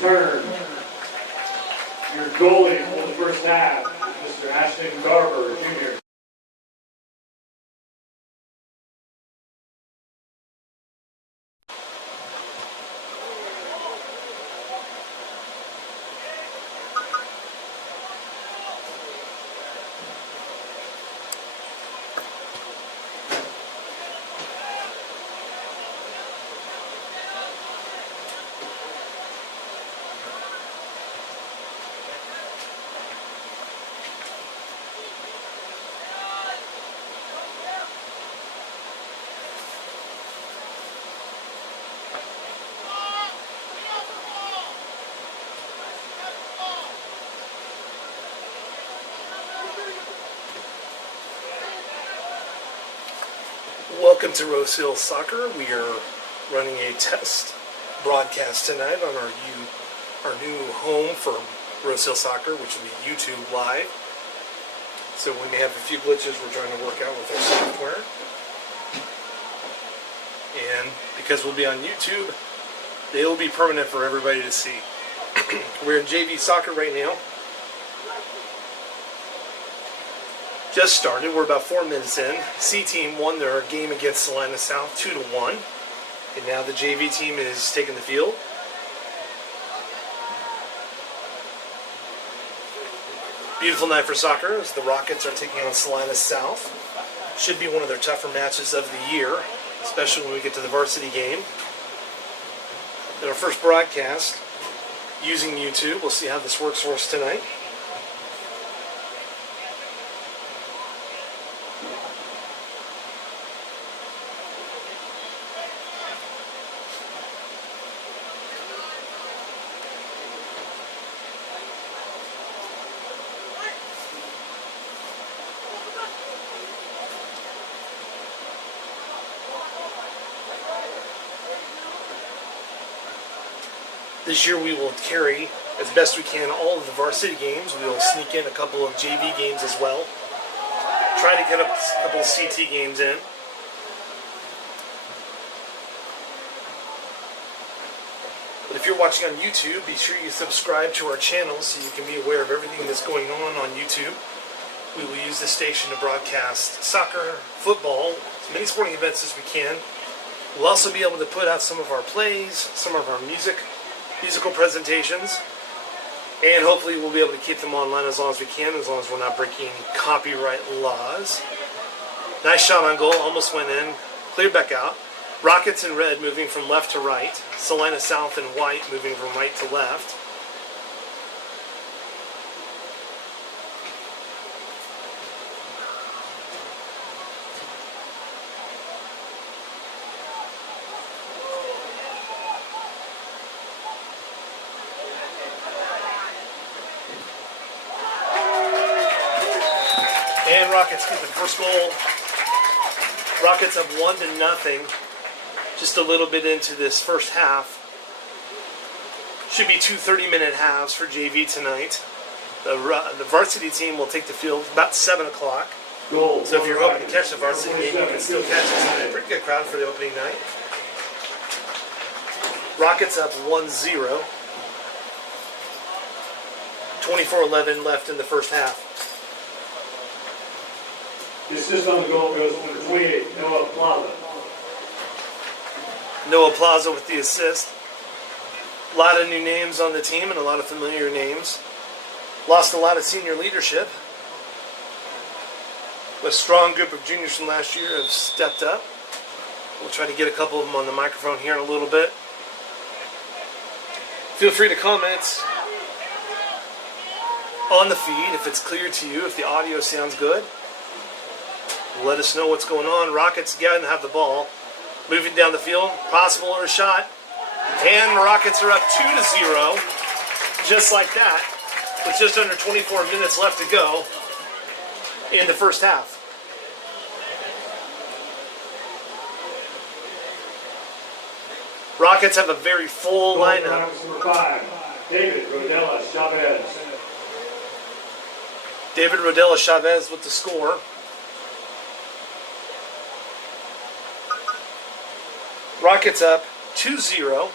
Turn. Your goalie for the first half, Mr. Ashton Garber, Jr. Welcome to Rose Hill Soccer. We are running a test broadcast tonight on our new home for Rose Hill Soccer, which will be YouTube Live. So we may have a few glitches we're trying to work out with our software. And because we'll be on YouTube, they will be permanent for everybody to see. We're in JV Soccer right now. Just started. We're about 4 minutes in. C team won their game against Salina South 2-1. And now the JV team is taking the field. Beautiful night for soccer as the Rockets are taking on Salina South. Should be one of their tougher matches of the year, especially when we get to the Varsity Game. In our first broadcast using YouTube. We'll see how this works for us tonight. This year we will carry, as best we can, all of the varsity games. We will sneak in a couple of JV games as well. Try to get a couple of CT games in. But if you're watching on YouTube, be sure you subscribe to our channel so you can be aware of everything that's going on YouTube. We will use this station to broadcast soccer, football, as many sporting events as we can. We'll also be able to put out some of our plays, some of our musical presentations, and hopefully we'll be able to keep them online as long as we can, as long as we're not breaking copyright laws. Nice shot on goal, almost went in, cleared back out. Rockets in red moving from left to right. Salina South in white moving from right to left. And Rockets get the first goal. Rockets up 1-0. Just a little bit into this first half. Should be two 30-minute halves for JV tonight. The varsity team will take the field about 7 o'clock. So if you're hoping to catch the varsity game, you can still catch it tonight. Pretty good crowd for the opening night. Rockets up 1-0. 24-11 left in the first half. The assist on the goal goes to number 28, Noah Plaza. Noah Plaza with the assist. A lot of new names on the team and a lot of familiar names. Lost a lot of senior leadership. A strong group of juniors from last year have stepped up. We'll try to get a couple of them on the microphone here in a little bit. Feel free to comment on the feed if it's clear to you, if the audio sounds good. Let us know what's going on. Rockets again have the ball. Moving down the field. Possible or a shot. And the Rockets are up 2-0. Just like that. With just under 24 minutes left to go in the first half. Rockets have a very full lineup. Number 5, David Rodella Chavez. David Rodella Chavez with the score. Rockets up 2-0.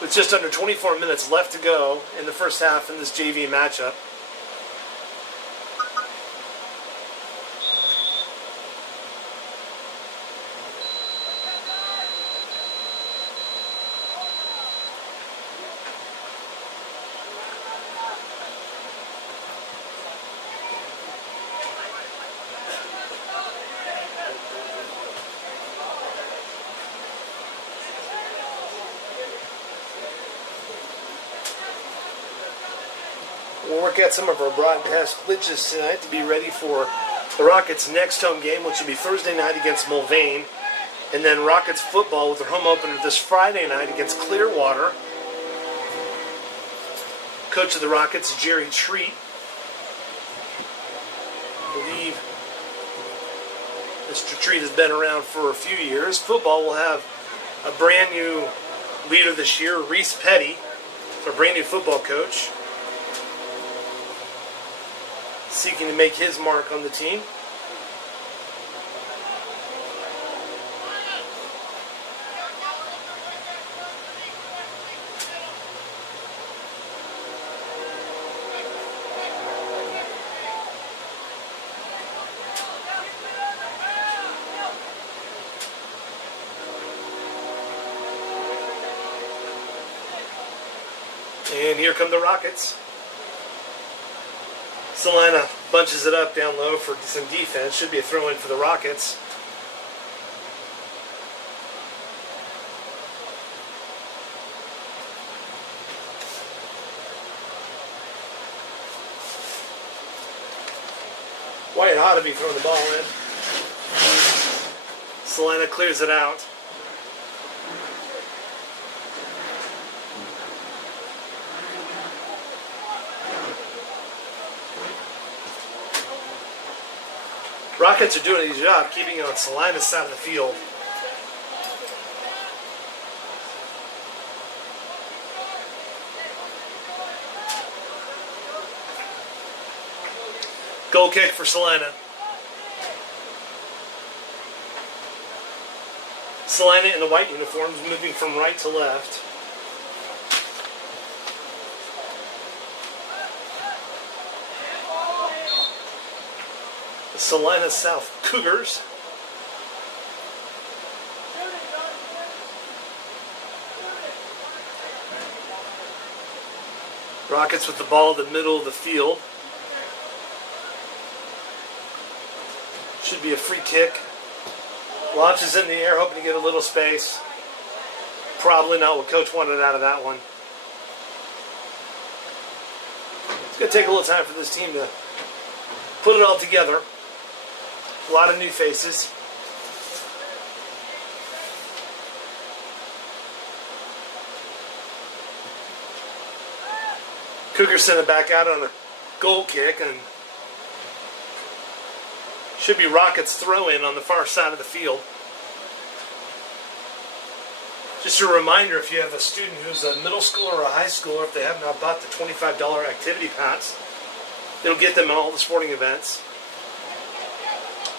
with just under 24 minutes left to go in the first half in this JV matchup. We'll work out some of our broadcast glitches tonight to be ready for the Rockets' next home game, which will be Thursday night against Mulvane. And then Rockets football with their home opener this Friday night against Clearwater. Coach of the Rockets, Jerry Treat. I believe Mr. Treat has been around for a few years. Football will have a brand new leader this year, Reese Petty, our brand new football coach, seeking to make his mark on the team. And here come the Rockets. Salina bunches it up down low for some defense. Should be a throw-in for the Rockets. Wyatt Hotteby throwing the ball in. Salina clears it out. Rockets are doing a good job keeping it on Salina's side of the field. Goal kick for Salina. Salina in the white uniforms moving from right to left. The Salina South Cougars. Rockets with the ball in the middle of the field. Should be a free kick. Launches in the air, hoping to get a little space. Probably not what Coach wanted out of that one. It's going to take a little time for this team to put it all together. A lot of new faces. Cougars sent it back out on a goal kick, and should be Rockets throw-in on the far side of the field. Just a reminder, if you have a student who's a middle schooler or a high schooler, if they have not bought the $25 activity pass, it'll get them in all the sporting events.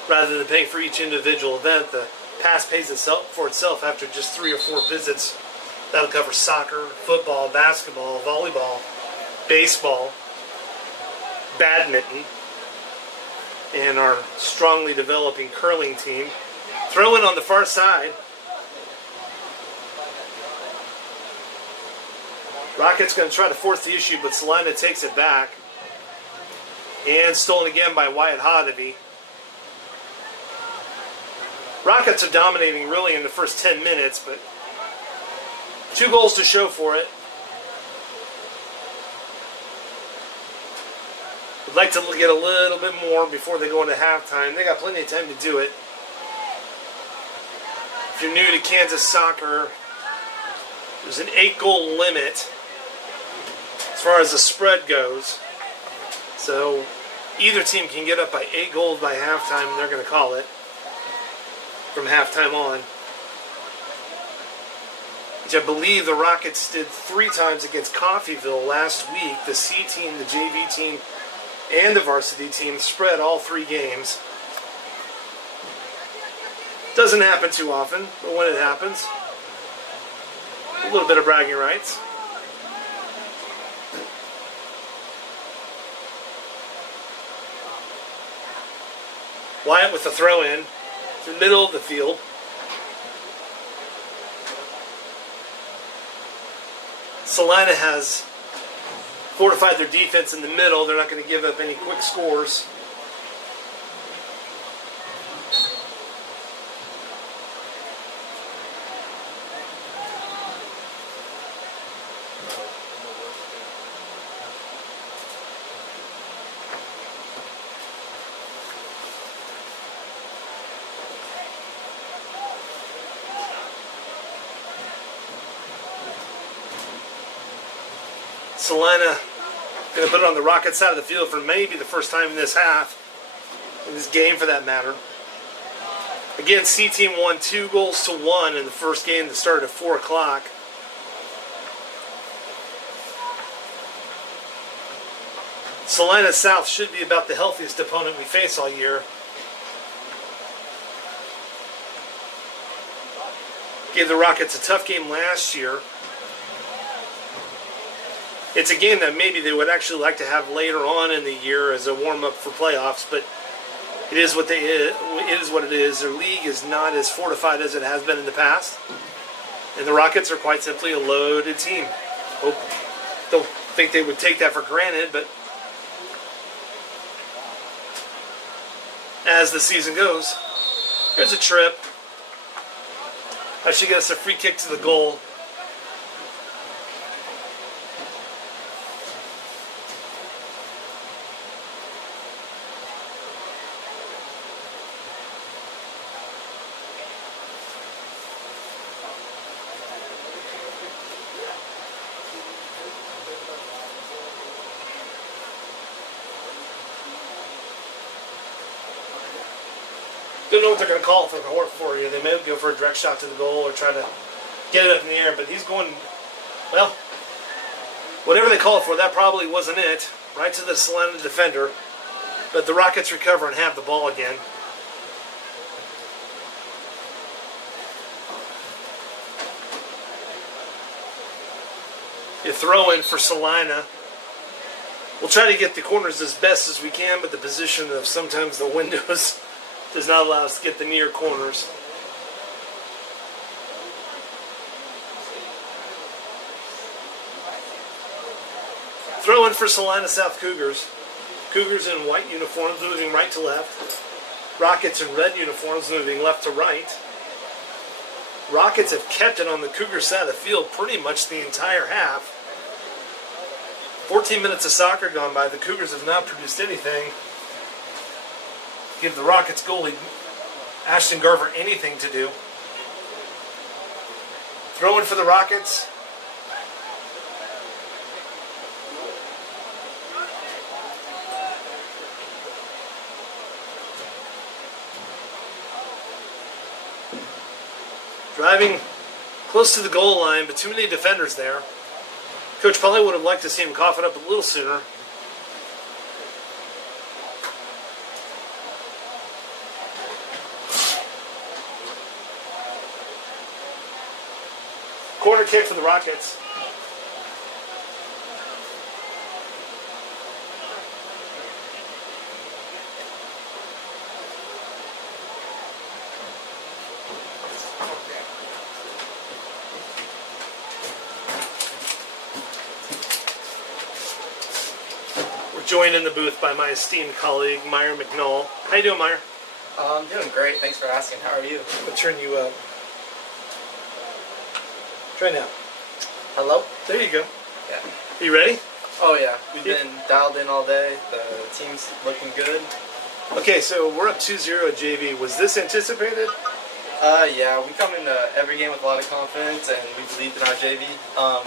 Rather than paying for each individual event, the pass pays for itself after just 3 or 4 visits. That'll cover soccer, football, basketball, volleyball, baseball, badminton, and our strongly developing curling team. Throw in on the far side. Rockets going to try to force the issue, but Salina takes it back. And stolen again by Wyatt Hotteby. Rockets are dominating really in the first 10 minutes, but 2 goals to show for it. Would like to get a little bit more before they go into halftime. They got plenty of time to do it. If you're new to Kansas soccer, there's an 8-goal limit as far as the spread goes. So either team can get up by 8 goals by halftime, and they're going to call it from halftime on. Which I believe the Rockets did 3 times against Coffeyville last week. The C team, the JV team, and the varsity team spread all 3 games. Doesn't happen too often, but when it happens, A little bit of bragging rights. Wyatt with the throw in to the middle of the field. Salina has fortified their defense in the middle. They're not going to give up any quick scores. Salina going to put it on the Rocket side of the field for maybe the first time in this half, in this game for that matter. Again, C team won 2-1 in the first game that started at 4 o'clock. Salina South should be about the healthiest opponent we face all year. Gave the Rockets a tough game last year. It's a game that maybe they would actually like to have later on in the year as a warm-up for playoffs, but it is what it is. Their league is not as fortified as it has been in the past, and the Rockets are quite simply a loaded team. Don't think they would take that for granted, but as the season goes, here's a trip. That should get us a free kick to the goal. Don't know what they're going to call for you. They may go for a direct shot to the goal or try to get it up in the air, but he's going, well, whatever they call it for, that probably wasn't it. Right to the Salina defender, but the Rockets recover and have the ball again. You throw in for Salina. We'll try to get the corners as best as we can, but the position of sometimes the windows does not allow us to get the near corners. Throw in for Salina South Cougars. Cougars in white uniforms moving right to left. Rockets in red uniforms moving left to right. Rockets have kept it on the Cougar side of the field pretty much the entire half. 14 minutes of soccer gone by. The Cougars have not produced anything. Give the Rockets goalie Ashton Garver anything to do. Throwing for the Rockets. Driving close to the goal line, but too many defenders there. Coach probably would have liked to see him cough it up a little sooner. Corner kick for the Rockets. We're joined in the booth by my esteemed colleague, Meyer McNall. How you doing, Meyer? I'm doing great. Thanks for asking. How are you? I'll turn you up. Try now. Hello? There you go. Yeah. You ready? Oh, yeah. We've been dialed in all day. The team's looking good. Okay, so we're up 2-0 at JV. Was this anticipated? Yeah. We come into every game with a lot of confidence, and we believe in our JV.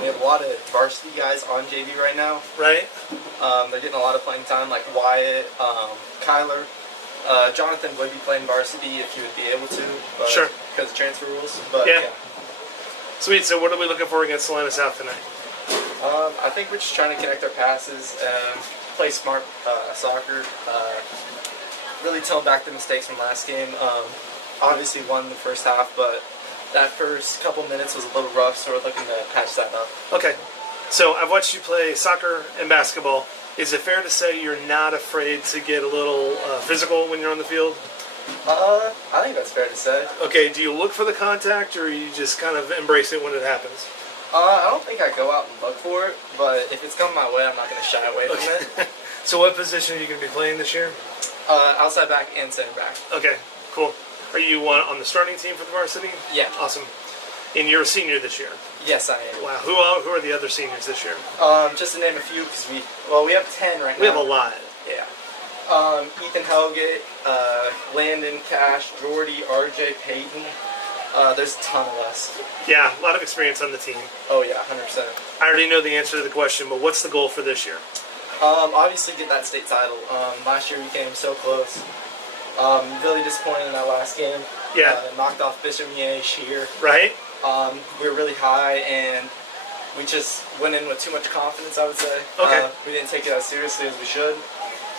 We have a lot of varsity guys on JV right now. Right. They're getting a lot of playing time, like Wyatt, Kyler. Jonathan would be playing varsity if he would be able to. But Sure. Because of transfer rules. But, Yeah. Sweet. So what are we looking for against Salina South tonight? I think we're just trying to connect our passes and play smart soccer. Really tone back the mistakes from last game. Obviously won the first half, but that first couple minutes was a little rough, so we're looking to patch that up. Okay. So I've watched you play soccer and basketball. Is it fair to say you're not afraid to get a little physical when you're on the field? I think that's fair to say. Okay, do you look for the contact, or you just kind of embrace it when it happens? I don't think I go out and look for it, but if it's coming my way, I'm not going to shy away from it. So what position are you going to be playing this year? Outside back and center back. Okay, cool. Are you on the starting team for the varsity? Yeah. Awesome. And you're a senior this year? Yes, I am. Wow. Who are the other seniors this year? Just to name a few, because we have 10 right now. We have a lot. Yeah. Ethan Helgate, Landon Cash, Jordy, RJ Payton. There's a ton of us. Yeah, a lot of experience on the team. Oh yeah, 100%. I already know the answer to the question, but what's the goal for this year? Obviously get that state title. Last year we came so close. Really disappointed in that last game. Yeah. Knocked off Bishop Miege here. Right? We were really high, and we just went in with too much confidence, I would say. Okay. We didn't take it as seriously as we should.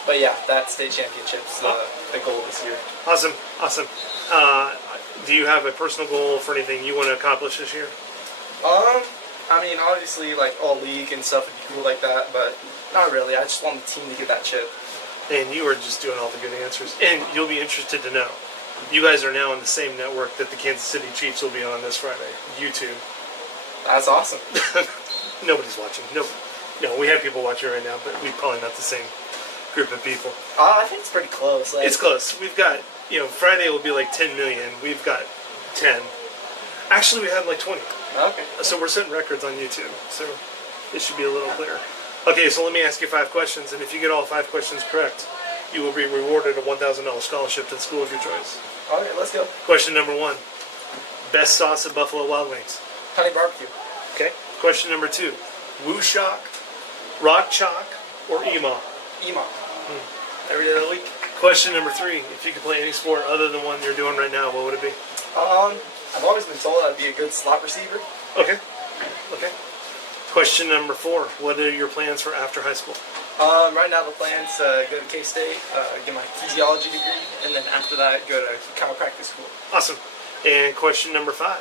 But yeah, that state championship's the goal this year. Awesome. Awesome. Do you have a personal goal for anything you want to accomplish this year? I mean, obviously, like, all league and stuff would be cool like that, but not really. I just want the team to get that chip. And you are just doing all the good answers. And you'll be interested to know, you guys are now on the same network that the Kansas City Chiefs will be on this Friday, YouTube. That's awesome. Nobody's watching. No, we have people watching right now, but we're probably not the same group of people. I think it's pretty close. Like, It's close. We've got, Friday will be like 10 million. We've got 10. Actually, we have like 20. Okay. So we're setting records on YouTube. So it should be a little clearer. Okay, so let me ask you 5 questions, and if you get all 5 questions correct, you will be rewarded a $1,000 scholarship to the school of your choice. Okay, let's go. Question number 1. Best sauce at Buffalo Wild Wings. Honey barbecue. Okay. Question number 2. Woo Shock, Rock Chalk, or Ema? Ema. Every day of the week. Question number 3. If you could play any sport other than one you're doing right now, what would it be? I've always been told I'd be a good slot receiver. Okay. Question number 4. What are your plans for after high school? Right now the plan's go to K-State, get my physiology degree, and then after that go to chiropractic school. Awesome. And question number 5.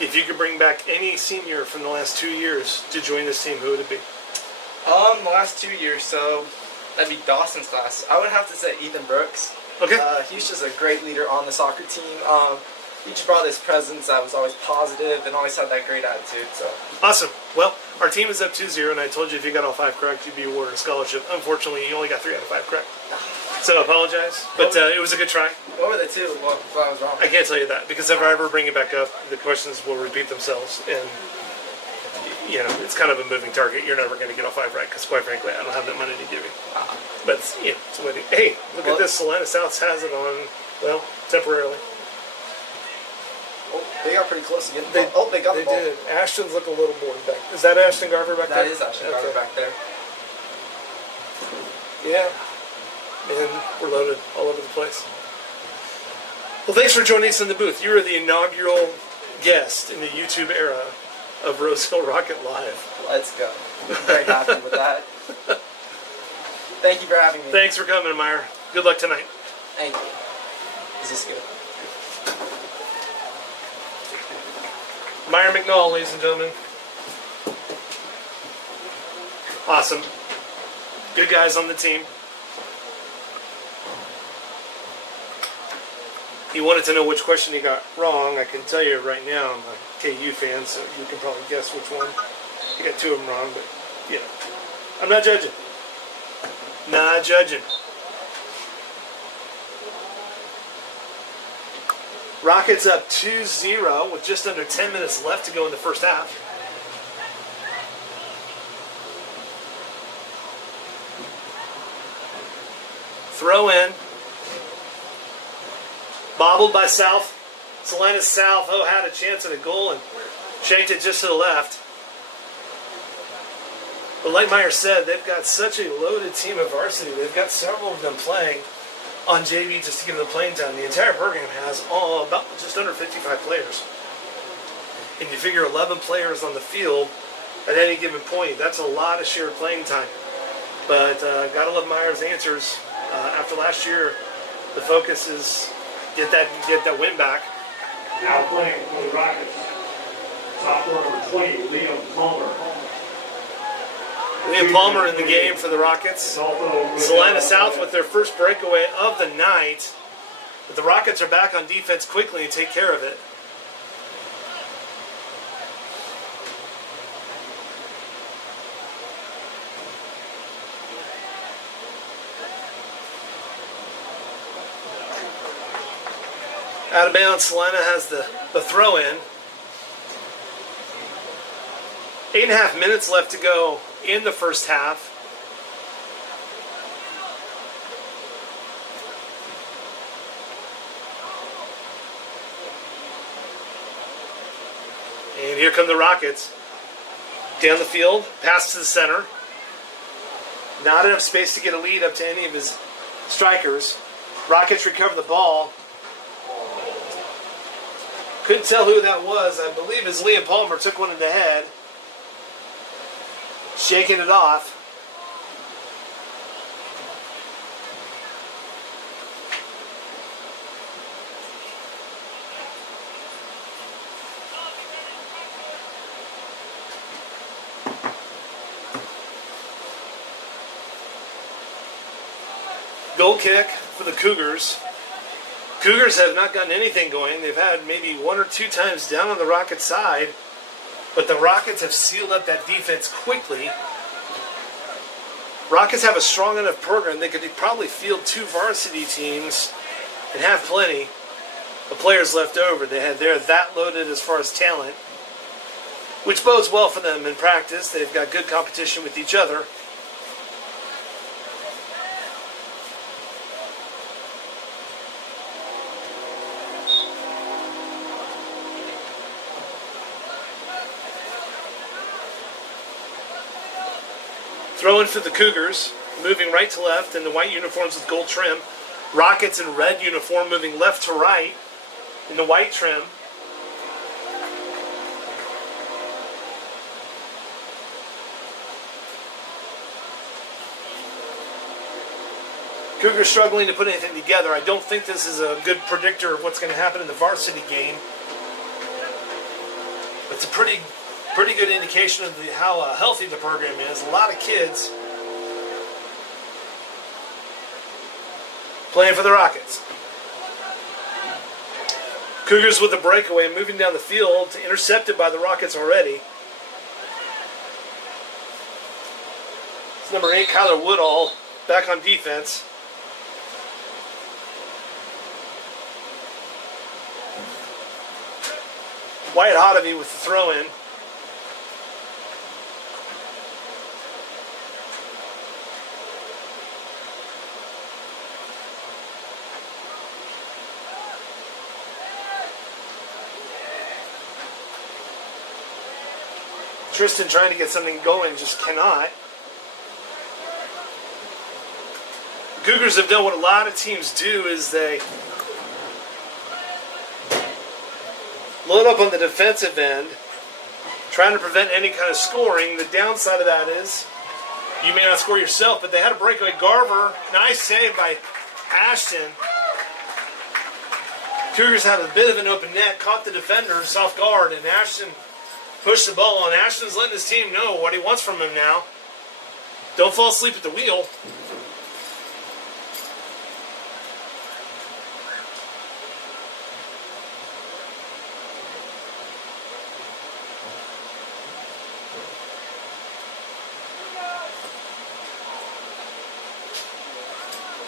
If you could bring back any senior from the last 2 years to join this team, who would it be? The last 2 years, so that'd be Dawson's class. I would have to say Ethan Brooks. Okay. He was just a great leader on the soccer team. He just brought this presence that was always positive and always had that great attitude. So Awesome. Well, our team is up 2-0, and I told you if you got all 5 correct, you'd be awarded a scholarship. Unfortunately, you only got 3 out of 5 correct. So I apologize, but it was a good try. what were the 2? Well, I was wrong. I can't tell you that, because if I ever bring it back up, the questions will repeat themselves, and it's kind of a moving target. You're never going to get all 5 right, because quite frankly, I don't have that money to give you. But it's what hey, look at this. Salina South has it on, well, temporarily. Oh, they got pretty close to getting the ball. They got the ball. Did. Ashton's look a little bored back. Is that Ashton Garver back there? That is Ashton Garver back there. Yeah. And we're loaded all over the place. Well, thanks for joining us in the booth. You are the inaugural guest in the YouTube era of Rose Hill Rocket Live. Let's go. I'm very happy with that. Thank you for having me. Thanks for coming, Meyer. Good luck tonight. Thank you. Is this good? Meyer McNall, ladies and gentlemen. Awesome. Good guys on the team. He wanted to know which question he got wrong. I can tell you right now, I'm a KU fan, so you can probably guess which one. He got 2 of them wrong, but, I'm not judging. Not judging. Rockets up 2-0 with just under 10 minutes left to go in the first half. Throw in. Bobbled by South. Salina South, had a chance at a goal and shanked it just to the left. But like Meyer said, they've got such a loaded team of varsity. They've got several of them playing on JV just to give them the playing time. The entire program has about just under 55 players. And you figure 11 players on the field at any given point, that's a lot of shared playing time. But gotta love Meyer's answers. After last year, the focus is get that win back. Now playing for the Rockets, sophomore number 20, Liam Palmer. Liam Palmer in the game for the Rockets. Salina South with their first breakaway of the night. But the Rockets are back on defense quickly and take care of it. Out of bounds, Salina has the throw in. 8.5 minutes left to go in the first half. And here come the Rockets. Down the field, pass to the center. Not enough space to get a lead up to any of his strikers. Rockets recover the ball. Couldn't tell who that was. I believe it's Liam Palmer took one in the head. Shaking it off. Goal kick for the Cougars. Cougars have not gotten anything going. They've had maybe one or two times down on the Rockets side, but the Rockets have sealed up that defense quickly. Rockets have a strong enough program they could probably field 2 varsity teams and have plenty of players left over. They're that loaded as far as talent, which bodes well for them in practice. They've got good competition with each other. Throwing for the Cougars, moving right to left in the white uniforms with gold trim. Rockets in red uniform moving left to right in the white trim. Cougars struggling to put anything together. I don't think this is a good predictor of what's going to happen in the varsity game. It's a pretty good indication of how healthy the program is. A lot of kids playing for the Rockets. Cougars with a breakaway, moving down the field, intercepted by the Rockets already. It's number 8, Kyler Woodall, back on defense. Wyatt Hotovy with the throw-in. Tristan trying to get something going, just cannot. Cougars have done what a lot of teams do, is they load up on the defensive end, trying to prevent any kind of scoring. The downside of that is you may not score yourself, but they had a breakaway. Garver, nice save by Ashton. Cougars had a bit of an open net, caught the defenders off guard, and Ashton pushed the ball on. Ashton's letting his team know what he wants from him now. Don't fall asleep at the wheel.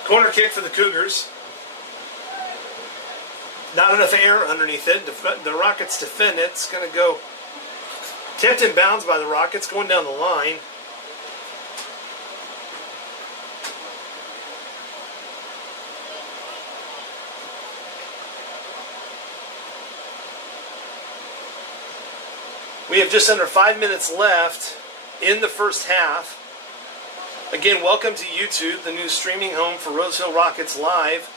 Corner kick for the Cougars. Not enough air underneath it. The Rockets defend it. It's going to go tipped in bounds by the Rockets, going down the line. We have just under 5 minutes left in the first half. Again, welcome to YouTube, the new streaming home for Rose Hill Rockets Live.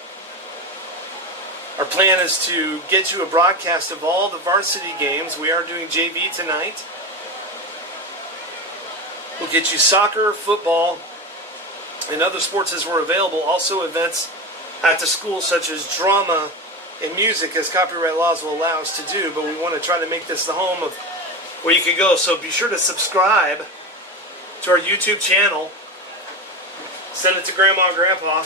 Our plan is to get you a broadcast of all the varsity games. We are doing JV tonight. We'll get you soccer, football, and other sports as we're available. Also events at the school such as drama in music as copyright laws will allow us to do, but we want to try to make this the home of where you can go. So be sure to subscribe to our YouTube channel. Send it to Grandma and Grandpa.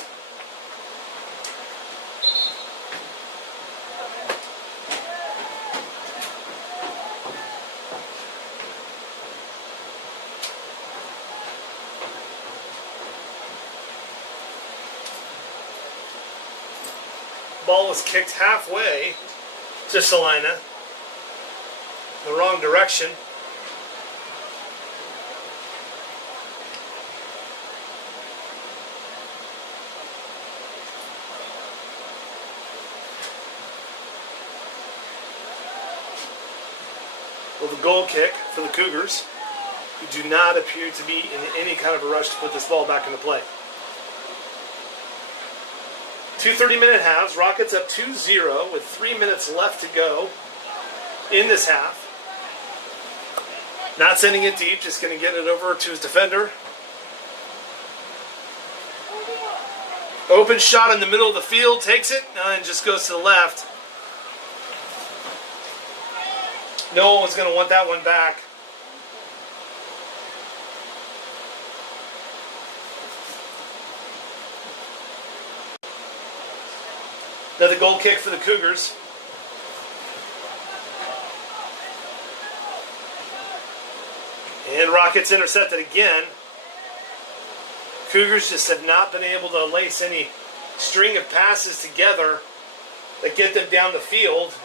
Ball was kicked halfway to Salina. The wrong direction. Well, the goal kick for the Cougars, who do not appear to be in any kind of a rush to put this ball back into play. 2 30-minute halves. Rockets up 2-0 with 3 minutes left to go in this half. Not sending it deep, just going to get it over to his defender. Open shot in the middle of the field, takes it, and just goes to the left. No one's going to want that one back. Another goal kick for the Cougars. And Rockets intercepted again. Cougars just have not been able to lace any string of passes together that get them down the field.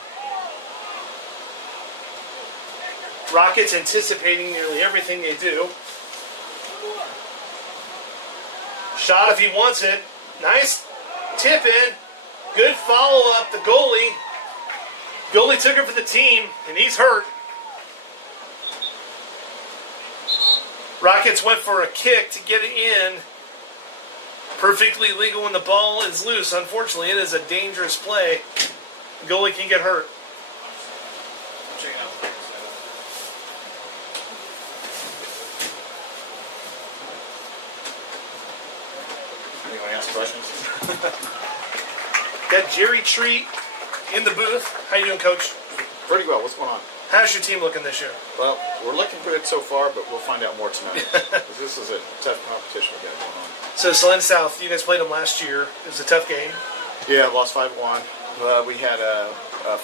Rockets anticipating nearly everything they do. Shot if he wants it. Nice tip in. Good follow-up. The goalie took it for the team, and he's hurt. Rockets went for a kick to get it in. Perfectly legal when the ball is loose. Unfortunately, it is a dangerous play. The goalie can get hurt. Anyone ask questions? Got Jerry Treat in the booth. How you doing, Coach? Pretty well. What's going on? How's your team looking this year? Well, we're looking good so far, but we'll find out more tonight. 'Cause this is a tough competition we got going on. So Salina South, you guys played them last year. It was a tough game. Yeah, lost 5-1. We had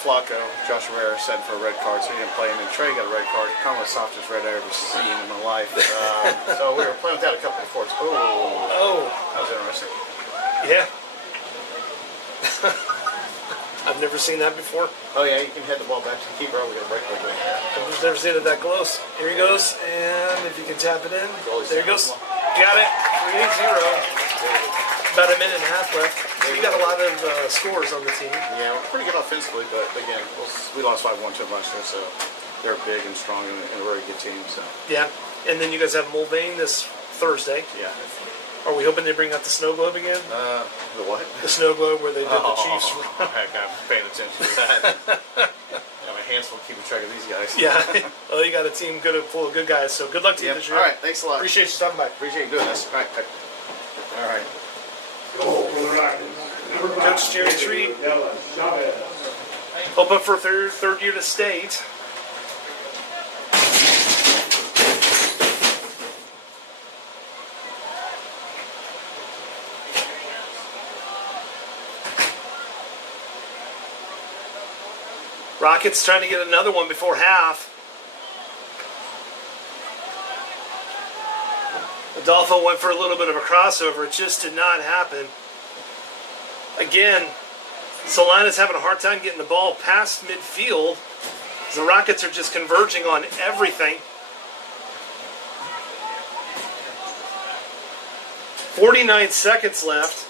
Flacco, Josh Herrera, set for a red card, so he didn't play. And then Trey got a red card. Kind of the softest red I ever seen in my life. So we were playing with that a couple of forts. Oh, that was interesting. Yeah. I've never seen that before. Oh yeah, you can head the ball back to the keeper. We got a break quickly. I've never seen it that close. Here he goes, and if you can tap it in, there he goes. Got it. 3-0. About a minute and a half left. So you got a lot of scores on the team. Yeah, we're pretty good offensively, but again, we lost 5-1 to them last year, so they're big and strong and a very good team. So Yeah, and then you guys have Mulvane this Thursday. yeah. Are we hoping they bring out the snow globe again? The what? The snow globe where they did the Chiefs. Heck, I'm paying attention to that. Got my hands full keeping track of these guys. Yeah. Well, you got a team full of good guys, so good luck to you this year. All right, thanks a lot. Appreciate you stopping by. Appreciate you doing this. All right. All right. Goal for the Rockets. Number 5. Coach Jerry Treat. Chavez. Hoping for third year to state. Rockets trying to get another one before half. Adolfo went for a little bit of a crossover. It just did not happen. Again, Salina's having a hard time getting the ball past midfield. The Rockets are just converging on everything. 49 seconds left.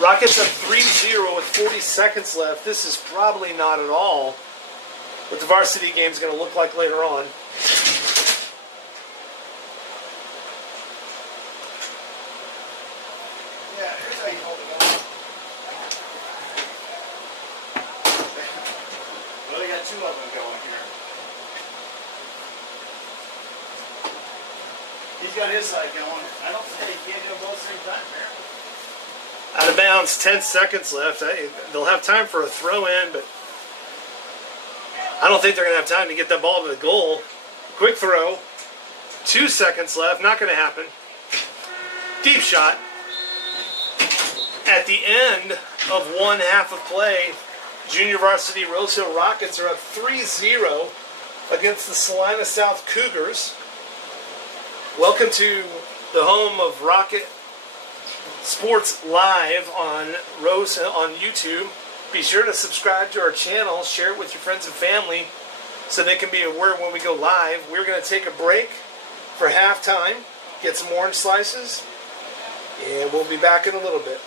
Rockets up 3-0 with 40 seconds left. This is probably not at all what the varsity game is going to look like later on. Yeah, here's how you hold it down. Well, we got 2 of them going here. He's got his side going. I don't think he can't do both at the same time, man. Out of bounds, 10 seconds left. They'll have time for a throw in, but I don't think they're going to have time to get that ball to the goal. Quick throw. 2 seconds left. Not going to happen. Deep shot. At the end of one half of play, Junior Varsity Rose Hill Rockets are up 3-0 against the Salina South Cougars. Welcome to the home of Rocket Sports Live on Rose Hill on YouTube. Be sure to subscribe to our channel, share it with your friends and family so they can be aware when we go live. We're going to take a break for halftime, get some orange slices, and we'll be back in a little bit.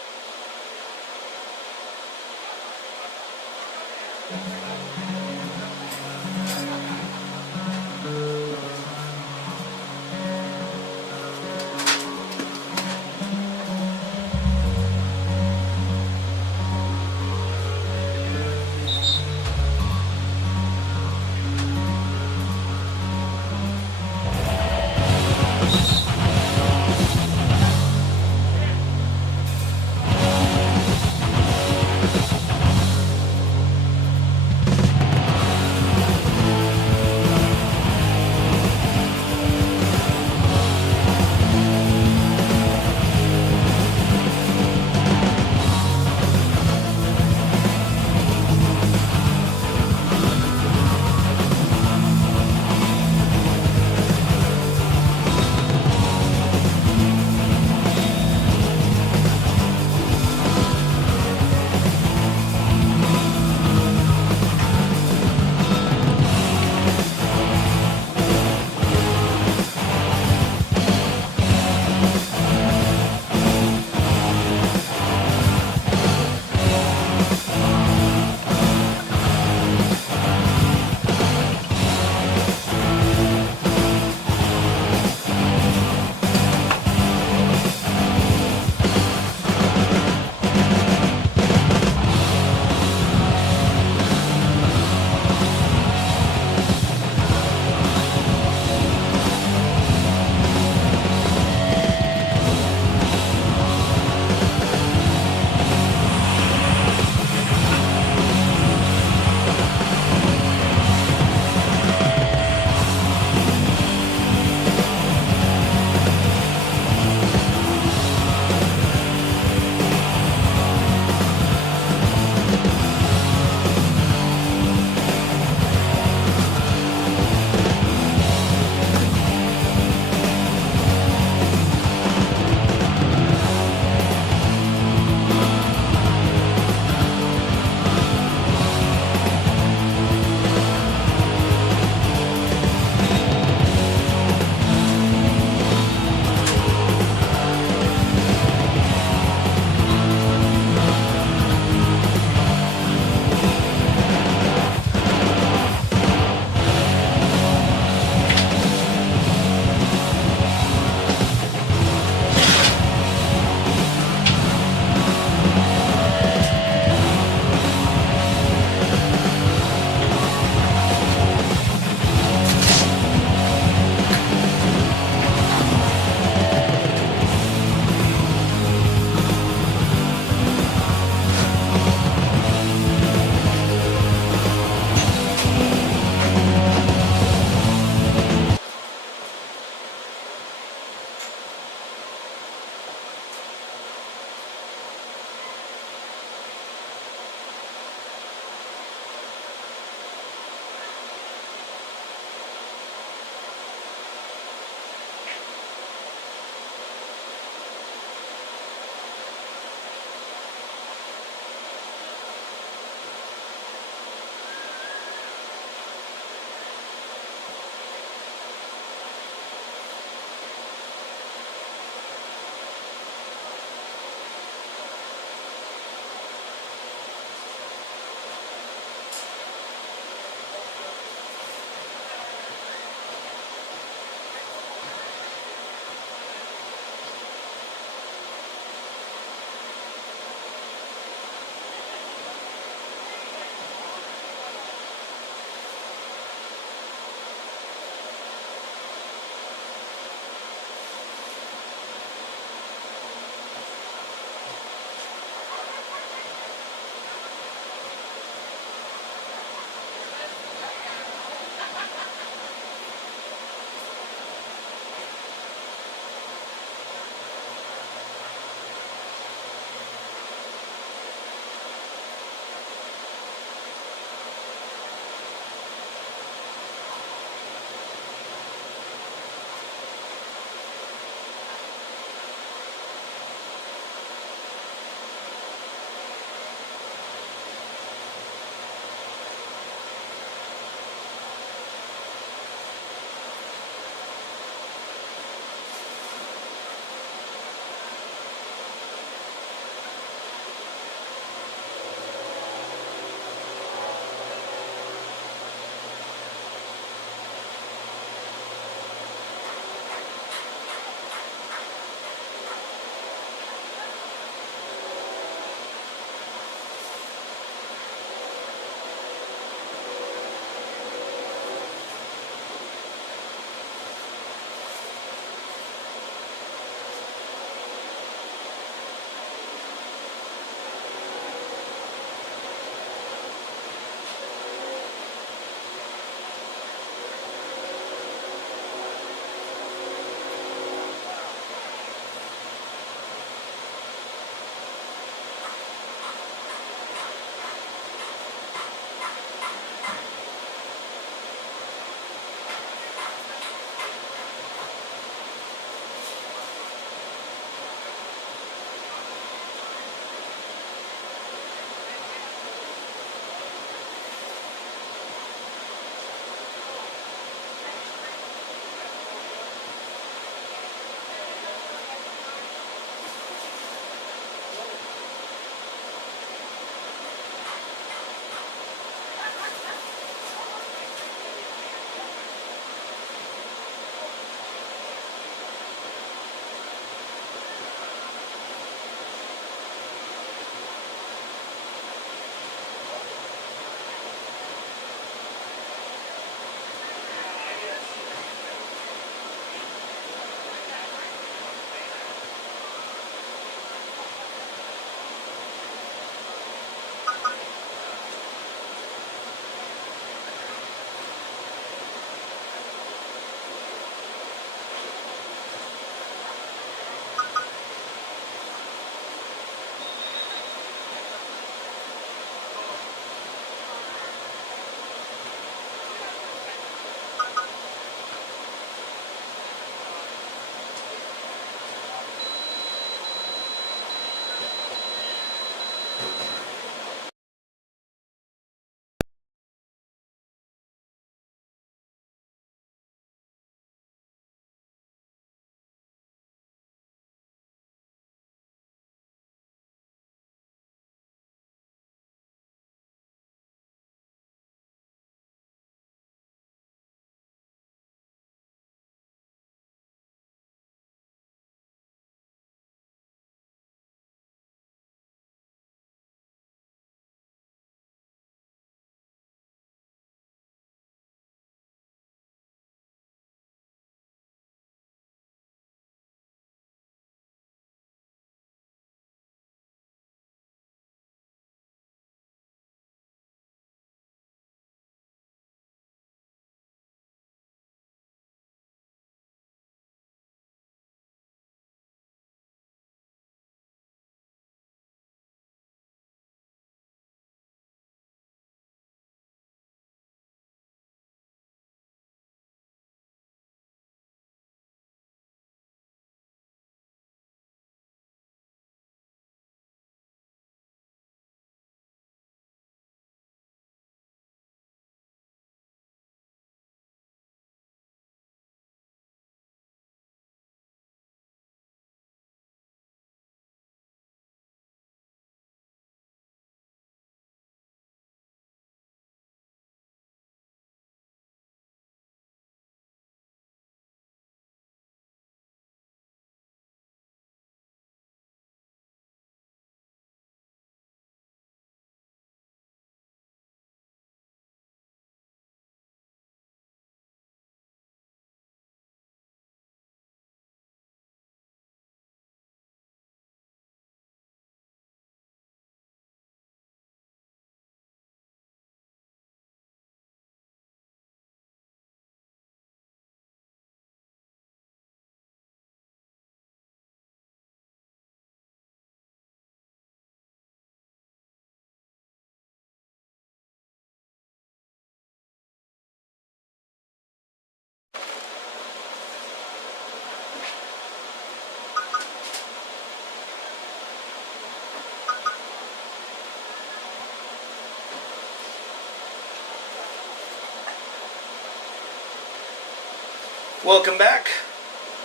Welcome back.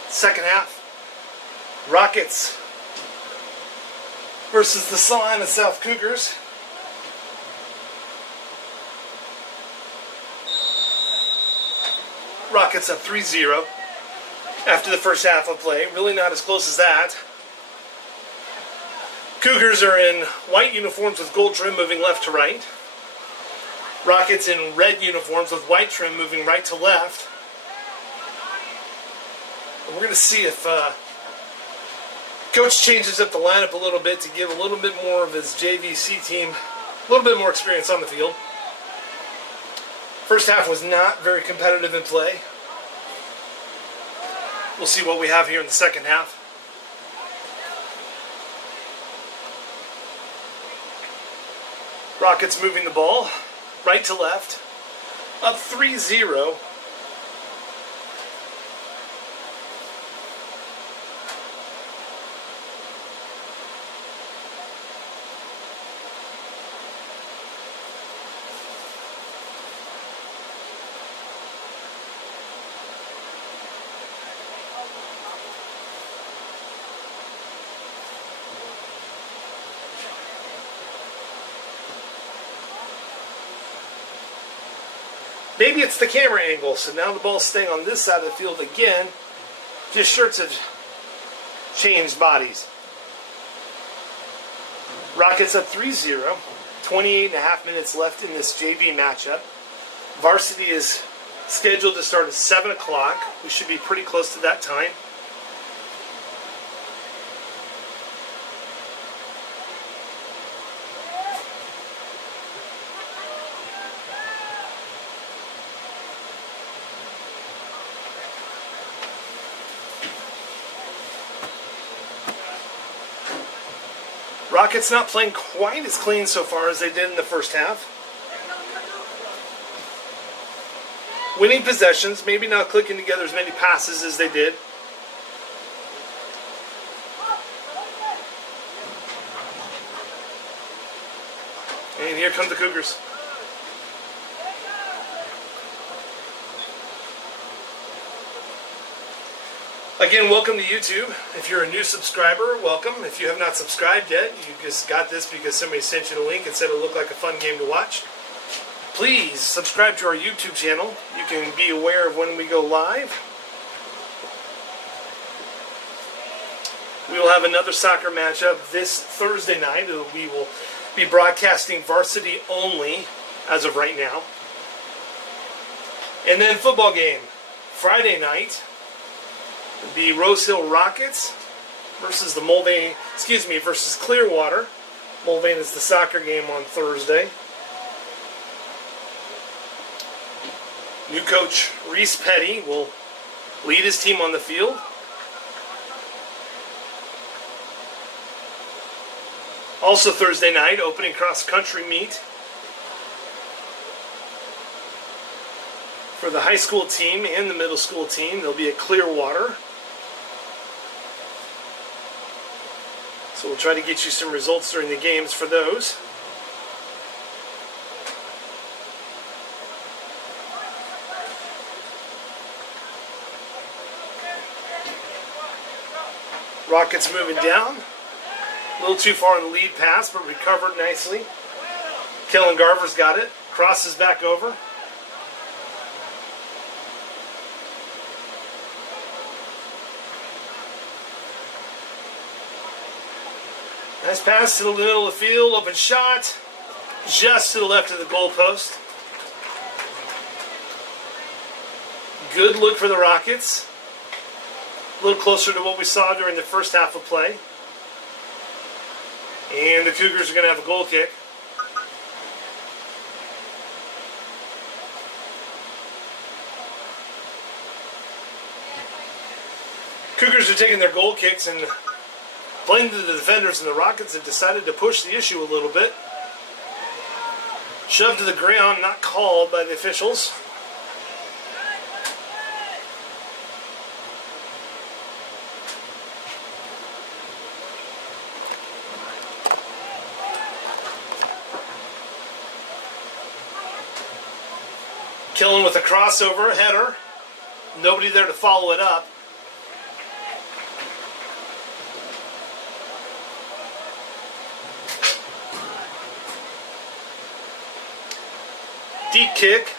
Second half. Rockets versus the Salina South Cougars. Rockets up 3-0 after the first half of play. Really not as close as that. Cougars are in white uniforms with gold trim moving left to right. Rockets in red uniforms with white trim moving right to left. And we're going to see if Coach changes up the lineup a little bit to give a little bit more of his JVC team a little bit more experience on the field. First half was not very competitive in play. We'll see what we have here in the second half. Rockets moving the ball right to left, up 3-0. Maybe it's the camera angle, so now the ball's staying on this side of the field again. Just shirts have changed bodies. Rockets up 3-0. 28.5 minutes left in this JV matchup. Varsity is scheduled to start at 7 o'clock. We should be pretty close to that time. Rockets not playing quite as clean so far as they did in the first half. Winning possessions, maybe not clicking together as many passes as they did. And here come the Cougars. Again, welcome to YouTube. If you're a new subscriber, welcome. If you have not subscribed yet, you just got this because somebody sent you the link and said it looked like a fun game to watch. Please subscribe to our YouTube channel. You can be aware of when we go live. We will have another soccer matchup this Thursday night. We will be broadcasting varsity only as of right now. And then football game Friday night. The Rose Hill Rockets versus the versus Clearwater. Mulvane is the soccer game on Thursday. New coach Reese Petty will lead his team on the field. Also Thursday night, opening cross-country meet for the high school team and the middle school team. They'll be at Clearwater. So we'll try to get you some results during the games for those. Rockets moving down. A little too far in the lead pass, but recovered nicely. Kellen Garver's got it. Crosses back over. Nice pass to the middle of the field. Open shot. Just to the left of the goalpost. Good look for the Rockets. A little closer to what we saw during the first half of play. And the Cougars are going to have a goal kick. Cougars are taking their goal kicks and playing to the defenders, and the Rockets have decided to push the issue a little bit. Shoved to the ground, not called by the officials. Killing with a crossover header. Nobody there to follow it up. Deep kick.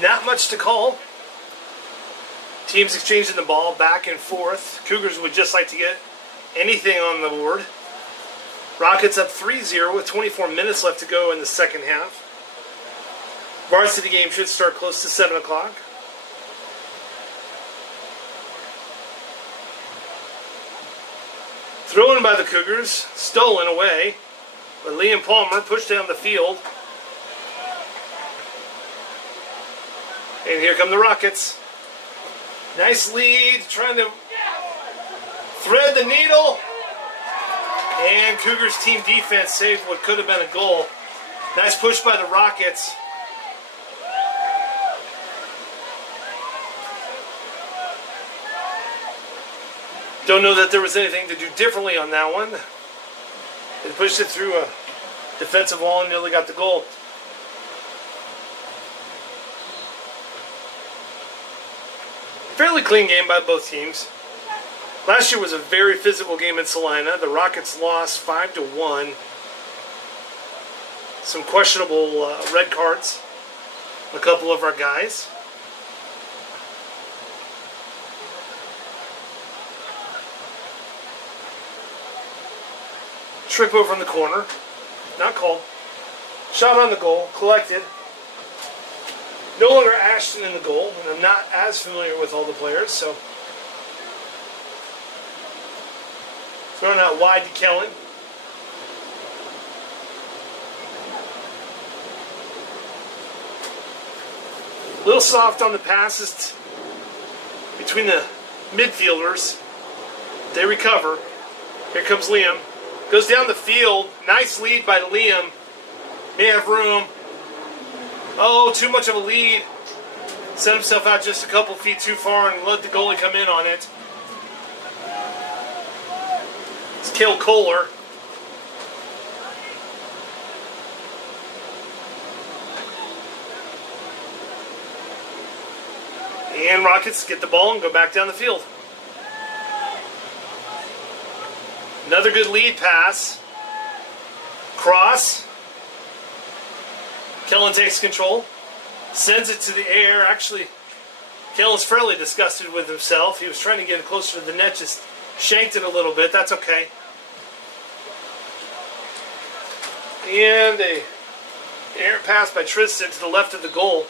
Not much to call. Teams exchanging the ball back and forth. Cougars would just like to get anything on the board. Rockets up 3-0 with 24 minutes left to go in the second half. Varsity game should start close to 7 o'clock. Thrown by the Cougars, stolen away. But Liam Palmer pushed down the field. And here come the Rockets. Nice lead, trying to thread the needle. And Cougars team defense saved what could have been a goal. Nice push by the Rockets. Don't know that there was anything to do differently on that one. They pushed it through a defensive wall and nearly got the goal. Fairly clean game by both teams. Last year was a very physical game in Salina. The Rockets lost 5-1. Some questionable red cards. A couple of our guys. Trip over in the corner. Not called. Shot on the goal. Collected. No longer Ashton in the goal, and I'm not as familiar with all the players, so. Thrown out wide to Kellen. A little soft on the passes between the midfielders. They recover. Here comes Liam. Goes down the field. Nice lead by Liam. May have room. Oh, too much of a lead. Set himself out just a couple feet too far and let the goalie come in on it. It's Cale Kohler. And Rockets get the ball and go back down the field. Another good lead pass. Cross. Kellen takes control. Sends it to the air. Actually, Kellen's fairly disgusted with himself. He was trying to get it closer to the net, just shanked it a little bit. That's okay. And a errant pass by Tristan to the left of the goal.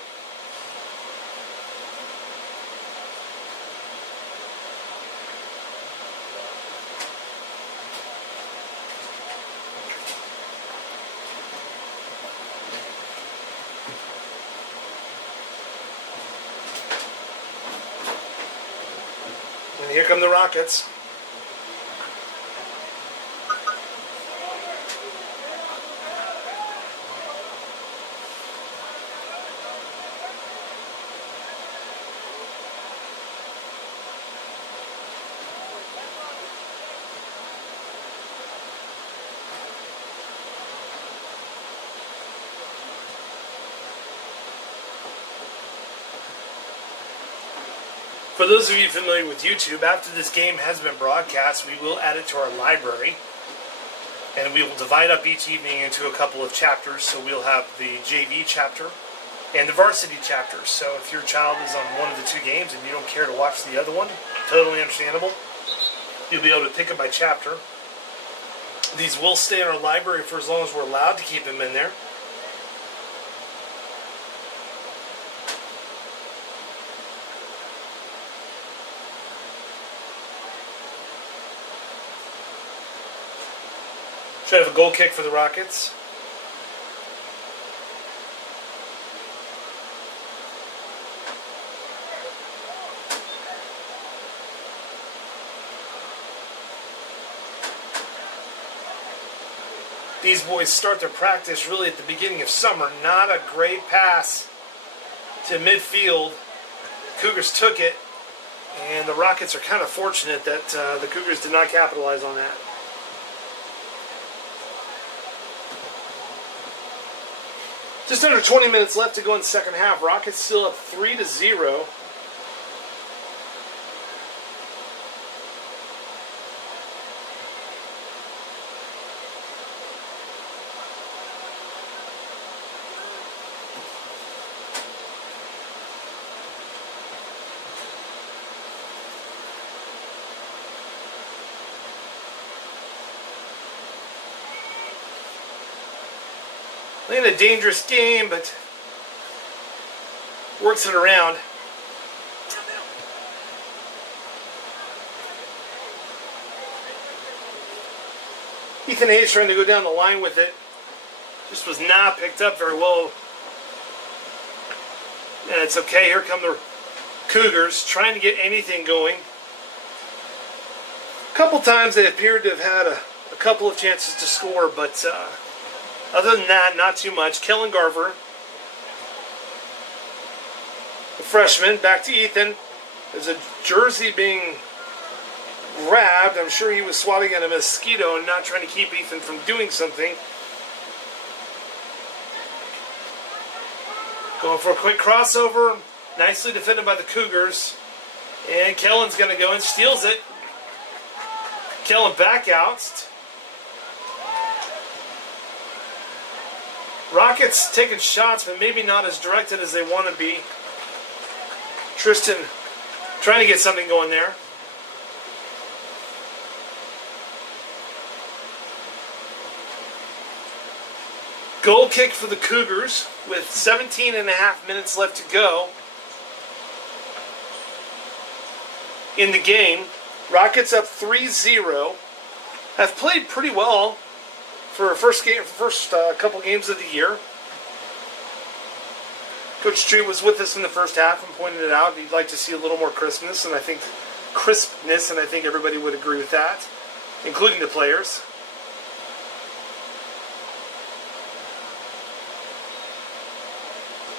And here come the Rockets. For those of you familiar with YouTube, after this game has been broadcast, we will add it to our library. And we will divide up each evening into a couple of chapters. So we'll have the JV chapter and the varsity chapter. So if your child is on one of the two games and you don't care to watch the other one, totally understandable. You'll be able to pick it by chapter. These will stay in our library for as long as we're allowed to keep them in there. Try to have a goal kick for the Rockets. These boys start their practice really at the beginning of summer. Not a great pass to midfield. Cougars took it, and the Rockets are kind of fortunate that the Cougars did not capitalize on that. Just under 20 minutes left to go in the second half. Rockets still up 3-0. Playing a dangerous game, but works it around. Ethan Hayes trying to go down the line with it. Just was not picked up very well. And it's okay. Here come the Cougars trying to get anything going. A couple times they appeared to have had a couple of chances to score, but other than that, not too much. Kellen Garver, the freshman, back to Ethan. There's a jersey being grabbed. I'm sure he was swatting at a mosquito and not trying to keep Ethan from doing something. Going for a quick crossover. Nicely defended by the Cougars. And Kellen's going to go and steals it. Kellen back out. Rockets taking shots, but maybe not as directed as they want to be. Tristan trying to get something going there. Goal kick for the Cougars with 17 and a half minutes left to go in the game. Rockets up 3-0. Have played pretty well for first couple games of the year. Coach Tree was with us in the first half and pointed it out. He'd like to see a little more crispness, and I think everybody would agree with that, including the players.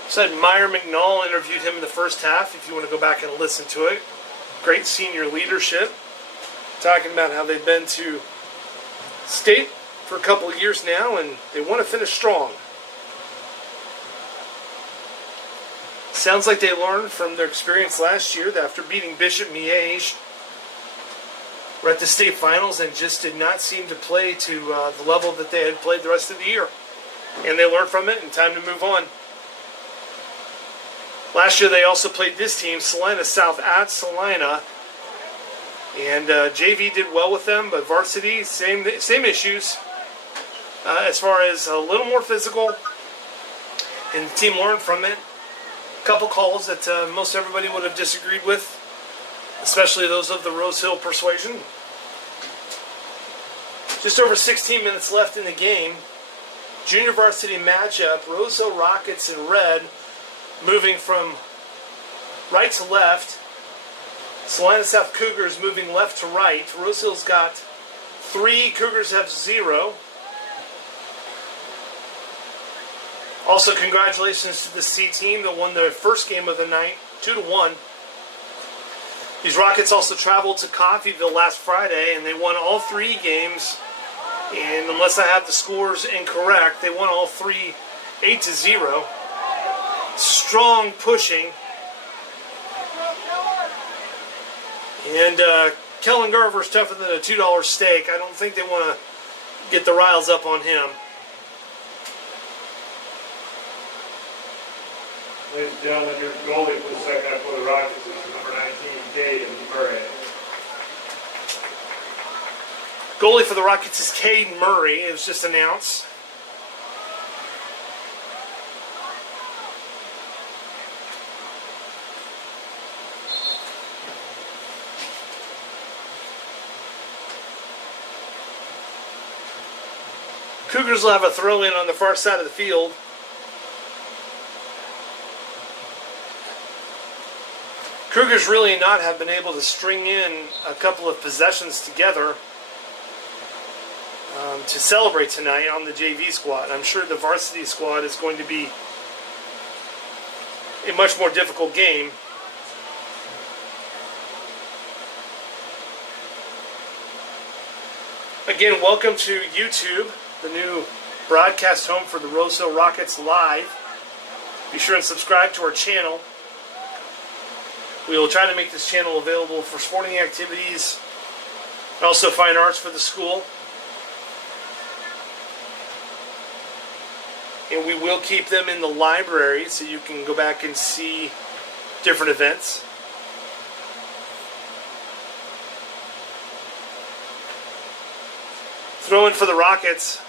Said Meyer McNall interviewed him in the first half, if you want to go back and listen to it. Great senior leadership, talking about how they've been to state for a couple of years now, and they want to finish strong. Sounds like they learned from their experience last year that after beating Bishop Miege, we're at the state finals and just did not seem to play to the level that they had played the rest of the year. And they learned from it, and time to move on. Last year they also played this team, Salina South at Salina. And JV did well with them, but varsity, same issues. As far as a little more physical, and the team learned from it. A couple calls that most everybody would have disagreed with, especially those of the Rose Hill persuasion. Just over 16 minutes left in the game. Junior varsity matchup, Rose Hill Rockets in red, moving from right to left. Salina South Cougars moving left to right. Rose Hill's got 3, Cougars have 0. Also, congratulations to the C team that won their first game of the night, 2-1. These Rockets also traveled to Coffeyville last Friday, and they won all 3 games. And unless I have the scores incorrect, they won all 3 8-0. Strong pushing. And Kellen Garver's tougher than a $2 steak. I don't think they want to get the riles up on him. Ladies and gentlemen, your goalie for the second half for the Rockets is number 19, Caden Murray. Goalie for the Rockets is Caden Murray. It was just announced. Cougars will have a throw-in on the far side of the field. Cougars really not have been able to string in a couple of possessions together to celebrate tonight on the JV squad. I'm sure the varsity squad is going to be a much more difficult game. Again, welcome to YouTube, the new broadcast home for the Rosehill Rockets Live. Be sure and subscribe to our channel. We will try to make this channel available for sporting activities, also fine arts for the school. And we will keep them in the library so you can go back and see different events. Throw in for the Rockets.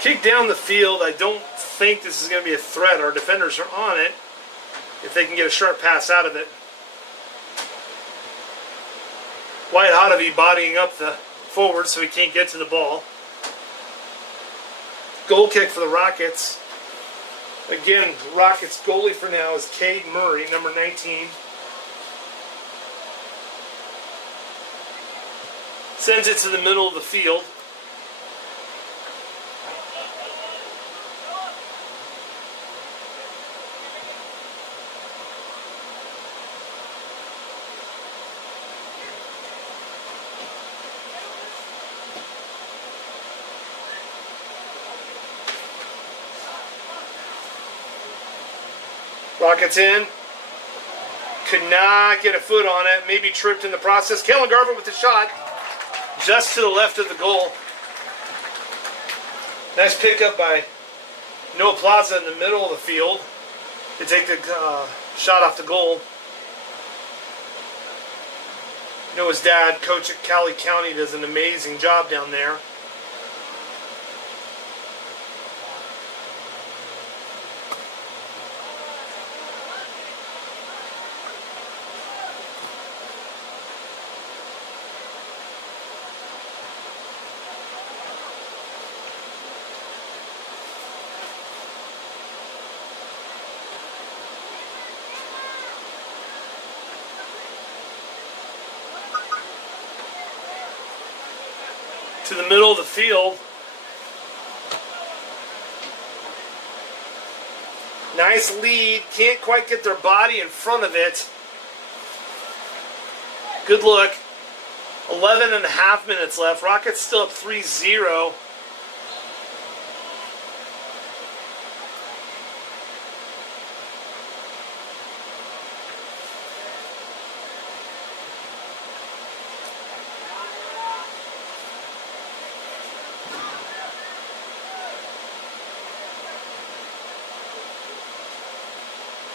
Kick down the field. I don't think this is going to be a threat. Our defenders are on it if they can get a sharp pass out of it. White Hotovy bodying up the forward so he can't get to the ball. Goal kick for the Rockets. Again, Rockets goalie for now is Cade Murray, number 19. Sends it to the middle of the field. Rockets in. Could not get a foot on it. Maybe tripped in the process. Kellen Garver with the shot. Just to the left of the goal. Nice pickup by Noah Plaza in the middle of the field to take the shot off the goal. Noah's dad, coach at Cali County, does an amazing job down there. To the middle of the field. Nice lead. Can't quite get their body in front of it. Good look. 11 and a half minutes left. Rockets still up 3-0.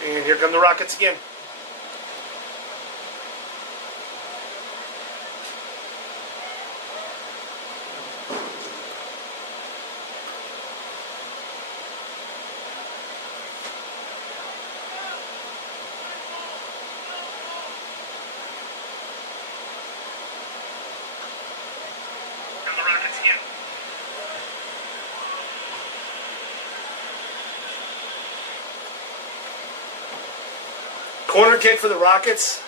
And here come the Rockets again. Corner kick for the Rockets.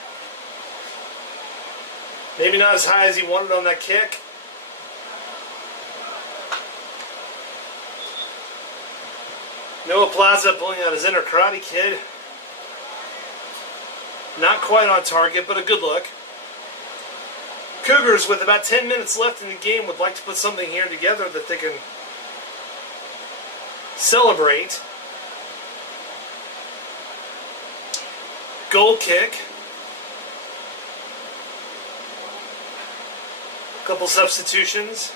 Maybe not as high as he wanted on that kick. Noah Plaza pulling out his inner Karate Kid. Not quite on target, but a good look. Cougars, with about 10 minutes left in the game, would like to put something here together that they can celebrate. Goal kick. Couple substitutions.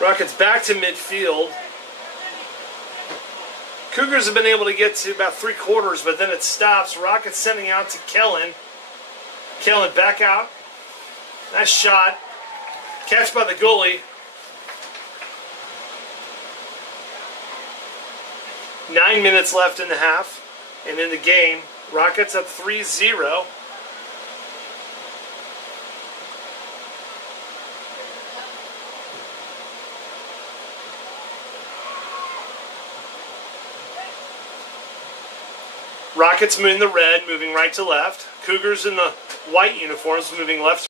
Rockets back to midfield. Cougars have been able to get to about 3/4, but then it stops. Rockets sending out to Kellen. Kellen back out. Nice shot. Catch by the goalie. 9 minutes left in the half. And in the game, Rockets up 3-0. Rockets in the red, moving right to left. Cougars in the white uniforms, moving left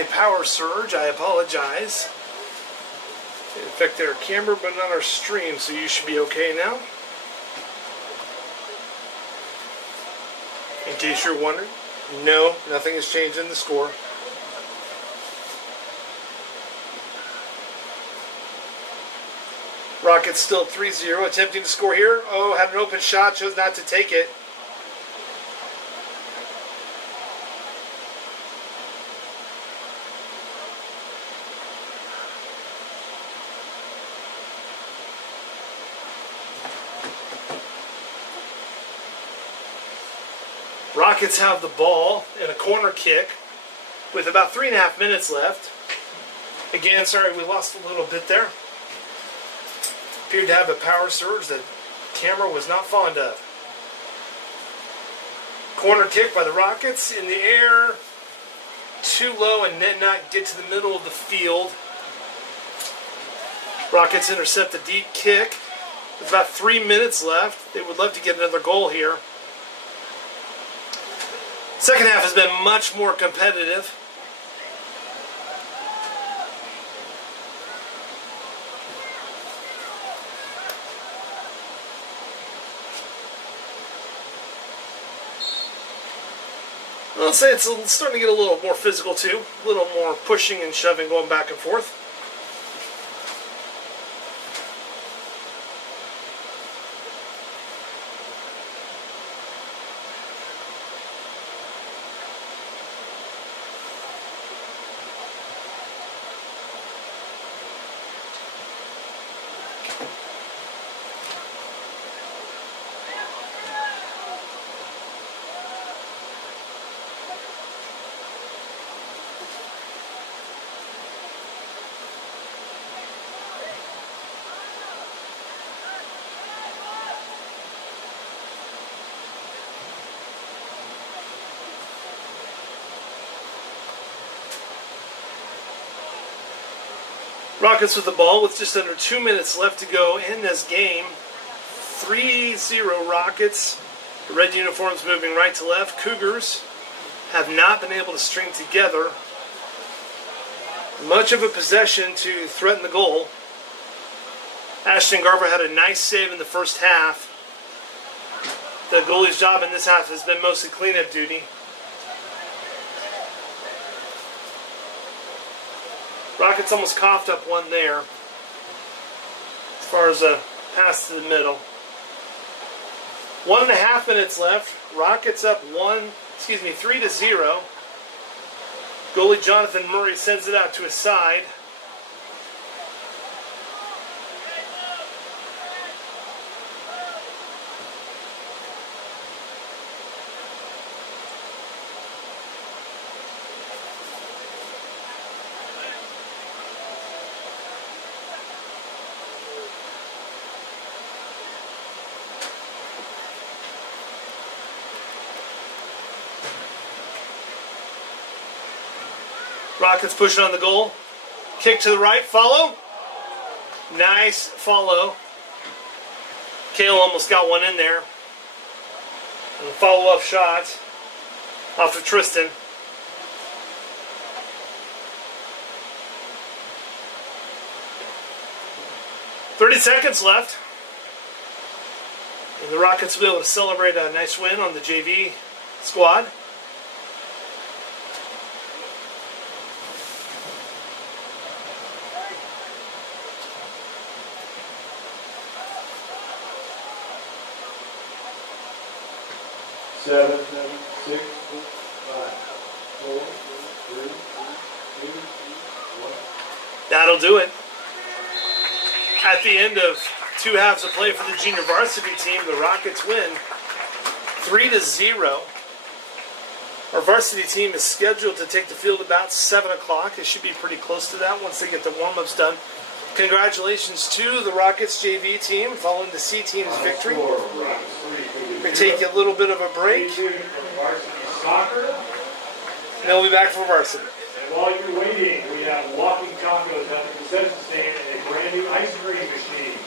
a power surge. I apologize. It affected our camera, but not our stream, so you should be okay now. In case you're wondering, no, nothing has changed in the score. Rockets still 3-0, attempting to score here. Oh, had an open shot, chose not to take it. Rockets have the ball in a corner kick with about 3.5 minutes left. Again, sorry, we lost a little bit there. Appeared to have a power surge that camera was not fond of. Corner kick by the Rockets in the air. Too low and did not get to the middle of the field. Rockets intercept the deep kick. With about 3 minutes left. They would love to get another goal here. Second half has been much more competitive. I'll say it's starting to get a little more physical too. A little more pushing and shoving going back and forth. Rockets with the ball with just under 2 minutes left to go in this game. 3-0 Rockets. The red uniforms moving right to left. Cougars have not been able to string together much of a possession to threaten the goal. Ashton Garber had a nice save in the first half. The goalie's job in this half has been mostly cleanup duty. Rockets almost coughed up one there. As far as a pass to the middle. 1.5 minutes left. Rockets up 3-0. Goalie Jonathan Murray sends it out to his side. Rockets pushing on the goal. Kick to the right. Follow. Nice follow. Kale almost got one in there. And follow-up shot off of Tristan. "30 seconds left. And the Rockets will be able to celebrate a nice win on the JV squad. Seven, 6, 5, 4, 3, 2, 1. That'll do it. At the end of 2 halves of play for the junior varsity team, the Rockets win 3-0. Our varsity team is scheduled to take the field about 7 o'clock. It should be pretty close to that once they get the warm-ups done. Congratulations to the Rockets JV team following the C team's victory. We take a little bit of a break. Soccer. And they'll be back for varsity. And while you're waiting, we have walking tacos at the concession stand and a brand new ice cream machine.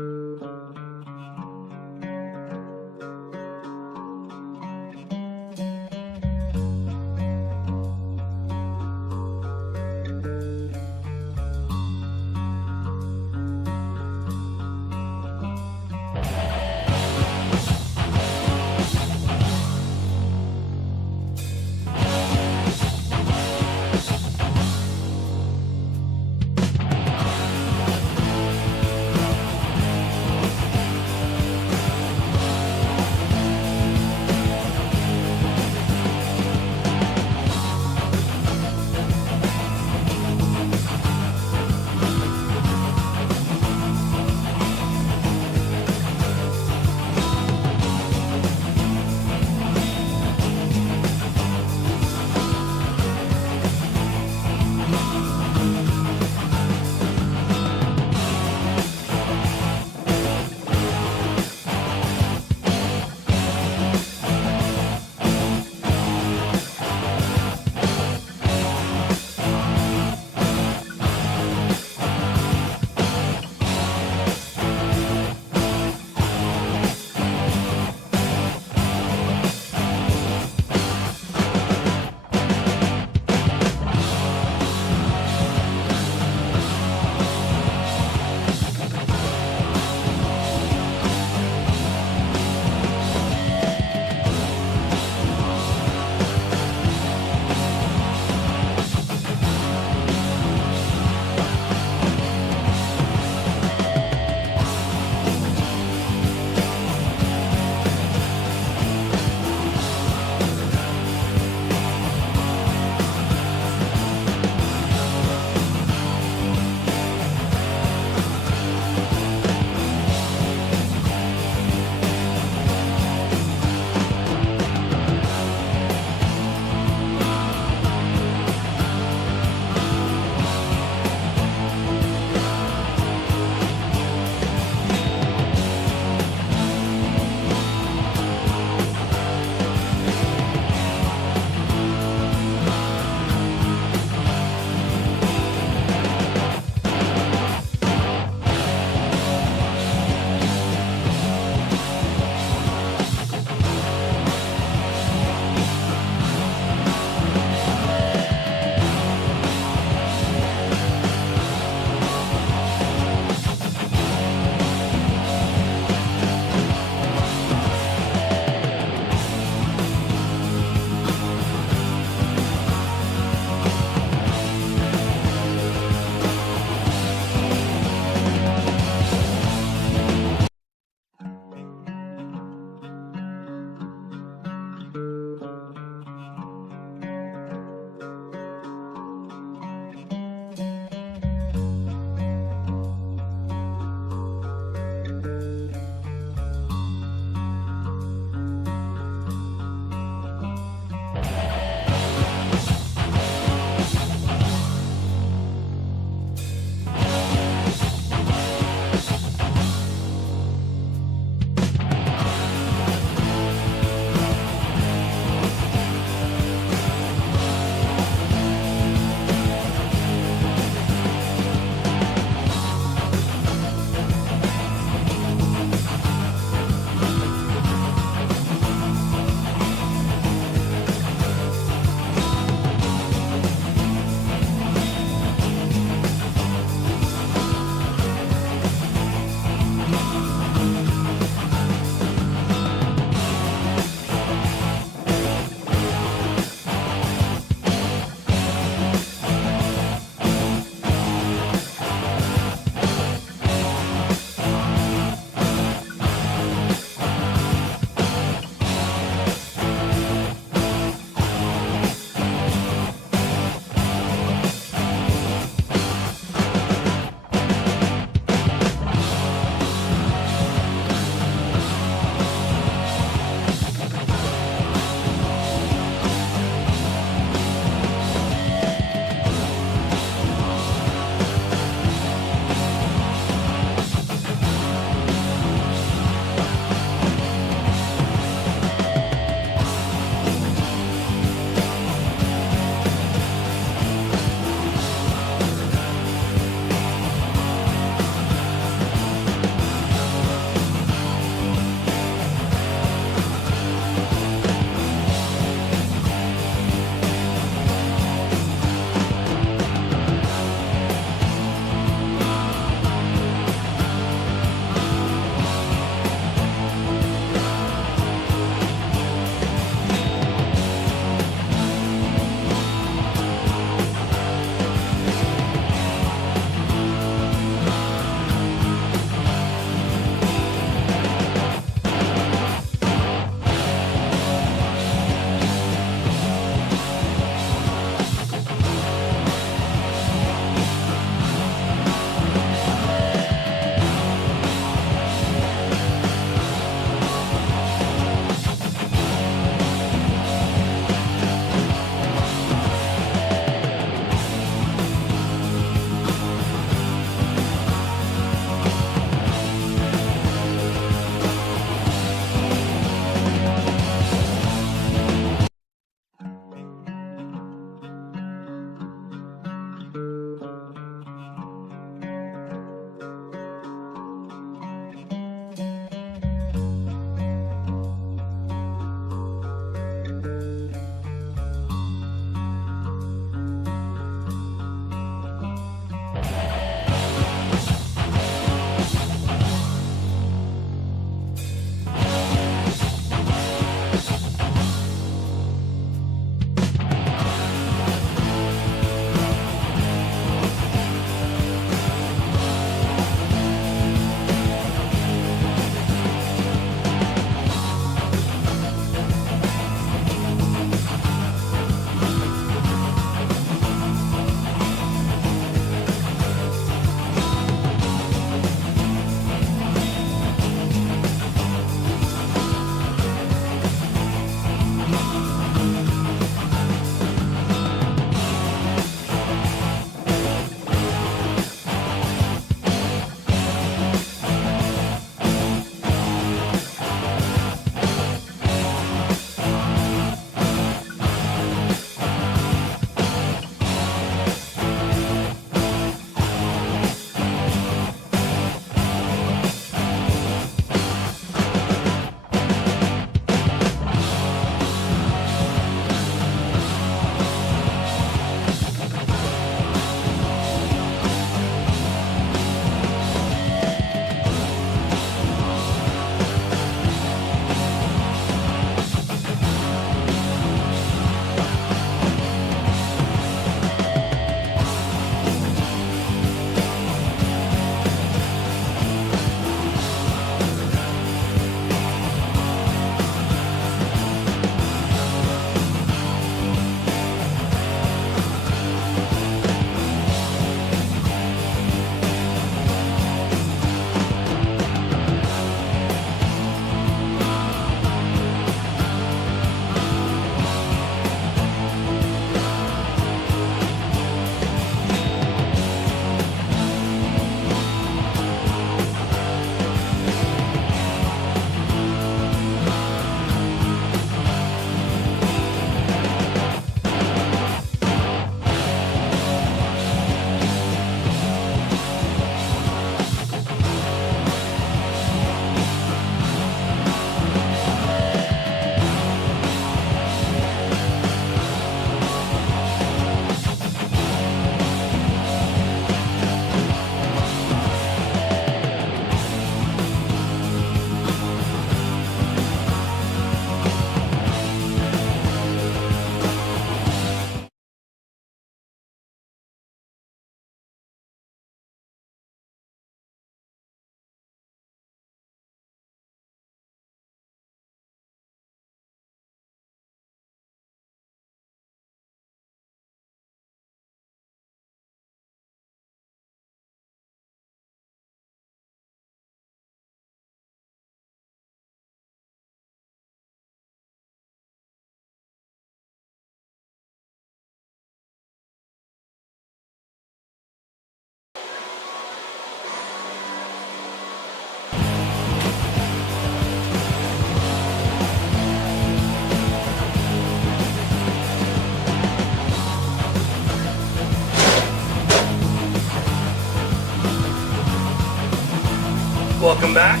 Welcome back.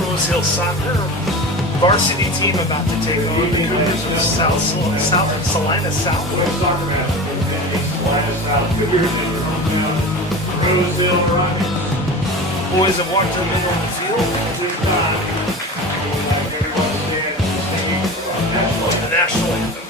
Rose Hill Soccer varsity team about to take on the Cougars of Salina South. Boys soccer match between Salina South Cougars and Rose Hill Rockets. Boys have walked them in on the field. This time, we would like everyone to stand and sing our national anthem. The national anthem.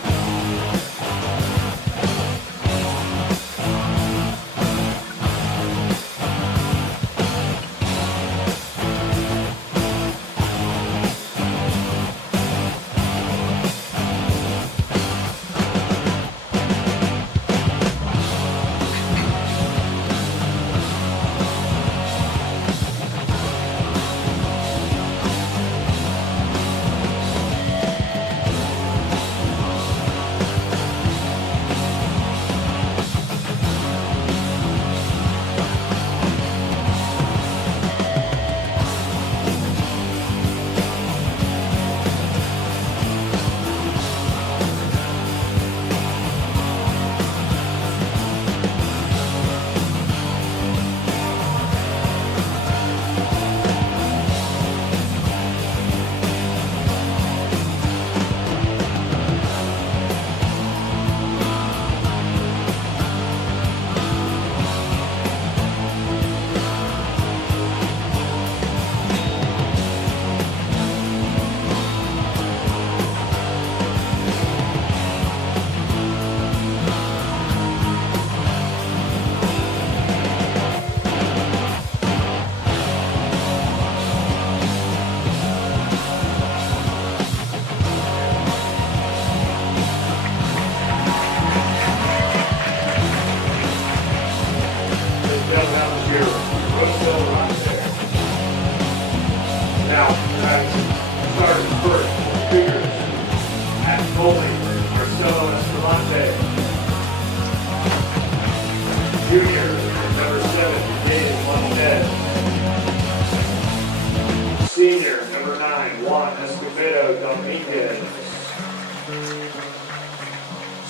Now, starting first, Cougars at goalie, Marcelo Escalante. Junior, number 7, Gabe Montes. Senior, number 9, Juan Escobedo Dominguez.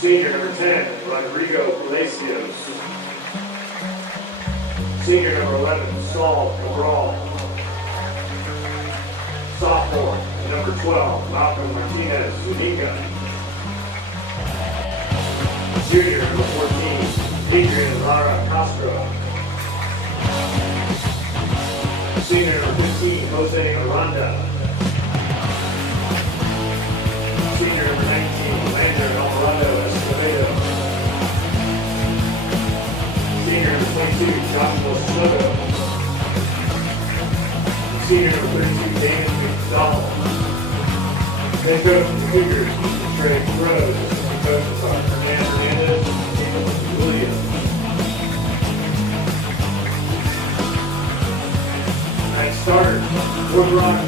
Senior, number 10, Rodrigo Palacios. Senior, number 11, Saul Cabral. Sophomore, number 12, Malcolm Martinez Zuniga. Junior, number 14, Adrian Lara Castro. Senior, number 15, Jose Aranda. Senior, number 19, Lander Alvarado Escobedo. Senior, number 22, Joshua Soto. Senior, number 32, David McDonald. Head coach of the Cougars, Trey Rose. Assistant coaches are Fernand Hernandez and Daniel Williams. At starter, Woodrock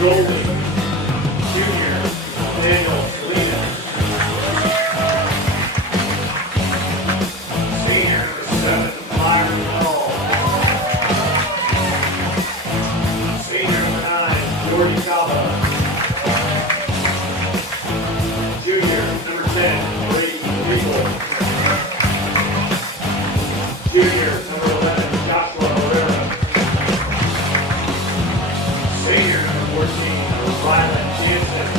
Goldie, Junior, Daniel Salina. Senior, number 7, Myron Hall. Senior, number 9, Jordy Cava. Junior, number 10, Brady Regal. Junior, number 11, Joshua Herrera. Senior, number 14, Ryland Jansen.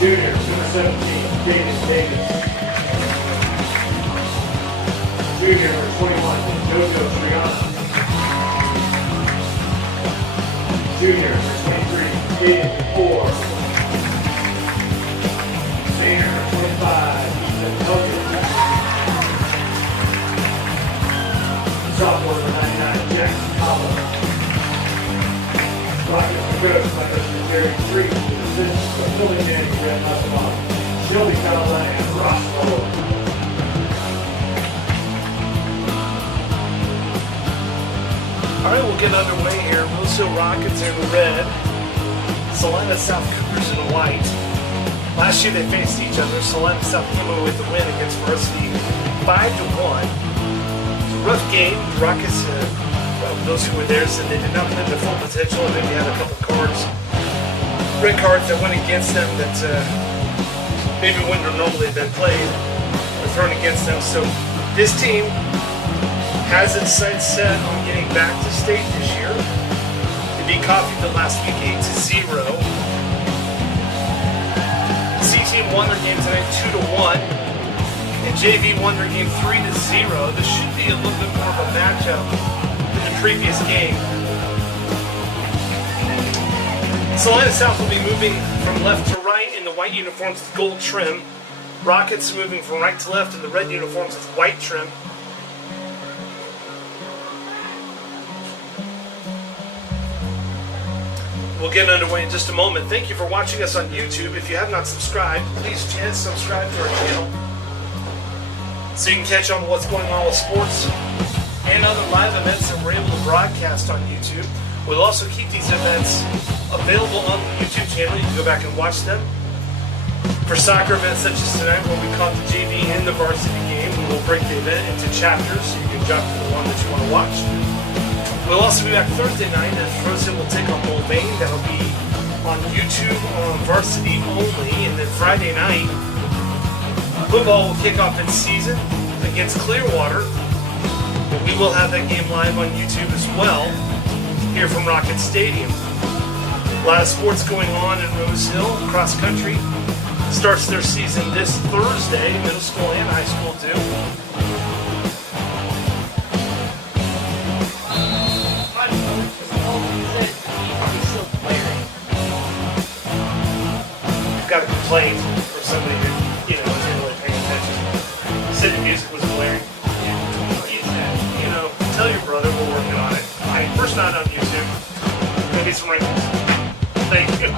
Junior, number 17, David Davis. Junior, number 21, Jojo Triana. Junior, number 23, David Ford. Senior, number 25, Ethan Elliott. Sophomore, number 99, Jackson Collins. Rockets are coached by Mr. Jerry Freed, with assistants by Billy Manning, Red Musselman, Shelby Caroline, and Ross Fuller. All right, we'll get underway here. Rose Hill Rockets in red, Salina South Cougars in white. Last year they faced each other. Salina South came away with the win against Varsity 5-1. It was a rough game. The Rockets, those who were there said they did not play their full potential and maybe had a couple cards, red cards that went against them that maybe wouldn't have normally been played or thrown against them. So this team has its sights set on getting back to state this year. They beat Coffeyville last week 8-0. C team won their game tonight 2-1. And JV won their game 3-0. This should be a little bit more of a matchup than the previous game. Salina South will be moving from left to right in the white uniforms with gold trim. Rockets moving from right to left in the red uniforms with white trim. We'll get underway in just a moment. Thank you for watching us on YouTube. If you have not subscribed, please subscribe to our channel so you can catch on what's going on with sports and other live events that we're able to broadcast on YouTube. We'll also keep these events available on the YouTube channel. You can go back and watch them. For soccer events such as tonight, where we caught the JV and the varsity game, and we'll break the event into chapters so you can jump to the one that you want to watch. We'll also be back Thursday night as Rose Hill will take on Mulvane. That'll be on YouTube on varsity only. And then Friday night, football will kick off its season against Clearwater. And we will have that game live on YouTube as well, here from Rocket Stadium. A lot of sports going on in Rose Hill. Cross country starts their season this Thursday, middle school and high school too. I've got a complaint from somebody who, isn't really paying attention. He said the music was blaring. Tell your brother we're working on it. Alright, first not on YouTube. Maybe some wrinkles. Thank you.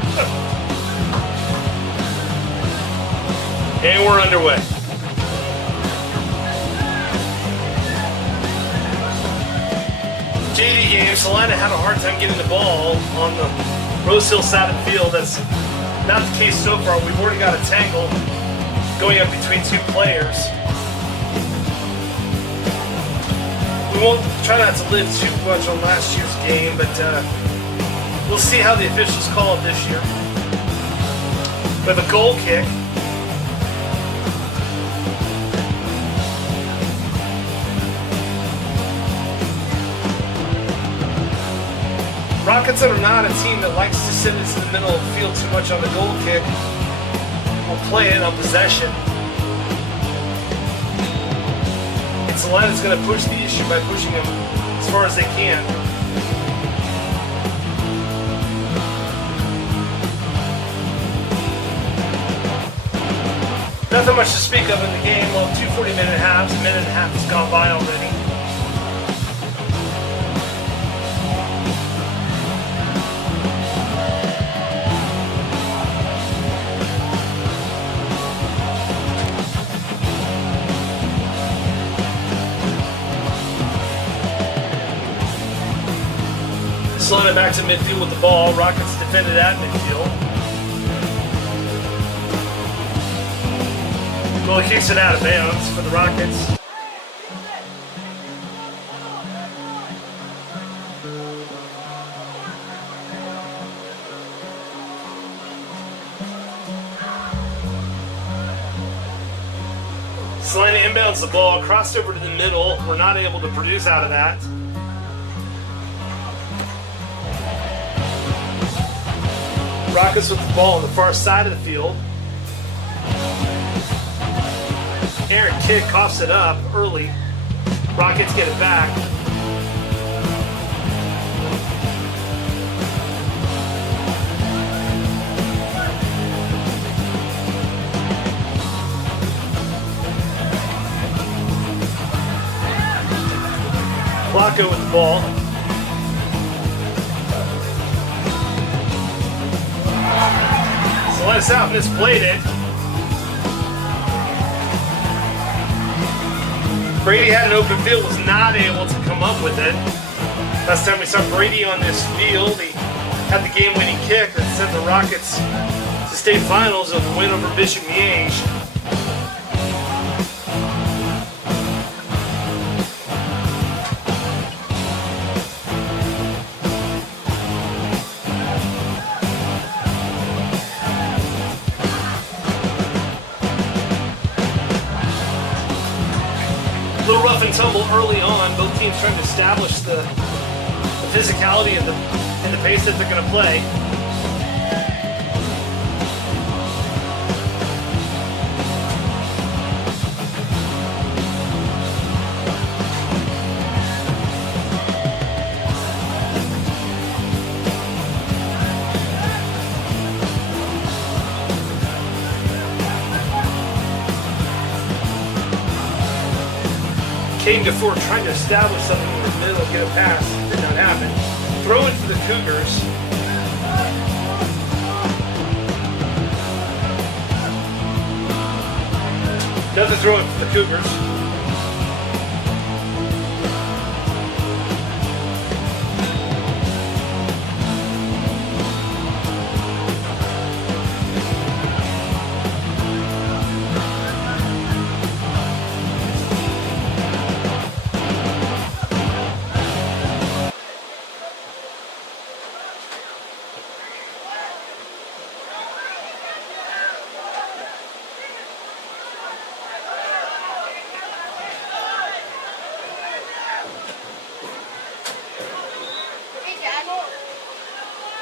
And we're underway. JV game, Salina had a hard time getting the ball on the Rose Hill side of the field. That's not the case so far. We've already got a tangle going up between two players. We won't try not to live too much on last year's game, but we'll see how the officials call it this year. We have a goal kick. Rockets are not a team that likes to sit into the middle of the field too much on the goal kick. We'll play it on possession. And Salina's going to push the issue by pushing them as far as they can. Nothing much to speak of in the game. Well, 2 40-minute halves. A minute and a half has gone by already. Salina back to midfield with the ball. Rockets defended at midfield. Goalie kicks it out of bounds for the Rockets. Salina inbounds the ball, crossed over to the middle. We're not able to produce out of that. Rockets with the ball on the far side of the field. Aaron Kidd coughs it up early. Rockets get it back. Flacco with the ball. Salina South misplayed it. Brady had an open field, was not able to come up with it. Last time we saw Brady on this field, he had the game-winning kick that sent the Rockets to state finals with a win over Bishop Miege. Rough and tumble early on, both teams trying to establish the physicality and the pace that they're going to play. Came to Ford trying to establish something in the middle, get a pass, did not happen. Throw it for the Cougars. Another throw it for the Cougars.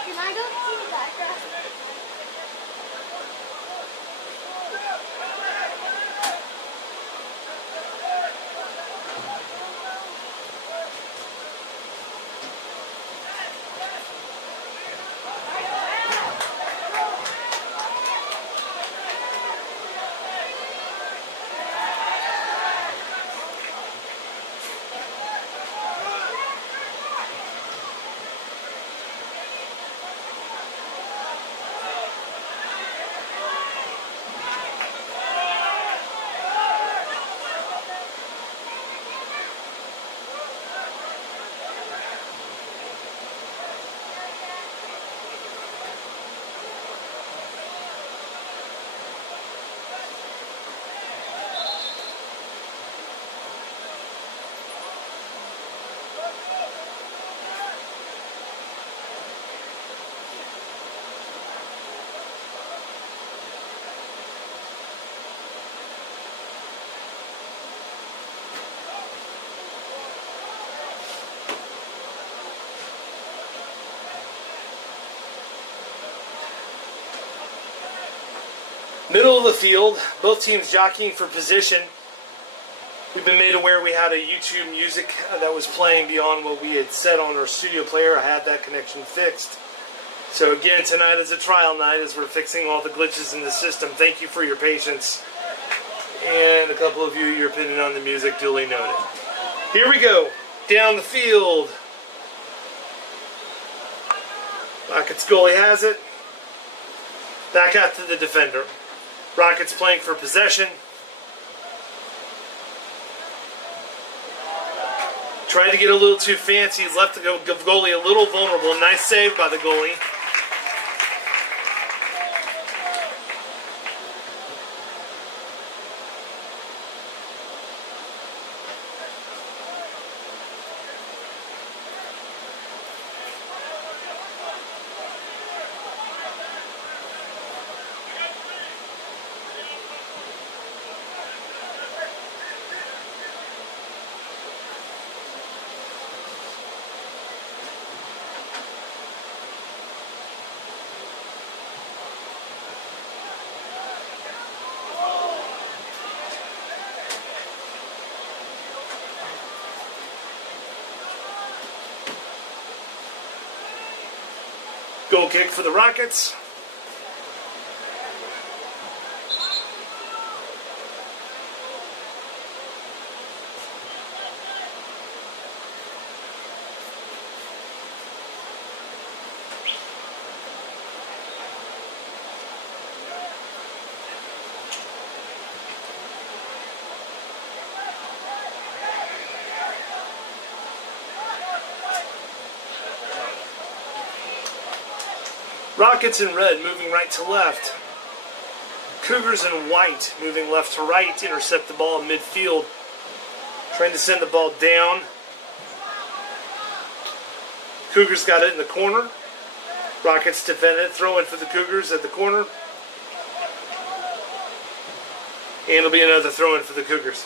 Can I go to the background? Middle of the field, both teams jockeying for position. We've been made aware we had a YouTube music that was playing beyond what we had set on our studio player. I had that connection fixed. So again, tonight is a trial night as we're fixing all the glitches in the system. Thank you for your patience. And a couple of you, your opinion on the music duly noted. Here we go. Down the field. Rockets goalie has it. Back out to the defender. Rockets playing for possession. Tried to get a little too fancy. He's left the goalie a little vulnerable. Nice save by the goalie. Goal kick for the Rockets. Rockets in red moving right to left. Cougars in white moving left to right. Intercept the ball in midfield. Trying to send the ball down. Cougars got it in the corner. Rockets defend it. Throw in for the Cougars at the corner. And it'll be another throw in for the Cougars.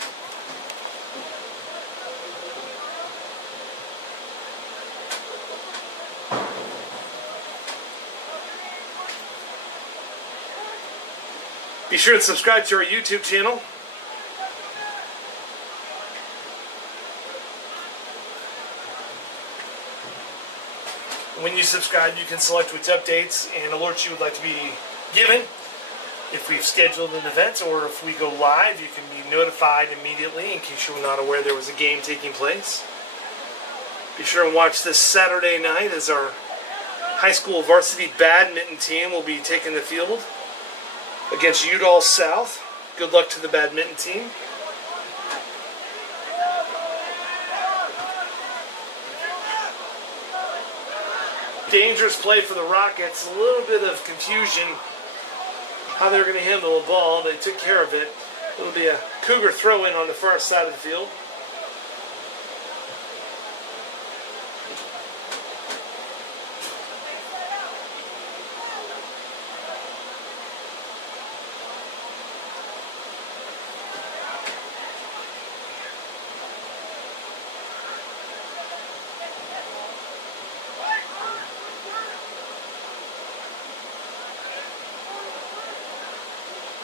Be sure to subscribe to our YouTube channel. When you subscribe, you can select which updates and alerts you would like to be given. If we've scheduled an event or if we go live, you can be notified immediately in case you were not aware there was a game taking place. Be sure and watch this Saturday night as our high school varsity badminton team will be taking the field against Udall South. Good luck to the badminton team. Dangerous play for the Rockets. A little bit of confusion how they're going to handle the ball. They took care of it. It'll be a Cougar throw-in on the far side of the field.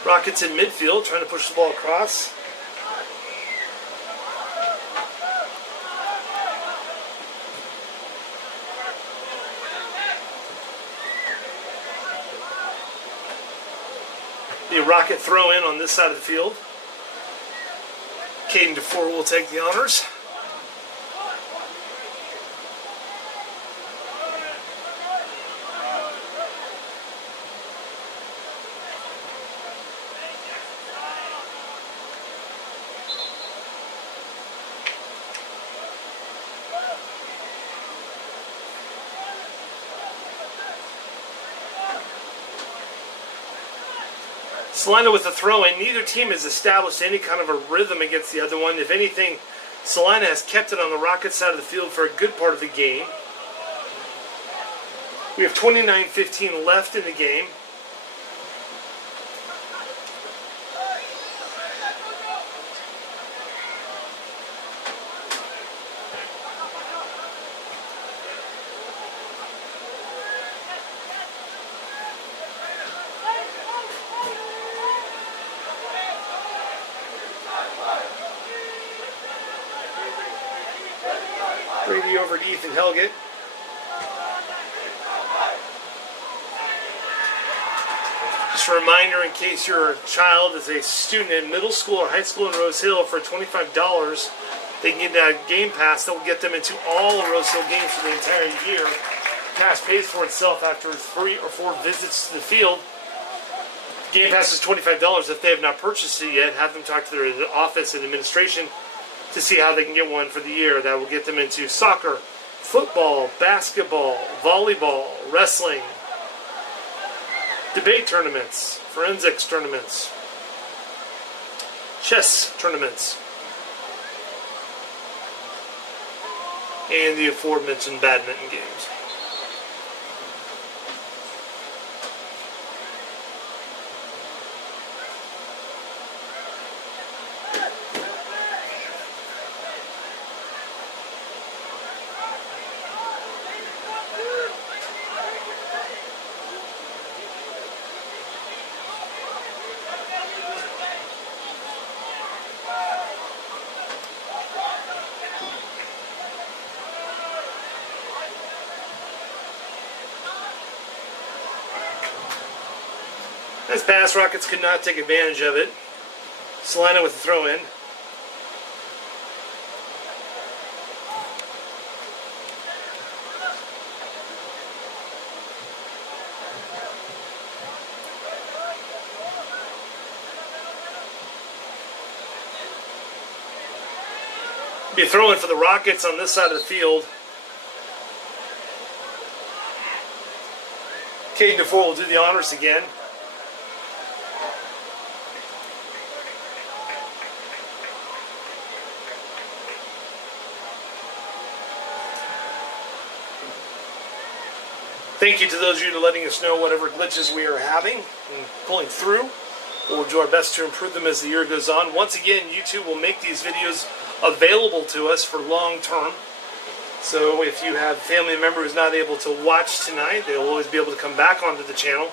Rockets in midfield, trying to push the ball across. The Rocket throw in on this side of the field. Caden DeFore will take the honors. Salina with the throw-in. Neither team has established any kind of a rhythm against the other one. If anything, Salina has kept it on the Rocket side of the field for a good part of the game. We have 29:15 left in the game. Brady over to Ethan Helgett. Just a reminder, in case your child is a student in middle school or high school in Rose Hill, for $25, they can get that Game Pass that will get them into all Rose Hill games for the entire year. Pass pays for itself after 3 or 4 visits to the field. Game Pass is $25. If they have not purchased it yet, have them talk to their office and administration to see how they can get one for the year. That will get them into soccer, football, basketball, volleyball, wrestling, debate tournaments, forensics tournaments, chess tournaments, and the aforementioned badminton games. Nice pass. Rockets could not take advantage of it. Salina with the throw in. Be a throw in for the Rockets on this side of the field. Caden DeFore will do the honors again. Thank you to those of you for letting us know whatever glitches we are having and pulling through. We'll do our best to improve them as the year goes on. Once again, YouTube will make these videos available to us for long term. So if you have a family member who's not able to watch tonight, they'll always be able to come back onto the channel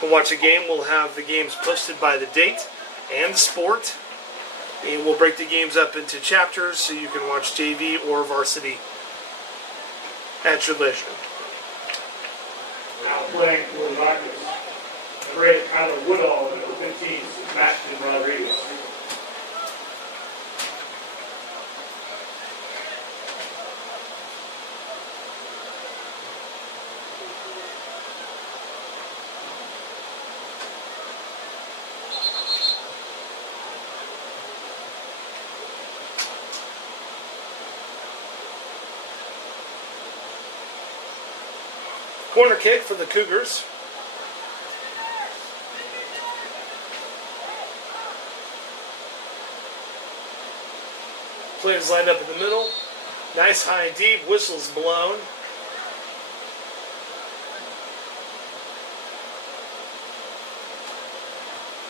To watch a game, we'll have the games posted by the date and the sport. And we'll break the games up into chapters so you can watch JV or varsity at your leisure. Now playing for the Rockets. Number 8, Kyler Woodall. Number 15, Sebastian Rodriguez. Corner kick for the Cougars. Players lined up in the middle. Nice high and deep. Whistles blown.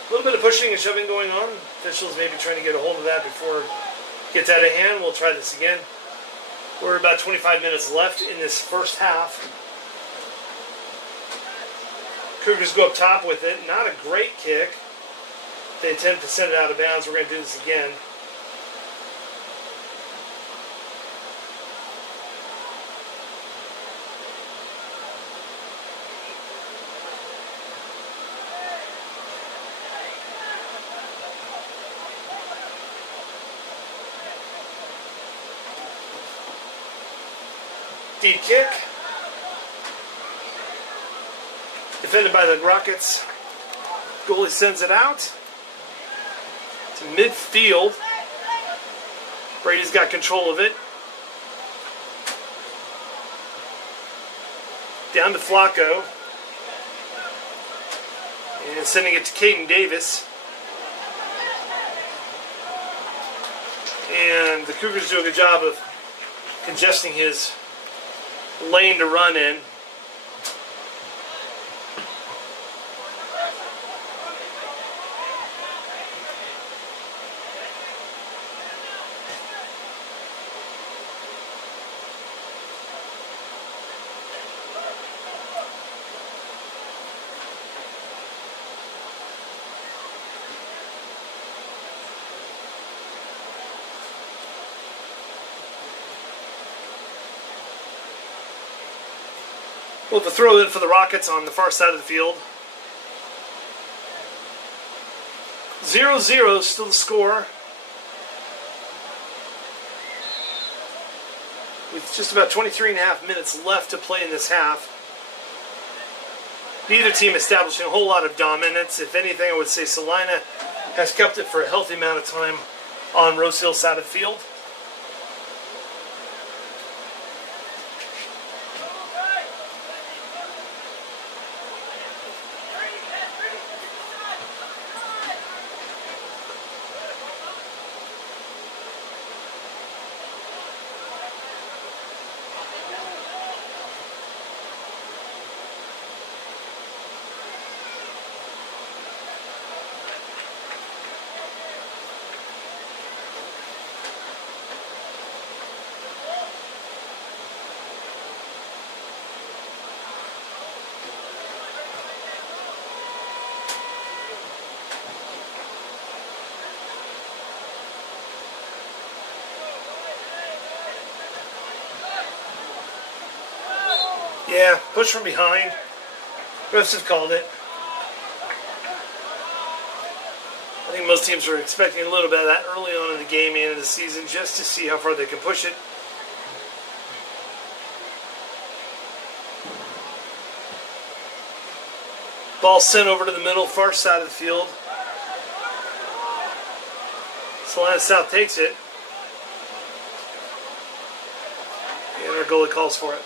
A little bit of pushing and shoving going on. Officials maybe trying to get a hold of that before it gets out of hand. We'll try this again. We're about 25 minutes left in this first half. Cougars go up top with it. Not a great kick. They attempt to send it out of bounds. We're going to do this again. Deep kick. Defended by the Rockets. Goalie sends it out to midfield. Brady's got control of it. Down to Flacco. And sending it to Caden Davis. And the Cougars do a good job of congesting his lane to run in. We'll have a throw in for the Rockets on the far side of the field. 0-0 still the score. With just about 23 and a half minutes left to play in this half. Neither team establishing a whole lot of dominance. If anything, I would say Salina has kept it for a healthy amount of time on Rose Hill side of the field. Yeah, push from behind. Refs have called it. I think most teams are expecting a little bit of that early on in the game and in the season just to see how far they can push it. Ball sent over to the middle, far side of the field. Salina South takes it. And our goalie calls for it.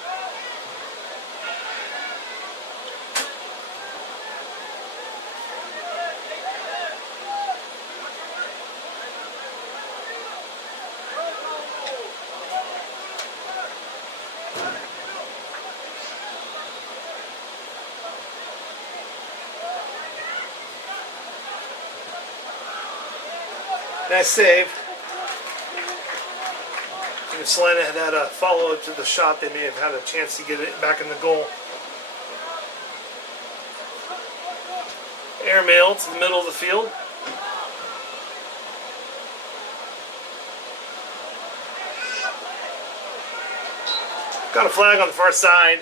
Nice save. And if Salina had had a follow-up to the shot, they may have had a chance to get it back in the goal. Airmail to the middle of the field. Got a flag on the far side.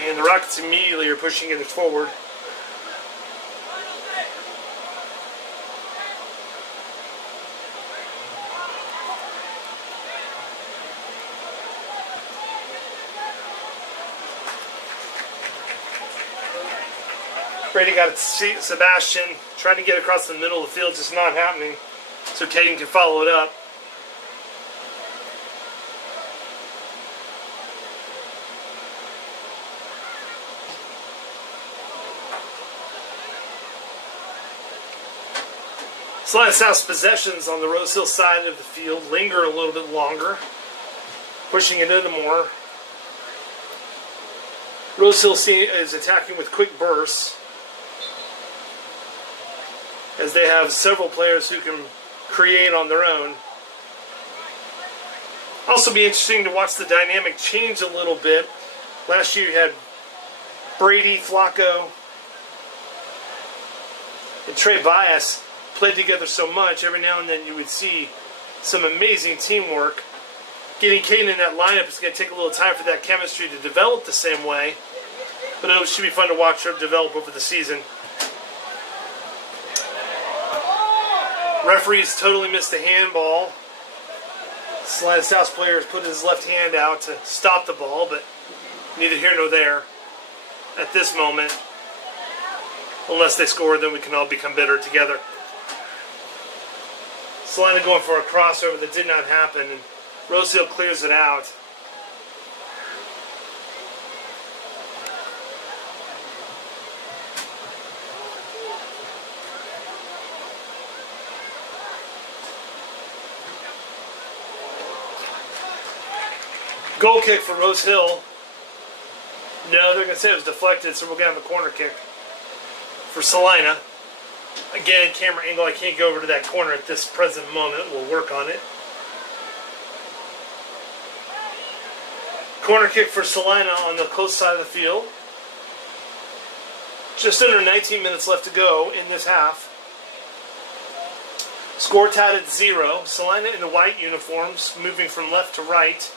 And the Rockets immediately are pushing it forward. Brady got it to Sebastian, trying to get across the middle of the field, just not happening. So Caden can follow it up. Salina South's possessions on the Rose Hill side of the field linger a little bit longer, pushing it into more. Rose Hill is attacking with quick bursts, as they have several players who can create on their own. Also be interesting to watch the dynamic change a little bit. Last year you had Brady, Flacco, and Trey Bias played together so much. Every now and then you would see some amazing teamwork. Getting Caden in that lineup is going to take a little time for that chemistry to develop the same way, but it should be fun to watch her develop over the season. Referees totally missed the handball. Salina South player put his left hand out to stop the ball, but neither here nor there at this moment. Unless they score, then we can all become better together. Salina going for a crossover that did not happen, and Rose Hill clears it out. Goal kick for Rose Hill. No, they're going to say it was deflected, so we're going to have a corner kick for Salina. Again, camera angle, I can't go over to that corner at this present moment. We'll work on it. Corner kick for Salina on the close side of the field. Just under 19 minutes left to go in this half. Score tied at 0. Salina in the white uniforms moving from left to right.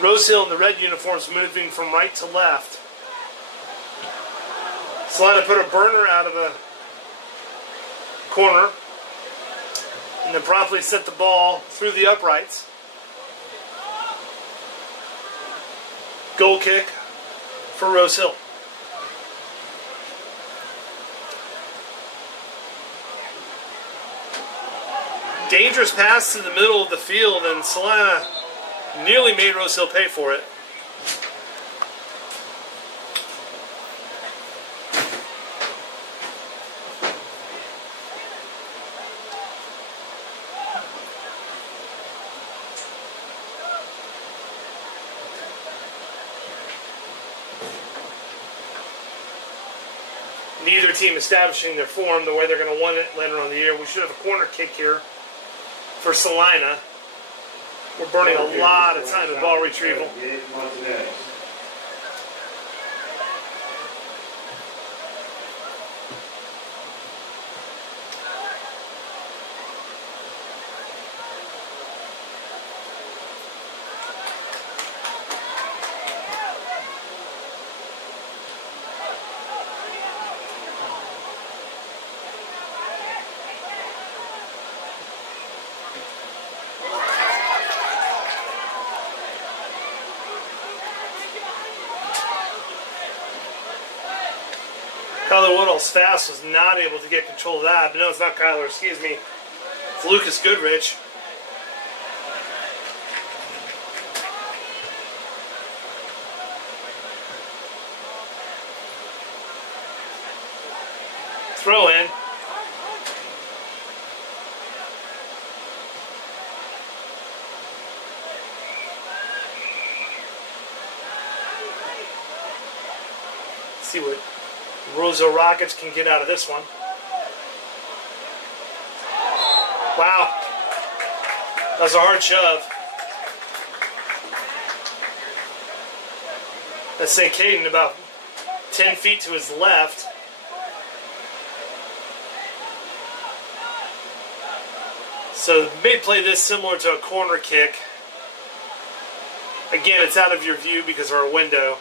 Rose Hill in the red uniforms moving from right to left. Salina put a burner out of a corner and then promptly sent the ball through the uprights. Goal kick for Rose Hill. Dangerous pass to the middle of the field, and Salina nearly made Rose Hill pay for it. Neither team establishing their form the way they're going to want it later on in the year. We should have a corner kick here for Salina. We're burning a lot of time in ball retrieval. Kyler Woodall's fast was not able to get control of that. But no, it's not Kyler, excuse me. It's Lucas Goodrich. Throw in. Let's see what Rose Hill Rockets can get out of this one. Wow. That was a hard shove. Let's say Caden about 10 feet to his left. So may play this similar to a corner kick. Again, it's out of your view because of our window.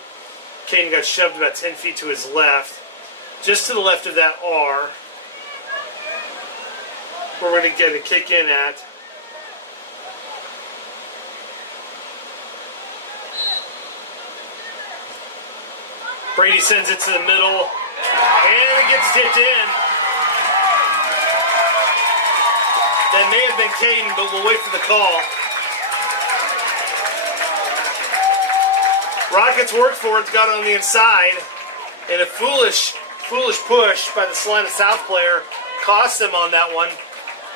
Caden got shoved about 10 feet to his left. Just to the left of that R, where we're going to get a kick in at. Brady sends it to the middle, and it gets tipped in. That may have been Caden, but we'll wait for the call. Rockets worked for it, got it on the inside, and a foolish push by the Salina South player cost them on that one.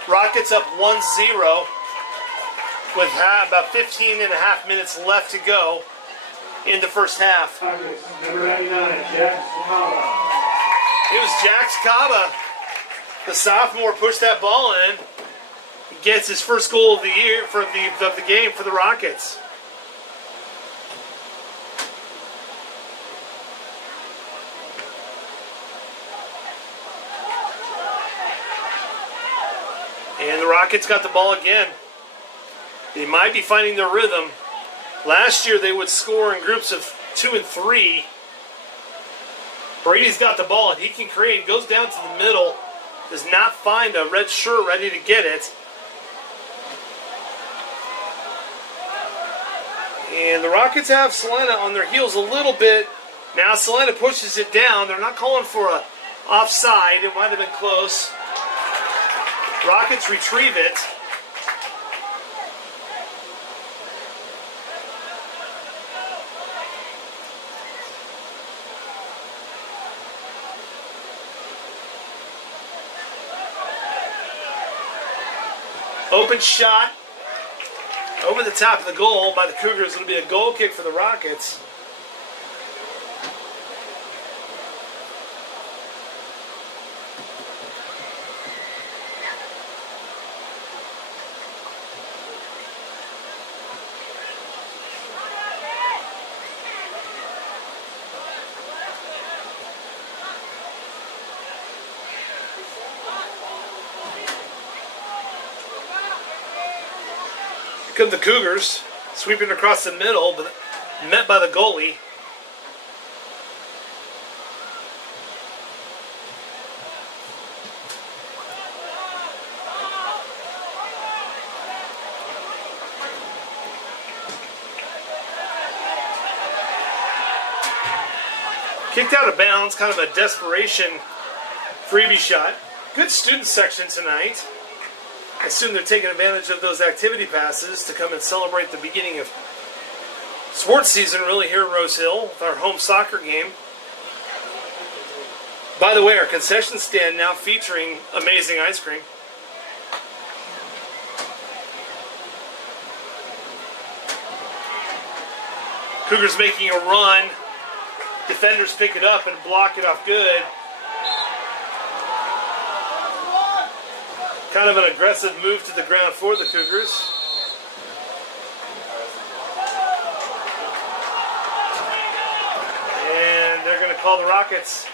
Rockets up 1-0 with about 15 and a half minutes left to go in the first half. Number 99, Jax Cava. It was Jax Cava, the sophomore, pushed that ball in. He gets his first goal of the year of the game for the Rockets. And the Rockets got the ball again. They might be finding their rhythm. Last year they would score in groups of 2 and 3. Brady's got the ball and he can create. Goes down to the middle. Does not find a red shirt ready to get it. And the Rockets have Salina on their heels a little bit. Now Salina pushes it down. They're not calling for a offside. It might have been close. Rockets retrieve it. Open shot over the top of the goal by the Cougars. It'll be a goal kick for the Rockets. Here come the Cougars, sweeping across the middle, but met by the goalie. Kicked out of bounds, kind of a desperation freebie shot. Good student section tonight. I assume they're taking advantage of those activity passes to come and celebrate the beginning of sports season really here at Rose Hill with our home soccer game. By the way, our concession stand now featuring amazing ice cream. Cougars making a run. Defenders pick it up and block it off good. Kind of an aggressive move to the ground for the Cougars. And they're going to call the Rockets.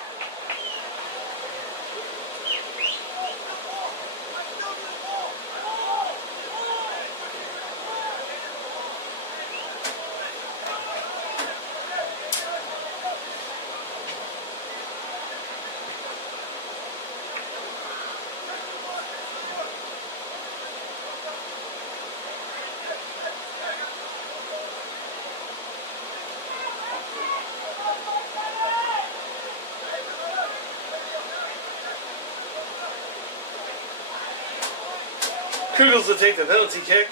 Cougars will take the penalty kick.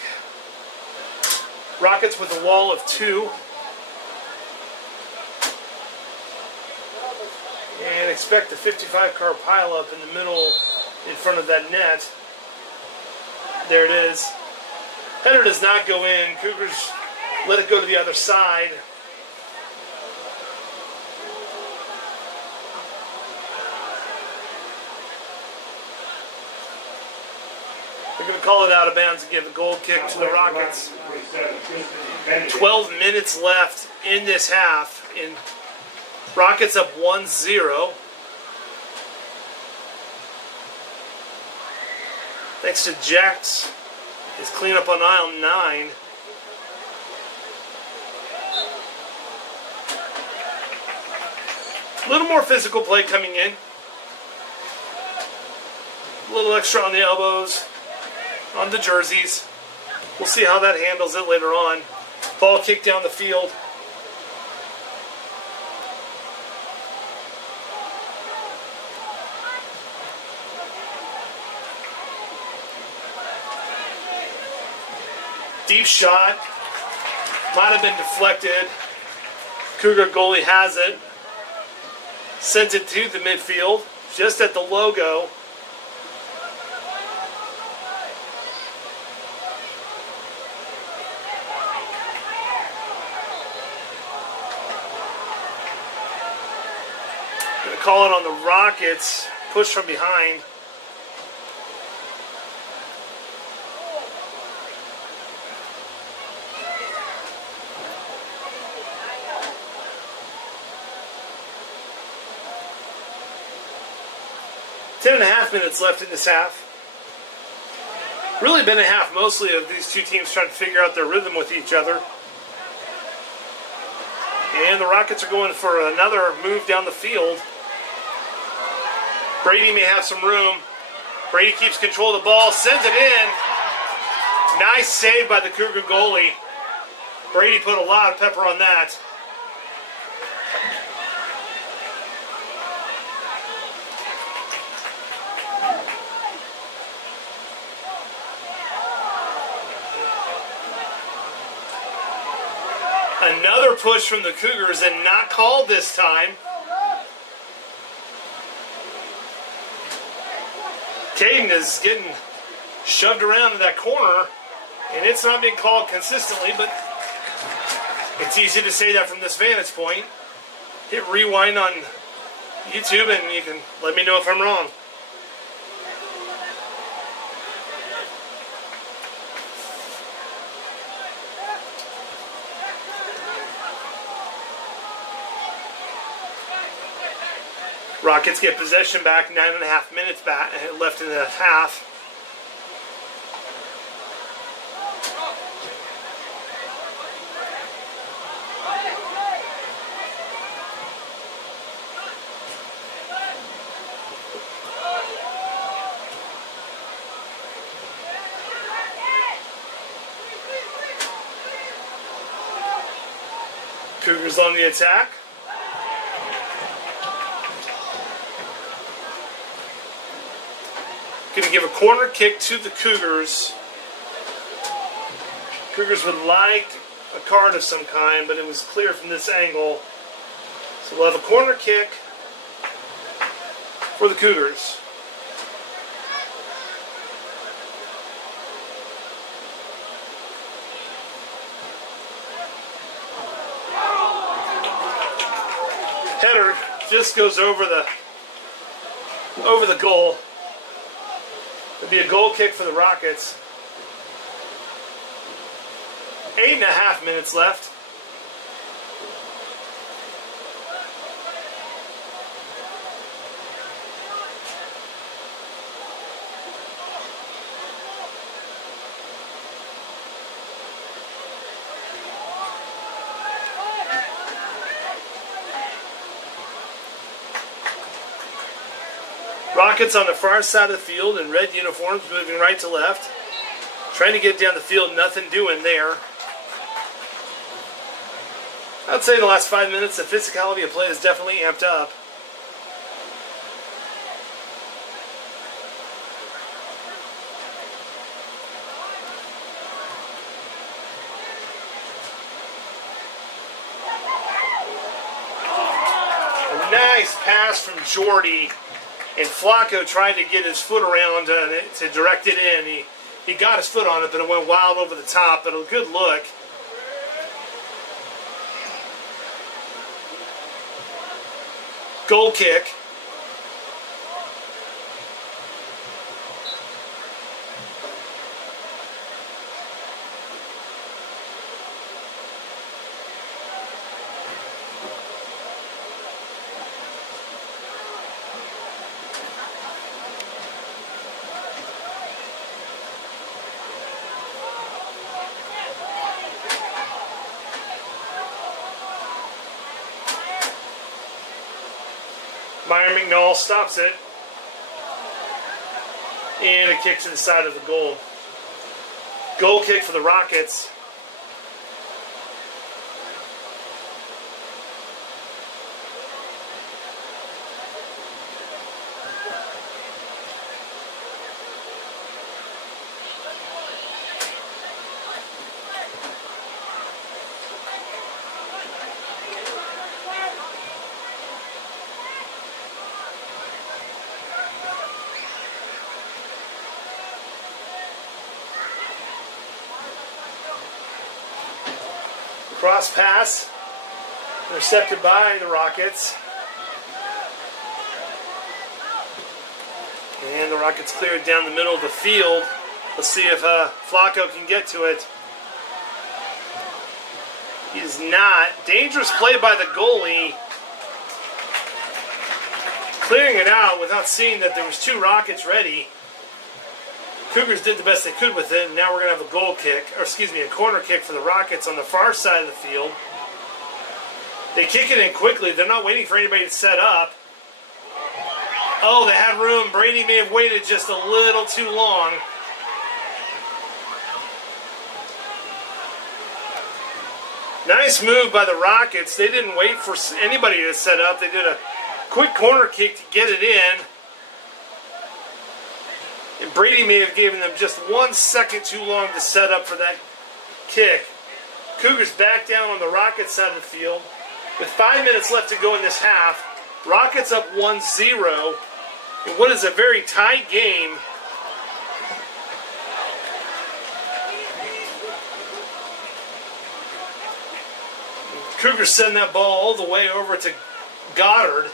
Rockets with a wall of 2. And expect a 55-car pileup in the middle in front of that net. There it is. Header does not go in. Cougars let it go to the other side. They're going to call it out of bounds and give a goal kick to the Rockets. 12 minutes left in this half. And Rockets up 1-0. Thanks to Jack's his cleanup on aisle 9. A little more physical play coming in. A little extra on the elbows, on the jerseys. We'll see how that handles it later on. Ball kicked down the field. Deep shot. Might have been deflected. Cougar goalie has it. Sends it to the midfield, just at the logo. Gonna call it on the Rockets. Push from behind. Ten and a half minutes left in this half. Really been a half mostly of these two teams trying to figure out their rhythm with each other. And the Rockets are going for another move down the field. Brady may have some room. Brady keeps control of the ball, sends it in. Nice save by the Cougar goalie. Brady put a lot of pepper on that. Another push from the Cougars and not called this time. Caden is getting shoved around in that corner, and it's not being called consistently, but it's easy to say that from this vantage point. Hit rewind on YouTube and you can let me know if I'm wrong. Rockets get possession back, 9.5 minutes back left in the half. Cougars on the attack. Going to give a corner kick to the Cougars. Cougars would like a card of some kind, but it was clear from this angle. So we'll have a corner kick for the Cougars. Header just goes over the goal. It'll be a goal kick for the Rockets. 8.5 minutes left. Rockets on the far side of the field in red uniforms, moving right to left. Trying to get down the field, nothing doing there. I'd say in the last 5 minutes, the physicality of play is definitely amped up. A nice pass from Jordy. And Flacco tried to get his foot around to direct it in. He got his foot on it, but it went wild over the top. But a good look. Goal kick. Byron McNall stops it. And it kicks inside of the goal. Goal kick for the Rockets. Cross pass, intercepted by the Rockets. And the Rockets clear it down the middle of the field. Let's see if Flacco can get to it. He's not. Dangerous play by the goalie. Clearing it out without seeing that there was 2 Rockets ready. Cougars did the best they could with it, and now we're going to have a goal kick, or excuse me, a corner kick for the Rockets on the far side of the field. They kick it in quickly. They're not waiting for anybody to set up. Oh, they had room. Brady may have waited just a little too long. Nice move by the Rockets. They didn't wait for anybody to set up. They did a quick corner kick to get it in. And Brady may have given them just 1 second too long to set up for that kick. Cougars back down on the Rockets side of the field. With 5 minutes left to go in this half, Rockets up 1-0 in what is a very tight game. Cougars send that ball all the way over to Goddard.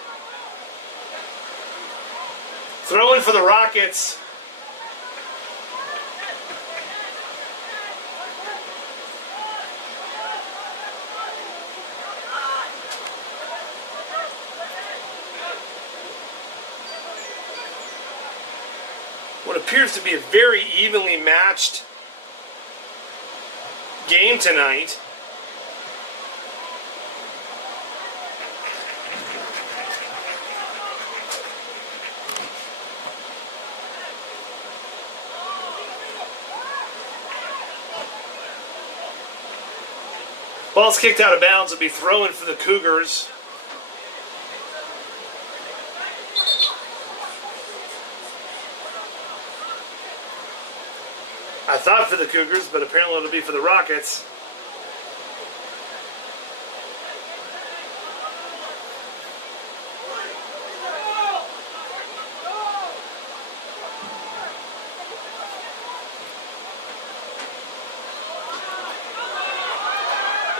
Throw in for the Rockets. What appears to be a very evenly matched game tonight. Ball's kicked out of bounds. It'll be throw-in for the Cougars. I thought for the Cougars, but apparently it'll be for the Rockets.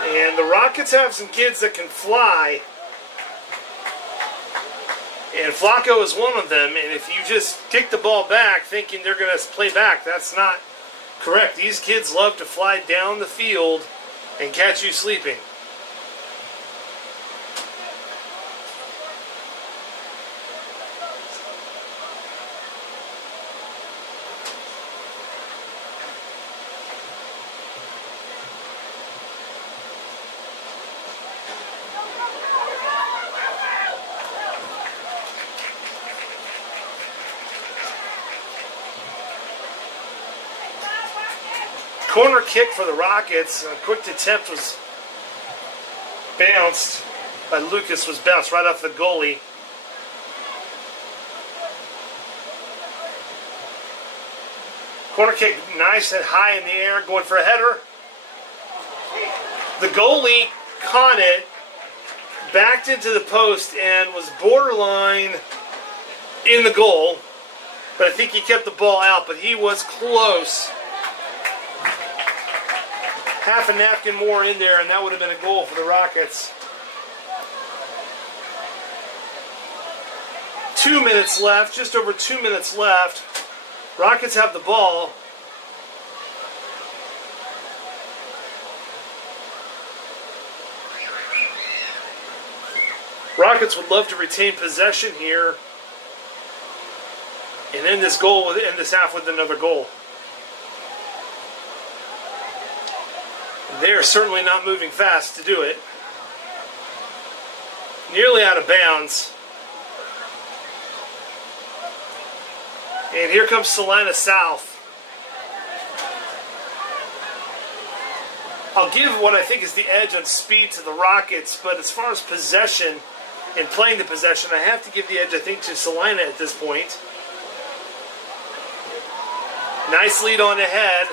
And the Rockets have some kids that can fly. And Flacco is one of them. And if you just kick the ball back thinking they're going to play back, that's not correct. These kids love to fly down the field and catch you sleeping. Corner kick for the Rockets. A quick attempt was bounced by Lucas, was bounced right off the goalie. Corner kick nice and high in the air, going for a header. The goalie caught it, backed into the post, and was borderline in the goal. But I think he kept the ball out, but he was close. Half a napkin more in there, and that would have been a goal for the Rockets. 2 minutes left, just over 2 minutes left. Rockets have the ball. Rockets would love to retain possession here and end this half with another goal. They are certainly not moving fast to do it. Nearly out of bounds. And here comes Salina South. I'll give what I think is the edge on speed to the Rockets, but as far as possession and playing the possession, I have to give the edge, I think, to Salina at this point. Nice lead on ahead.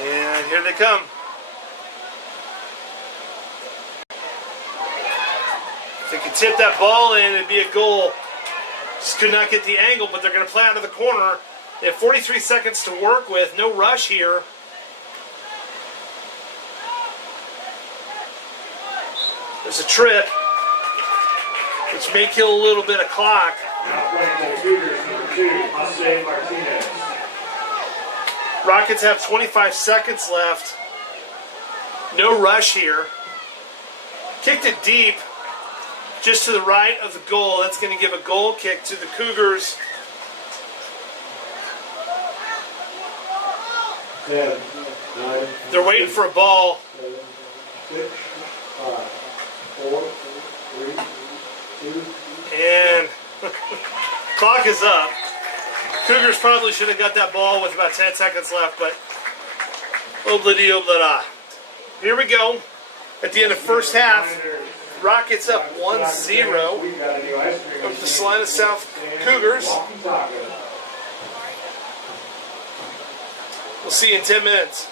And here they come. If they could tip that ball in, it'd be a goal. Just could not get the angle, but they're going to play out of the corner. They have 43 seconds to work with. No rush here. There's a trip, which may kill a little bit of clock. Now playing for the Cougars, number 2, Jose Martinez. Rockets have 25 seconds left. No rush here. Kicked it deep, just to the right of the goal. That's going to give a goal kick to the Cougars. 10, 9, They're waiting for a ball. 7, 6, 5, 4, 3, 2. And clock is up. Cougars probably should have got that ball with about 10 seconds left, but obladi oblada. Here we go. At the end of first half, Rockets up 1-0 over the Salina South Cougars. We'll see you in 10 minutes.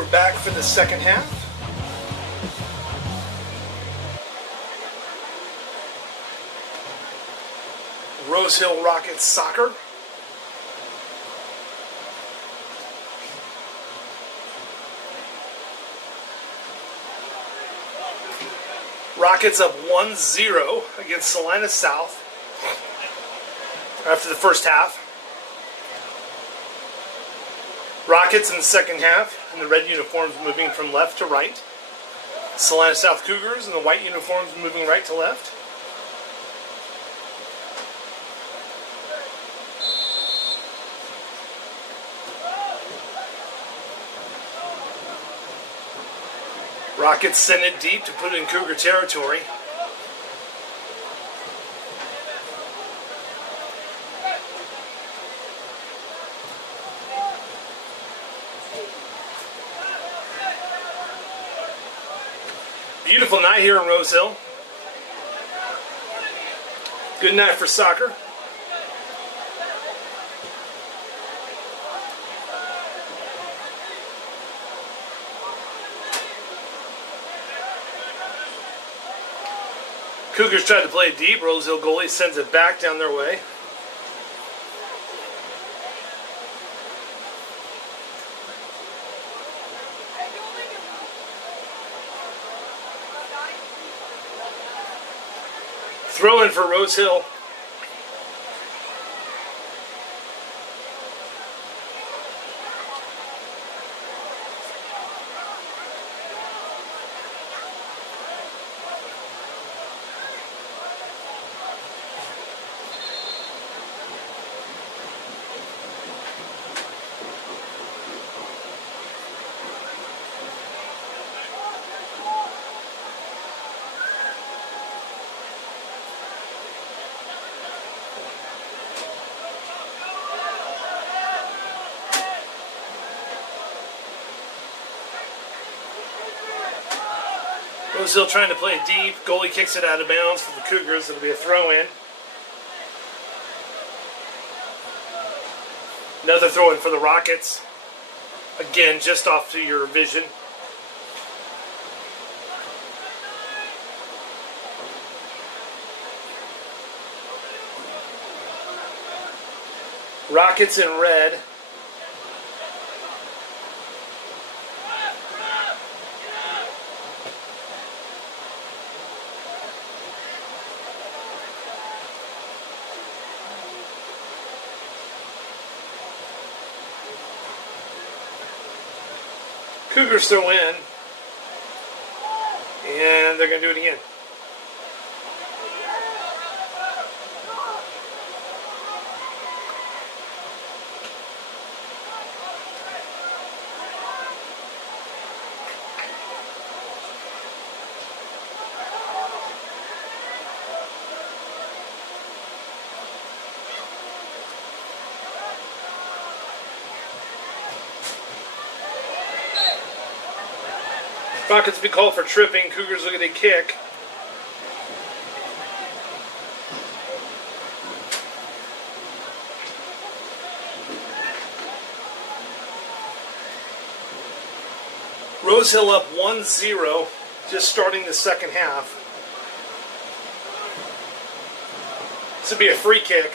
We're back for the second half. Rose Hill Rockets soccer. Rockets up 1-0 against Salina South after the first half. Rockets in the second half in the red uniforms moving from left to right. Salina South Cougars in the white uniforms moving right to left. Rockets send it deep to put it in Cougar territory. Beautiful night here in Rose Hill. Good night for soccer. Cougars tried to play it deep. Rose Hill goalie sends it back down their way. Throw in for Rose Hill. Rose Hill trying to play it deep. Goalie kicks it out of bounds for the Cougars. It'll be a throw-in. Another throw-in for the Rockets. Again, just off to your vision. Rockets in red. Cougars throw in, and they're going to do it again. Rockets be called for tripping. Cougars look at a kick. Rose Hill up 1-0, just starting the second half. This would be a free kick.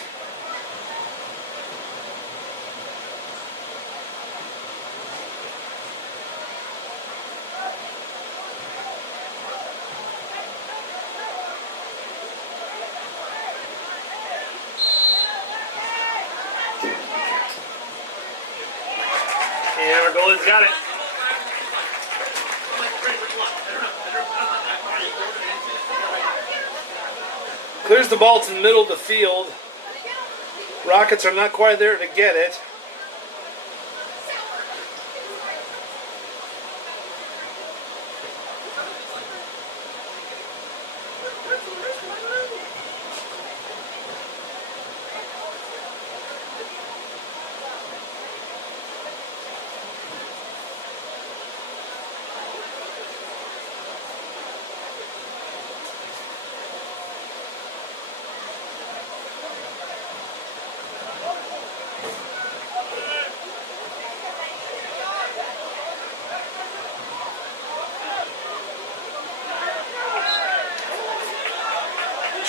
And our goalie's got it. Clears the ball to the middle of the field. Rockets are not quite there to get it.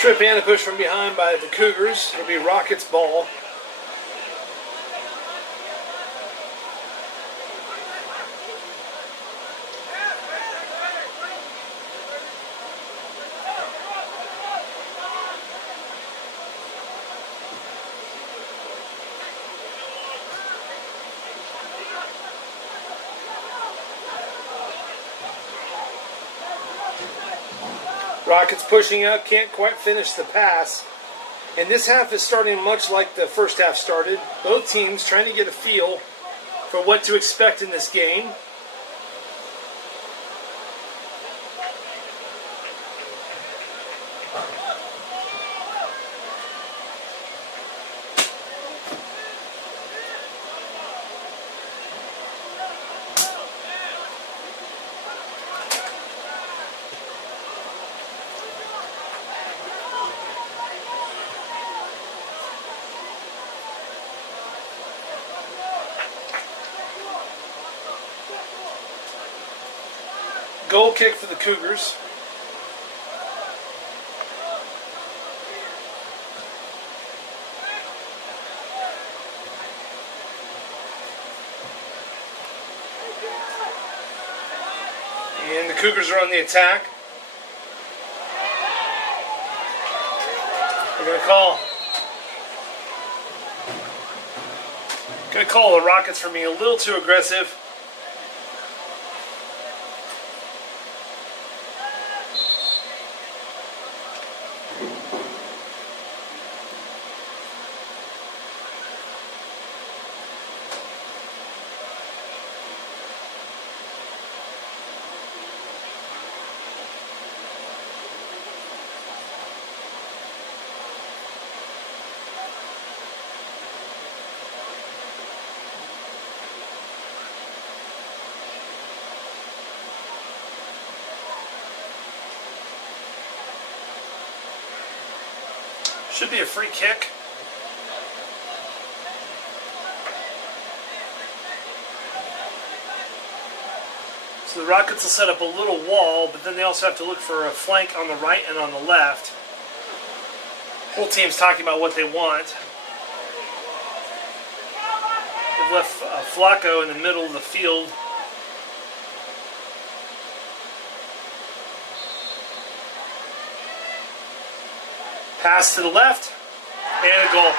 Trip and a push from behind by the Cougars. It'll be Rockets ball. Rockets pushing up, can't quite finish the pass. And this half is starting much like the first half started. Both teams trying to get a feel for what to expect in this game. Goal kick for the Cougars. And the Cougars are on the attack. They're going to call the Rockets for being a little too aggressive. Should be a free kick. So the Rockets will set up a little wall, but then they also have to look for a flank on the right and on the left. Whole team's talking about what they want. They've left Flacco in the middle of the field. Pass to the left, and a goal.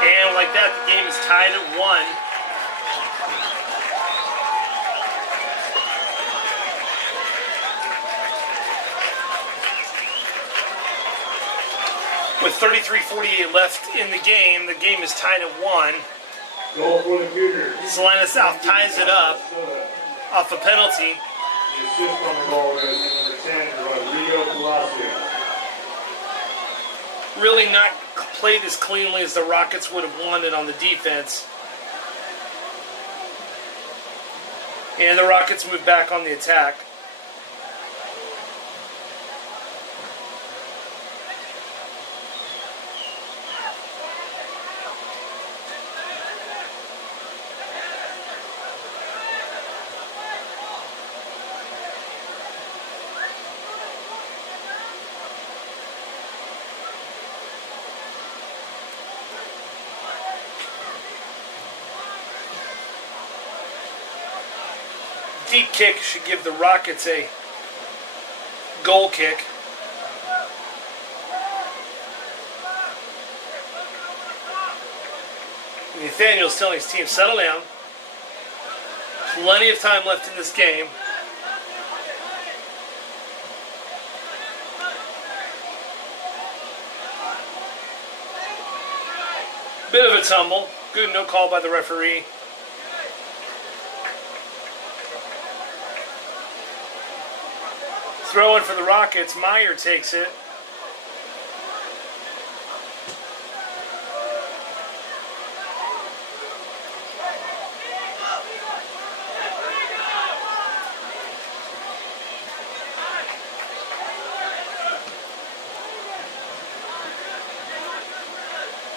And like that, the game is tied at 1. With 33:48 left in the game is tied at 1. Goal for the Cougars. Salina South ties it up off a penalty. The assist on the ball goes to number 10, Rodrigo Palacio. Really not played as cleanly as the Rockets would have wanted on the defense. And the Rockets move back on the attack. Deep kick should give the Rockets a goal kick. Nathaniel's telling his team, settle down. Plenty of time left in this game. Bit of a tumble. Good, no call by the referee. Throw in for the Rockets. Meyer takes it.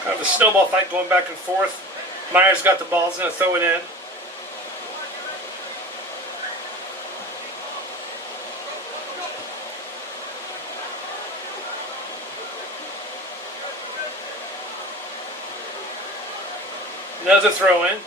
Kind of a snowball fight going back and forth. Meyer's got the ball. He's going to throw it in. Another throw in.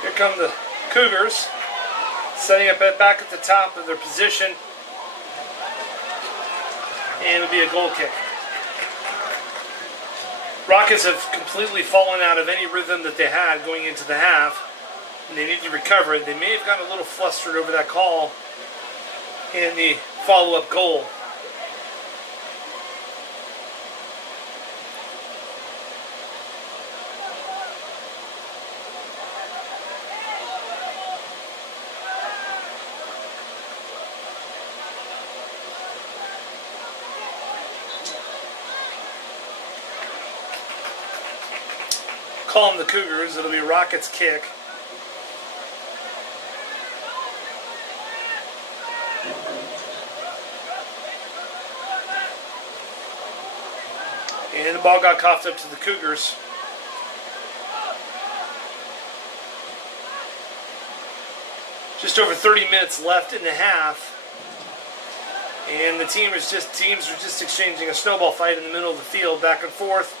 Here come the Cougars, setting up back at the top of their position, and it'll be a goal kick. Rockets have completely fallen out of any rhythm that they had going into the half, and they need to recover it. They may have gotten a little flustered over that call in the follow-up goal. Calling the Cougars, it'll be Rockets kick. And the ball got coughed up to the Cougars. Just over 30 minutes left in the half. And the teams are just exchanging a snowball fight in the middle of the field, back and forth.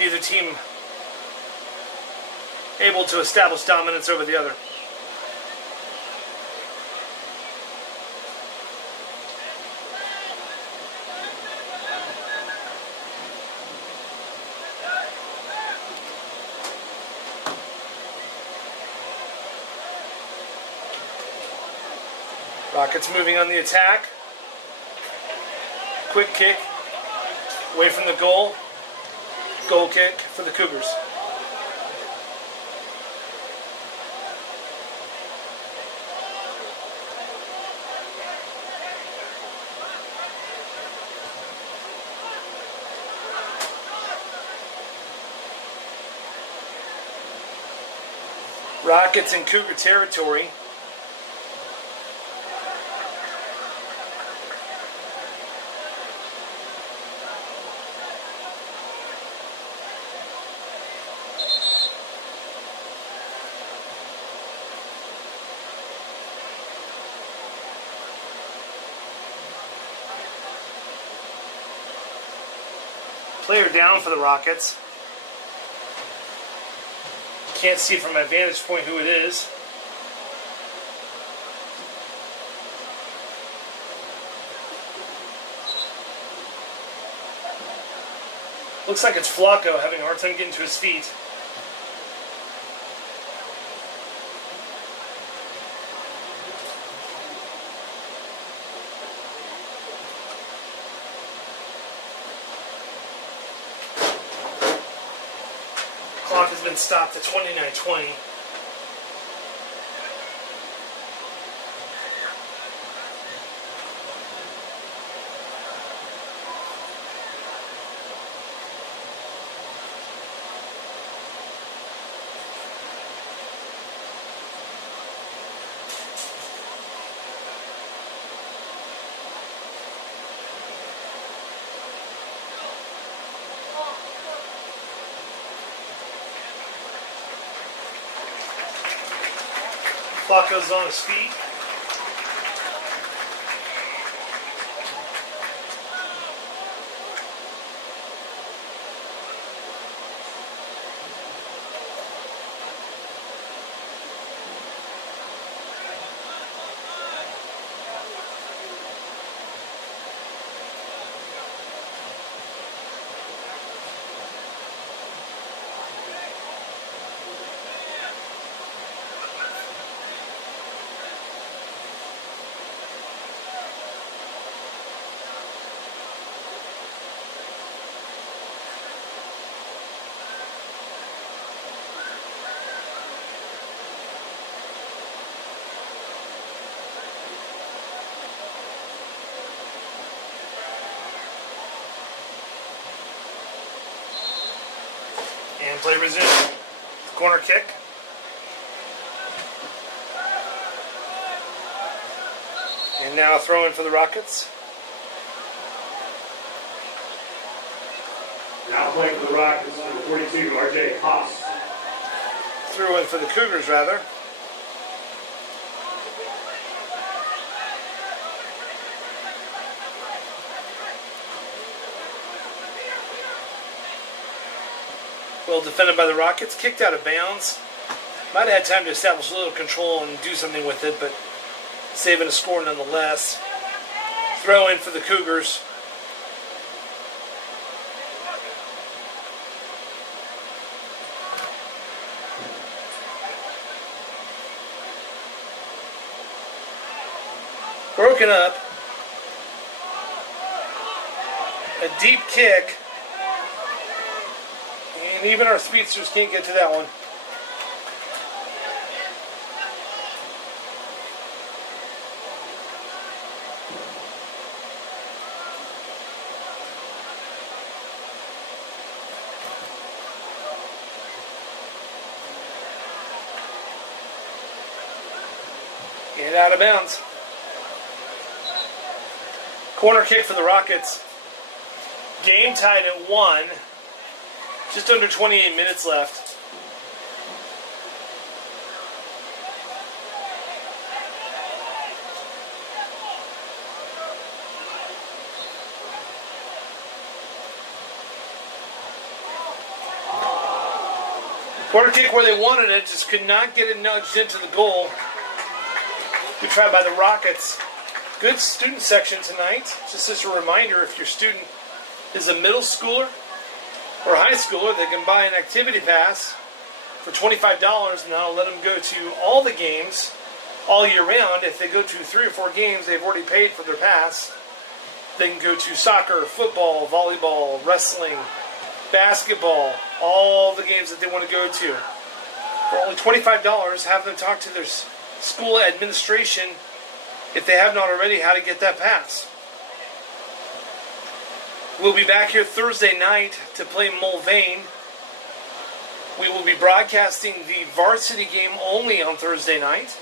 Neither team able to establish dominance over the other. Rockets moving on the attack. Quick kick away from the goal. Goal kick for the Cougars. Rockets in Cougar territory. Player down for the Rockets. Can't see from my vantage point who it is. Looks like it's Flacco having a hard time getting to his feet. Clock has been stopped at 29:20. Flacco's on his feet. And play resumed. Corner kick. And now a throw in for the Rockets. Now playing for the Rockets, number 42, R.J. Haas. Threw in for the Cougars, rather. Well defended by the Rockets. Kicked out of bounds. Might have had time to establish a little control and do something with it, but saving a score nonetheless. Throw in for the Cougars. Broken up. A deep kick. And even our speedsters can't get to that one. And out of bounds. Corner kick for the Rockets. Game tied at 1. Just under 28 minutes left. Corner kick where they wanted it, just could not get it nudged into the goal. Good try by the Rockets. Good student section tonight. Just as a reminder, if your student is a middle schooler or a high schooler, they can buy an activity pass for $25, and that'll let them go to all the games all year round. If they go to 3 or 4 games, they've already paid for their pass. They can go to soccer, football, volleyball, wrestling, basketball, all the games that they want to go to. For only $25, have them talk to their school administration, if they have not already, how to get that pass. We'll be back here Thursday night to play Mulvane. We will be broadcasting the varsity game only on Thursday night.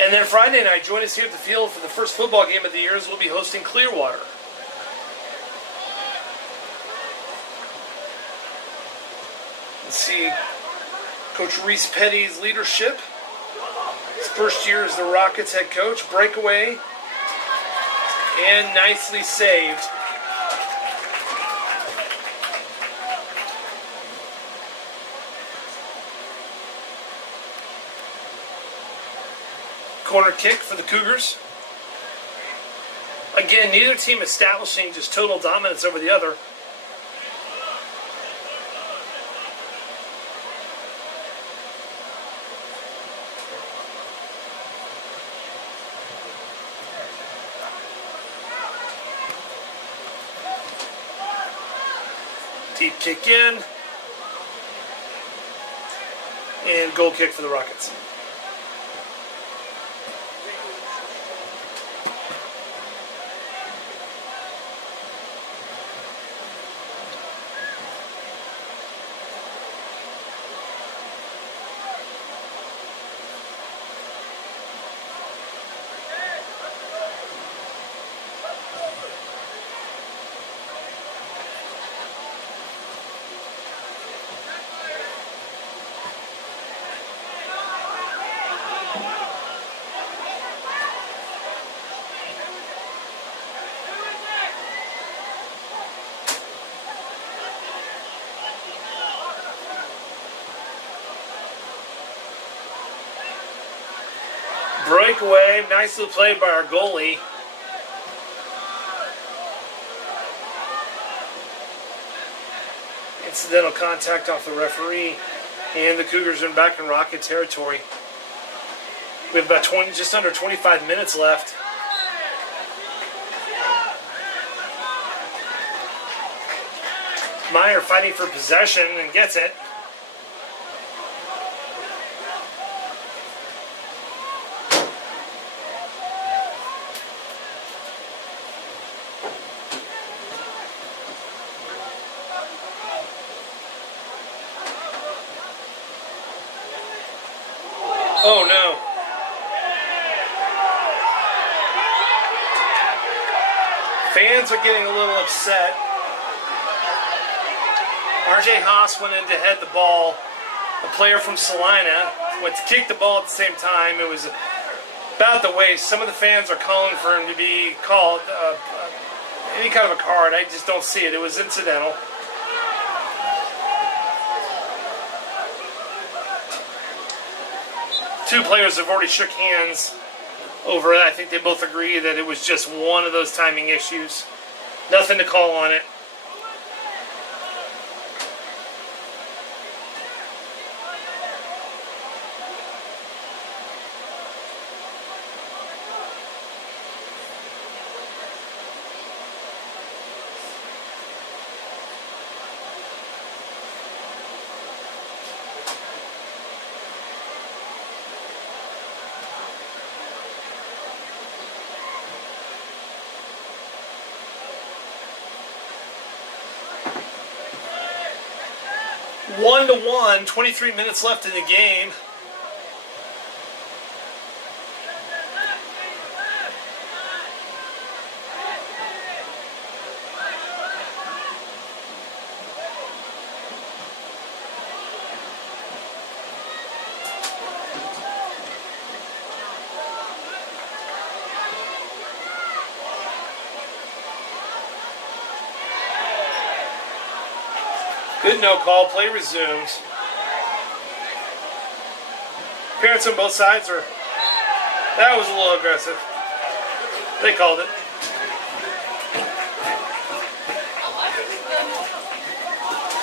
And then Friday night, join us here at the field for the first football game of the year, as we'll be hosting Clearwater. Let's see Coach Reese Petty's leadership. His first year as the Rockets head coach. Breakaway. And nicely saved. Corner kick for the Cougars. Again, neither team establishing just total dominance over the other. Deep kick in. And goal kick for the Rockets. Breakaway, nicely played by our goalie. Incidental contact off the referee, and the Cougars are back in Rocket territory. We have about just under 25 minutes left. Meyer fighting for possession and gets it. Oh no. Fans are getting a little upset. RJ Haas went in to head the ball. A player from Salina went to kick the ball at the same time. It was about the waist. Some of the fans are calling for him to be called any kind of a card. I just don't see it. It was incidental. Two players have already shook hands over it. I think they both agree that it was just one of those timing issues. Nothing to call on it. One to one, 23 minutes left in the game. Good no call. Play resumes. Parents on both sides are. That was a little aggressive. They called it.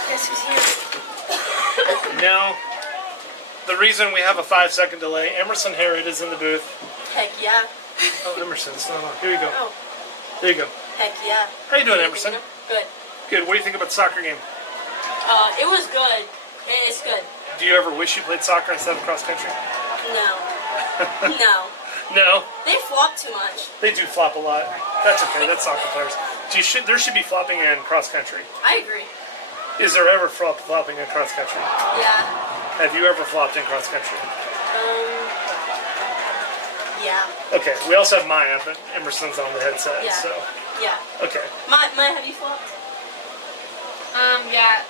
Guess who's here? Now, the reason we have a 5-second delay, Emerson Harrod is in the booth. Heck yeah. Oh, Emerson, it's not on. Here you go. Oh, There you go. heck yeah. How you doing, Emerson? Good. Good. What do you think about the soccer game? It was good. It's good. Do you ever wish you played soccer instead of cross country? No. No. No. They flop too much. They do flop a lot. That's okay. That's soccer players. There should be flopping in cross country. I agree. Is there ever flopping in cross country? Yeah. Have you ever flopped in cross country? Yeah. Okay. We also have Maya, but Emerson's on the headset. Yeah. So. Yeah. Okay. My, have you flopped? Yeah.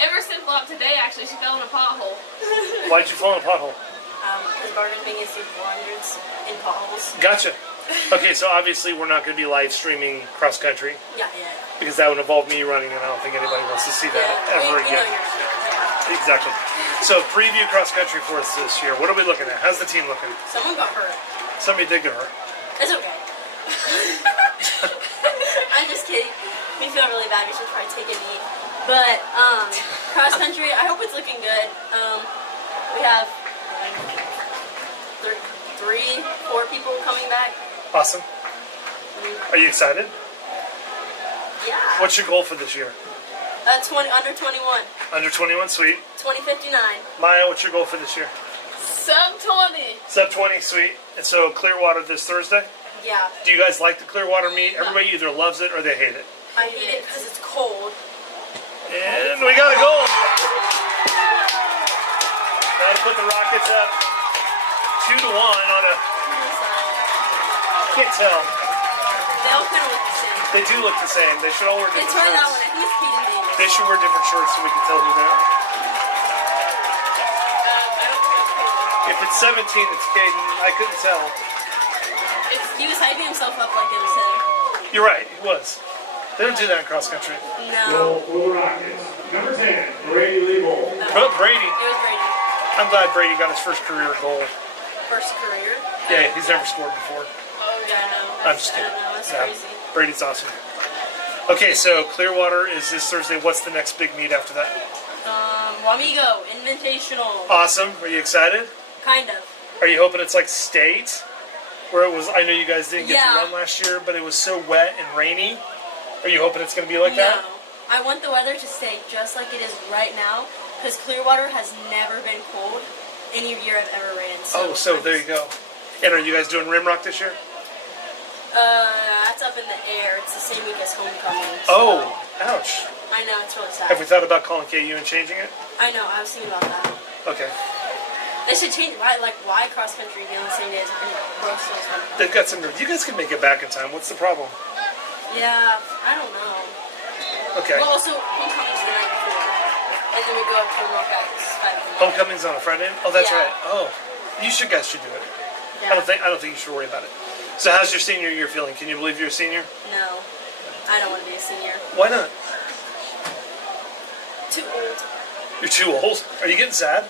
Emerson flopped today, actually. She fell in a pothole. Why'd you fall in a pothole? Because bargaining is the 400s in potholes. Gotcha. Okay, so obviously we're not going to be live streaming cross country Yeah. because that would involve me running, and I don't think anybody wants to see that ever we again. know you're Exactly. So preview cross country for us this year. What are we looking at? How's the team looking? Someone got hurt. Somebody did get hurt. It's okay. I'm just kidding. We feel really bad. We should probably take a knee. But cross country, I hope it's looking good. We have 4 people coming back. Awesome. Are you excited? Yeah. What's your goal for this year? Under 21. Under 21, sweet. 2059. Maya, what's your goal for this year? Sub 20. Sub 20, sweet. And so Clearwater this Thursday. Yeah. Do you guys like the Clearwater meet? Everybody either loves it or they hate it. I hate it because it's cold. And we got a goal. Now to put the Rockets up 2-1 on a. Can't tell. They all kind of look the same. They do look the same. They should all wear different It's right that shirts. one. I think it's Pete and Davis. They should wear different shirts so we can tell who they are. I don't think If it's 17, it's Caden. I couldn't tell. He was hyping himself up like it was him. You're right. He was. They don't do that in cross country. No. Goal for the Rockets. Number 10, Brady Legal. But Brady. It was Brady. I'm glad Brady got his first career goal. First career. Yeah, he's never scored before. Oh, yeah, no. I'm just kidding. I don't know. That's Yeah, crazy. Brady's awesome. Okay, so Clearwater is this Thursday. What's the next big meet after that? Wamigo, Invitational. Awesome. Are you excited? Kind of. Are you hoping it's like state? Where it was, I know you guys didn't get to Yeah. run last year, but it was so wet and rainy. Are you hoping it's going to be like No. that? I want the weather to stay just like it is right now because Clearwater has never been cold any year I've ever ran. So there you go. And are you guys doing Rimrock this year? That's up in the air. It's the same week as homecoming. So Oh, ouch. I know, it's really sad. Have we thought about calling KU and changing it? I know, I was thinking about that. Okay. They should change why cross country be on the same day as Brooksville? They've got some. You guys can make it back in time. What's the problem? Yeah, I don't know. Okay. Well, also homecoming's the night before, and then we go up to work at 5 in the morning. Homecoming's on a Friday. Oh, that's Yeah. right. Oh, guys should do it. Yeah. I don't think you should worry about it. So, how's your senior year feeling? Can you believe you're a senior? No, I don't want to be a senior. Why not? Too old. You're too old. Are you getting sad?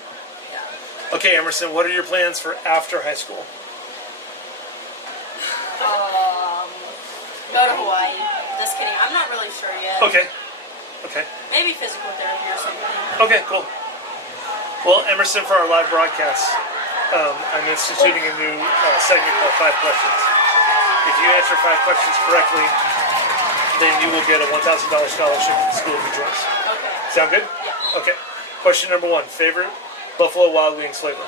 Yeah. Okay, Emerson. What are your plans for after high school? Go to Hawaii. Just kidding. I'm not really sure yet. Okay. Okay. Maybe physical therapy or something. Okay. Cool. Well, Emerson, for our live broadcast, I'm instituting a new segment called 5 Questions. If you answer 5 questions correctly, then you will get a $1,000 scholarship to the school of your choice. Okay. Sound good? Yeah. Okay. Question number 1. Favorite Buffalo Wild Wings flavor?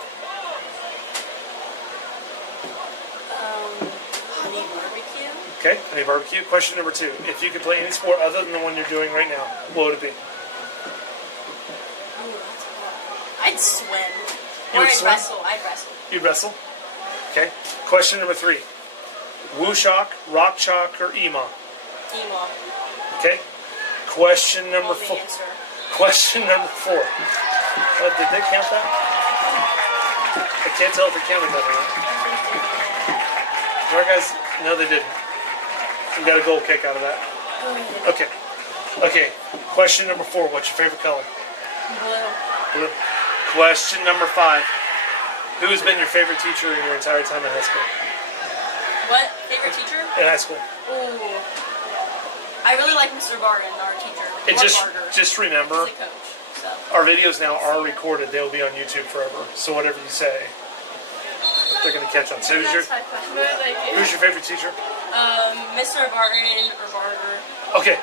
Honey barbecue. Okay. Honey barbecue. Question number 2. If you could play any sport other than the one you're doing right now, what would it be? Ooh, that's hard. I'd swim. You Or would I'd swim? wrestle. I'd wrestle. You'd wrestle? Okay. Question number 3. Woo Shock, Rock Chalk, or Ema? Emo. Okay. Question number Love the 4. answer. Question number 4. Did they count that? I can't tell if they counted that or not. Alright, guys. No, they didn't. You got a goal kick out of that. Okay. Okay. Question number 4. What's your favorite color? Blue. Blue. Question number 5. Who has been your favorite teacher in your entire time in high school? What? Favorite teacher? In high school. Ooh. I really like Mr. Barton, our teacher. And Or just Barger. remember, He's the coach. So. our videos now are recorded. They'll be on YouTube forever. So whatever you say, they're going to catch on. So That's 5 questions. What did I do? who's your favorite teacher? Mr. Barton or Barger. Okay.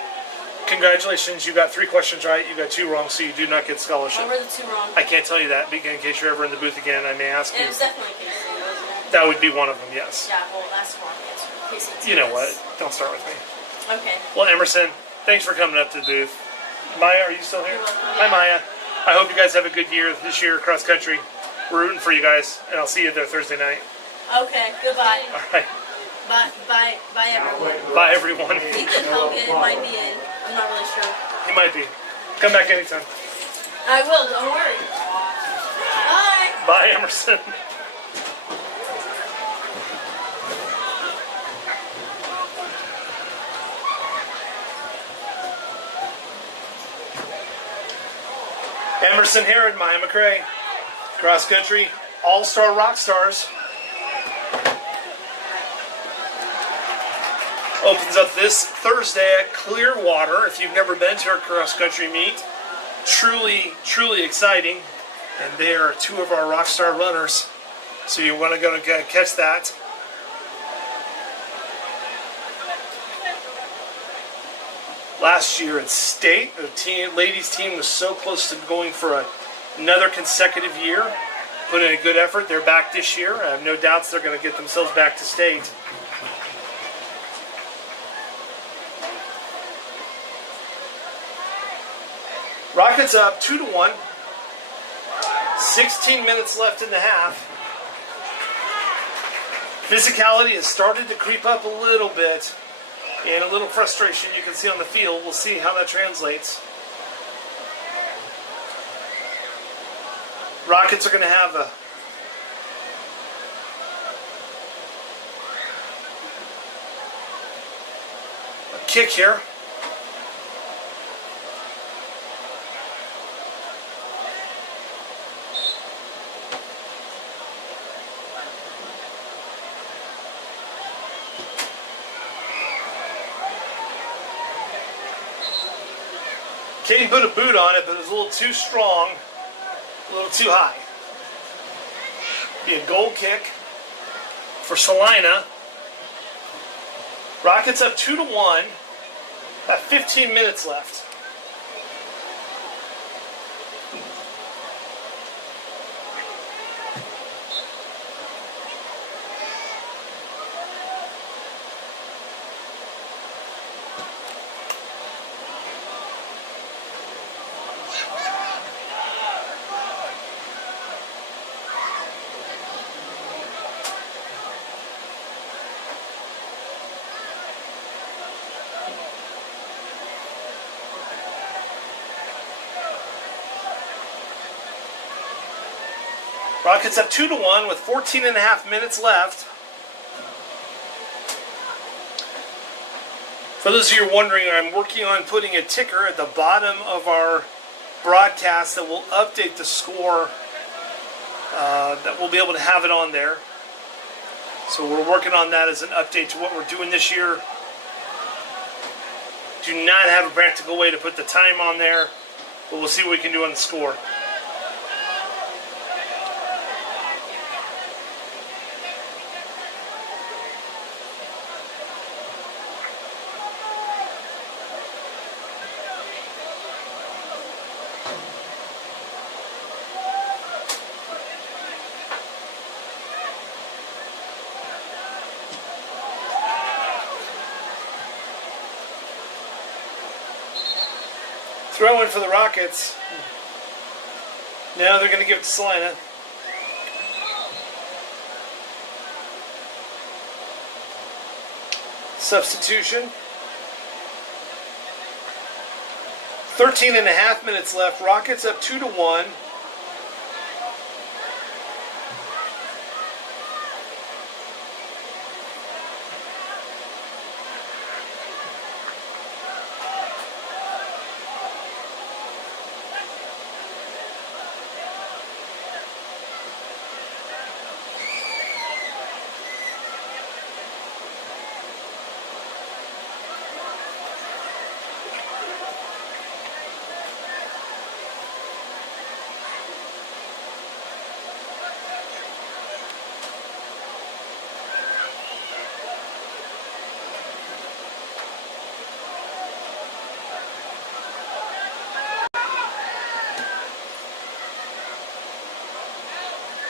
Congratulations. You got 3 questions right. You got 2 wrong, so you do not get scholarship. What were the 2 wrong? I can't tell you that, but in case you're ever in the booth again, I may ask It you. was definitely Casey, wasn't it? That would be one of them, yes. Yeah, well, that's the wrong answer. Casey. You know what? Don't start with me. Okay. Well, Emerson, thanks for coming up to the booth. Maya, are you still here? You're welcome. Hi, Maya. I hope you guys have a good year this year across country. We're rooting for you guys, and I'll see you there Thursday night. Okay, goodbye. All right. Bye, everyone. Bye, everyone. Ethan Hogan might be in. I'm not really sure. He might be. Come back anytime. I will, don't worry. Bye. Bye, Emerson. Emerson Herod, Maya McCrae. Cross country, all-star rock stars. Opens up this Thursday at Clearwater. If you've never been to our cross country meet, truly, truly exciting. And they are 2 of our rock star runners. So you want to go catch that. Last year at state, the ladies team was so close to going for another consecutive year. Put in a good effort. They're back this year. I have no doubts they're going to get themselves back to state. Rockets up 2-1. 16 minutes left in the half. Physicality has started to creep up a little bit. And a little frustration you can see on the field. We'll see how that translates. Rockets are going to have a kick here. Kane put a boot on it, but it was a little too strong, a little too high. Be a goal kick for Salina. Rockets up 2-1. Got 15 minutes left. Rockets up 2-1 with 14 and a half minutes left. For those of you wondering, I'm working on putting a ticker at the bottom of our broadcast that will update the score, that we'll be able to have it on there. So we're working on that as an update to what we're doing this year. Do not have a practical way to put the time on there, but we'll see what we can do on the score. Throw in for the Rockets. Now they're going to give it to Salina. Substitution. 13 and a half minutes left. Rockets up 2-1.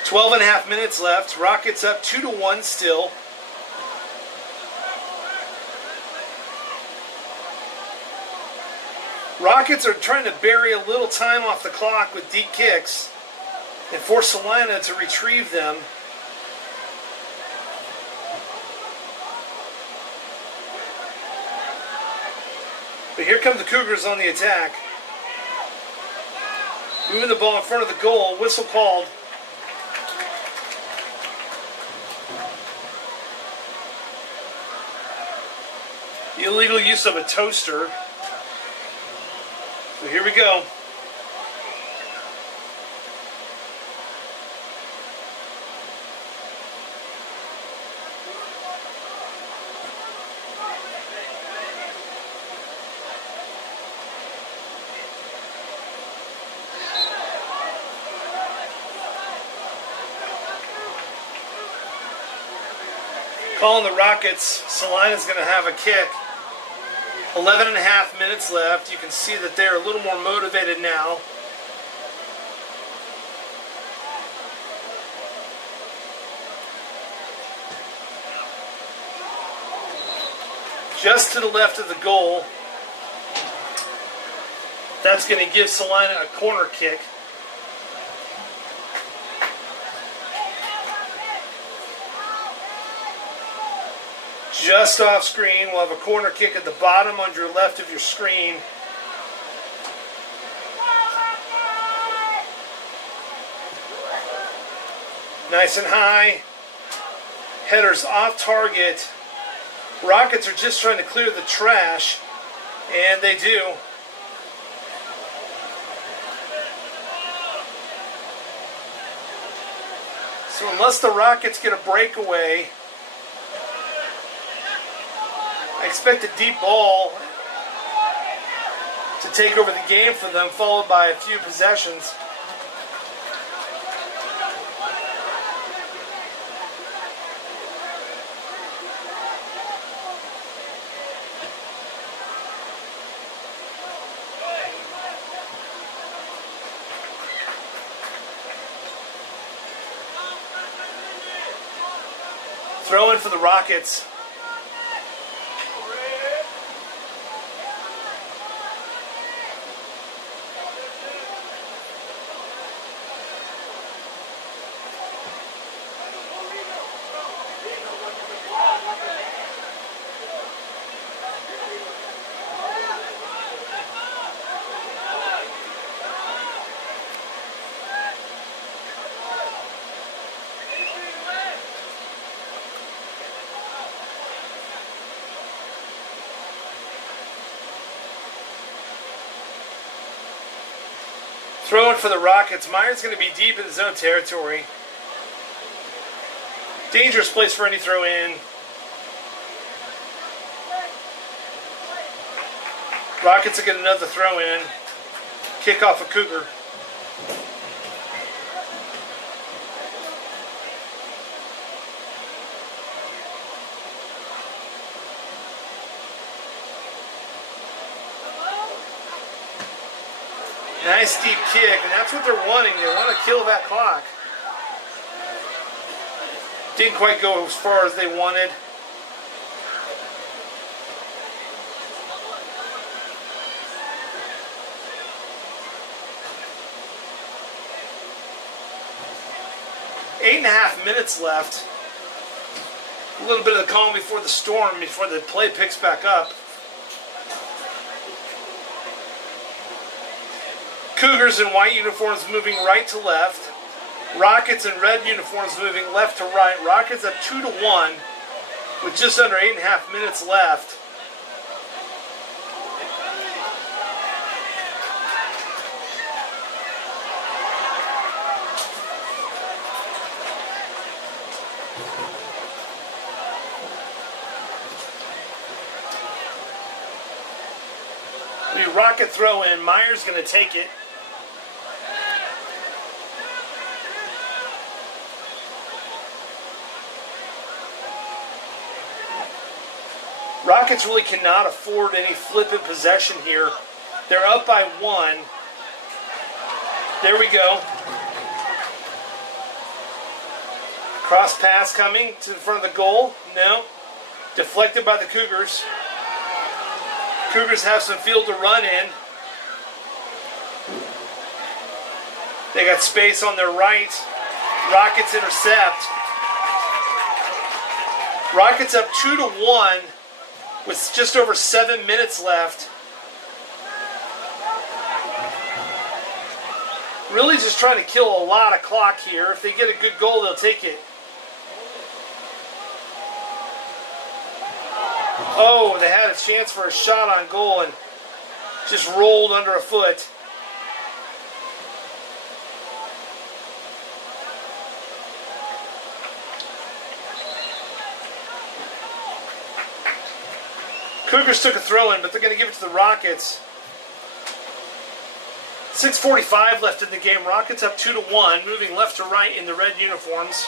Twelve and a half minutes left. Rockets up 2-1 still. Rockets are trying to bury a little time off the clock with deep kicks and force Salina to retrieve them. But here come the Cougars on the attack. Moving the ball in front of the goal. Whistle called. The illegal use of a toaster. So here we go. Calling the Rockets. Salina's going to have a kick. 11 and a half minutes left. You can see that they're a little more motivated now. Just to the left of the goal. That's going to give Salina a corner kick. Just off screen, we'll have a corner kick at the bottom on your left of your screen. Nice and high. Headers off target. Rockets are just trying to clear the trash, and they do. So unless the Rockets get a breakaway, I expect a deep ball to take over the game for them, followed by a few possessions. Throw in for the Rockets. Throwing for the Rockets. Myers going to be deep in his own territory. Dangerous place for any throw in. Rockets will get another throw in. Kick off a Cougar. Nice deep kick, and that's what they're wanting. They want to kill that clock. Didn't quite go as far as they wanted. Eight and a half minutes left. A little bit of the calm before the storm, before the play picks back up. Cougars in white uniforms moving right to left. Rockets in red uniforms moving left to right. Rockets up 2-1 with just under 8.5 minutes left. The Rocket throw in. Myers going to take it. Rockets really cannot afford any flippant possession here. They're up by 1. There we go. Cross pass coming to the front of the goal. No. Deflected by the Cougars. Cougars have some field to run in. They got space on their right. Rockets intercept. Rockets up 2-1 with just over 7 minutes left. Really just trying to kill a lot of clock here. If they get a good goal, they'll take it. Oh, they had a chance for a shot on goal and just rolled under a foot. Cougars took a throw in, but they're going to give it to the Rockets. 6:45 left in the game. Rockets up 2-1, moving left to right in the red uniforms.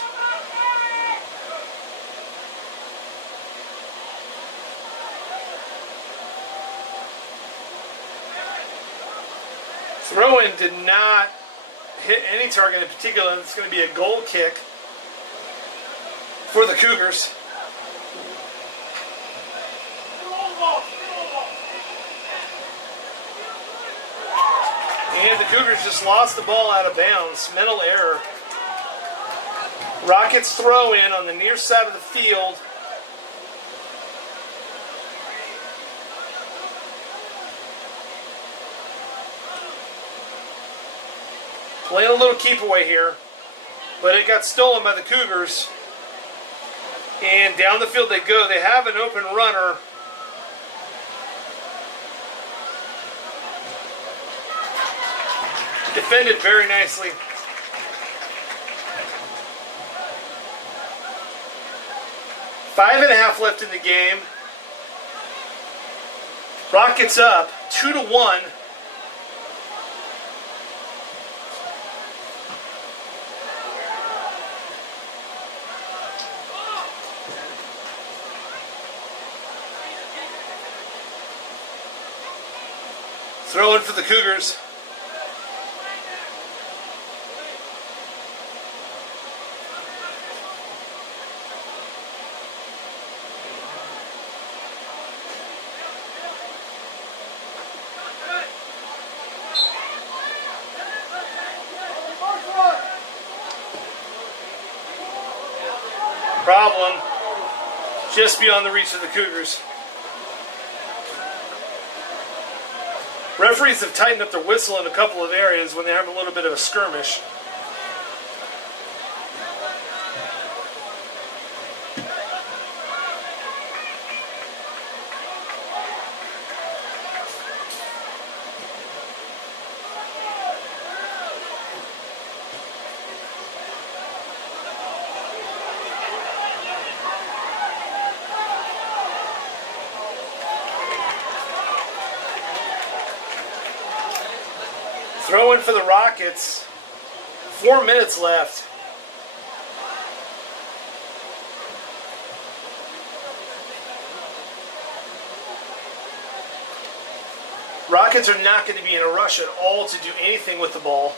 Throw-in did not hit any target in particular. It's going to be a goal kick for the Cougars. And the Cougars just lost the ball out of bounds. Mental error. Rockets throw in on the near side of the field. Playing a little keep away here. But it got stolen by the Cougars. And down the field they go. They have an open runner. Defended very nicely. Five and a half left in the game. Rockets up 2-1. Throw in for the Cougars. Problem just beyond the reach of the Cougars. Referees have tightened up their whistle in a couple of areas when they have a little bit of a skirmish. Throw in for the Rockets. 4 minutes left. Rockets are not going to be in a rush at all to do anything with the ball.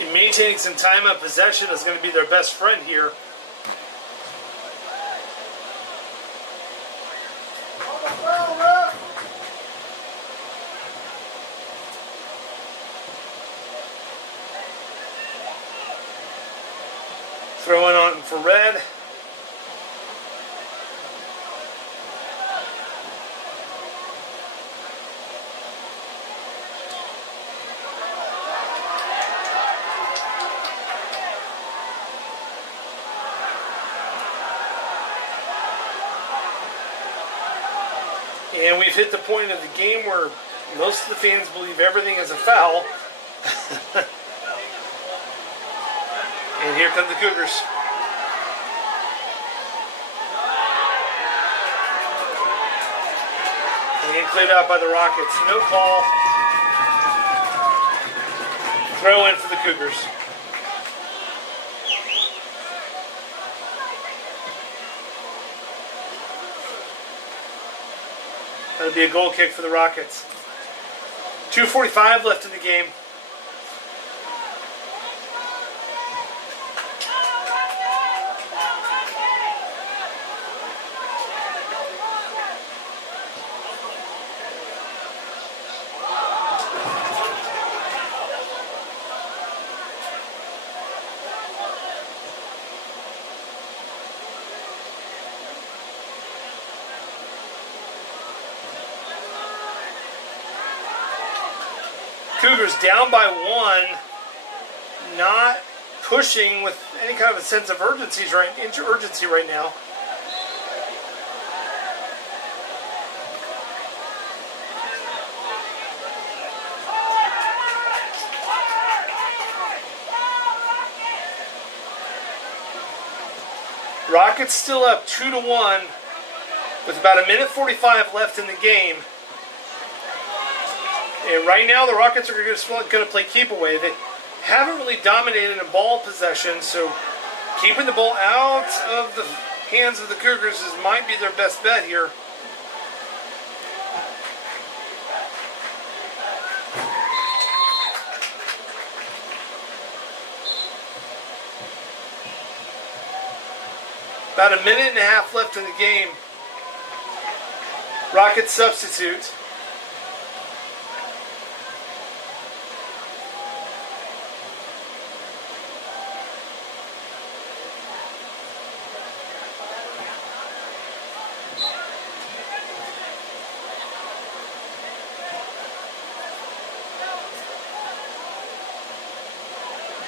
And maintaining some time of possession is going to be their best friend here. Throwing on for red. And we've hit the point of the game where most of the fans believe everything is a foul. And here come the Cougars. And cleared out by the Rockets. No call. Throw in for the Cougars. That'll be a goal kick for the Rockets. 2:45 left in the game. Cougars down by 1, not pushing with any kind of a sense of urgency right now. Rockets still up 2-1 with about 1:45 left in the game. And right now, the Rockets are going to play keep away. They haven't really dominated in ball possession, so keeping the ball out of the hands of the Cougars might be their best bet here. About 1.5 minutes left in the game. Rockets substitute.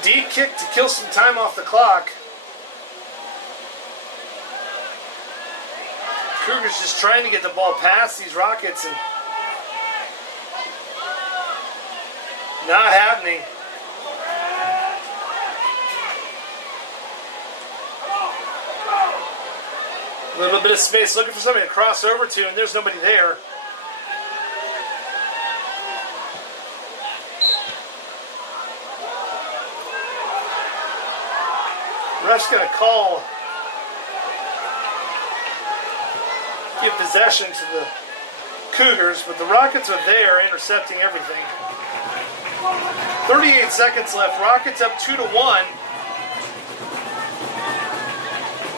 Deep kick to kill some time off the clock. Cougars just trying to get the ball past these Rockets and not happening. A little bit of space, looking for somebody to cross over to, and there's nobody there. Ref's going to call, give possession to the Cougars, but the Rockets are there intercepting everything. 38 seconds left. Rockets up 2-1.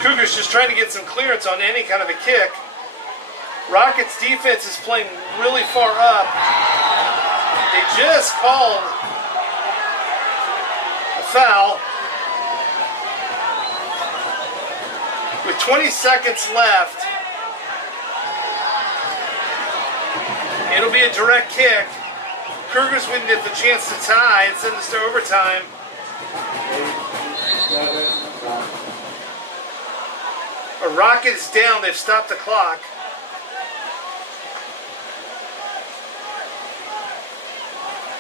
Cougars just trying to get some clearance on any kind of a kick. Rockets defense is playing really far up. They just called a foul. With 20 seconds left, it'll be a direct kick. Cougars wouldn't get the chance to tie and send us to overtime. A Rocket is down. They've stopped the clock.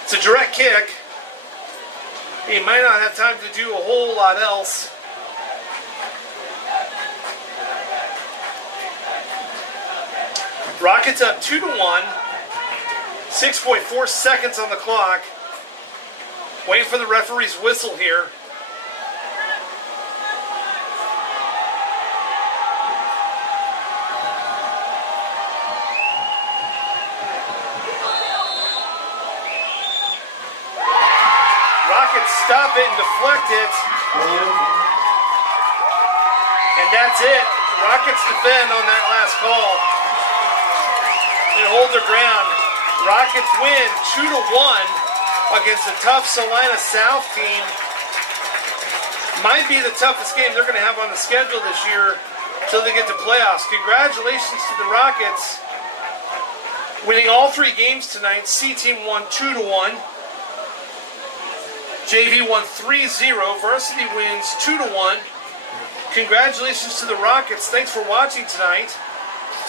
It's a direct kick. He might not have time to do a whole lot else. Rockets up 2-1. 6.4 seconds on the clock. Waiting for the referee's whistle here. Rockets stop it and deflect it. And that's it. Rockets defend on that last call. They hold their ground. Rockets win 2-1 against the tough Salina South team. Might be the toughest game they're going to have on the schedule this year until they get to playoffs. Congratulations to the Rockets. Winning all 3 games tonight. C team won 2-1. JV won 3-0. Varsity wins 2-1. Congratulations to the Rockets. Thanks for watching tonight.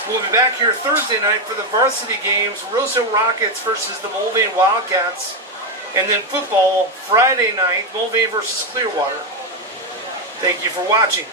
We'll be back here Thursday night for the varsity games. Rosehill Rockets versus the Mulvane Wildcats. And then football Friday night, Mulvane versus Clearwater. Thank you for watching.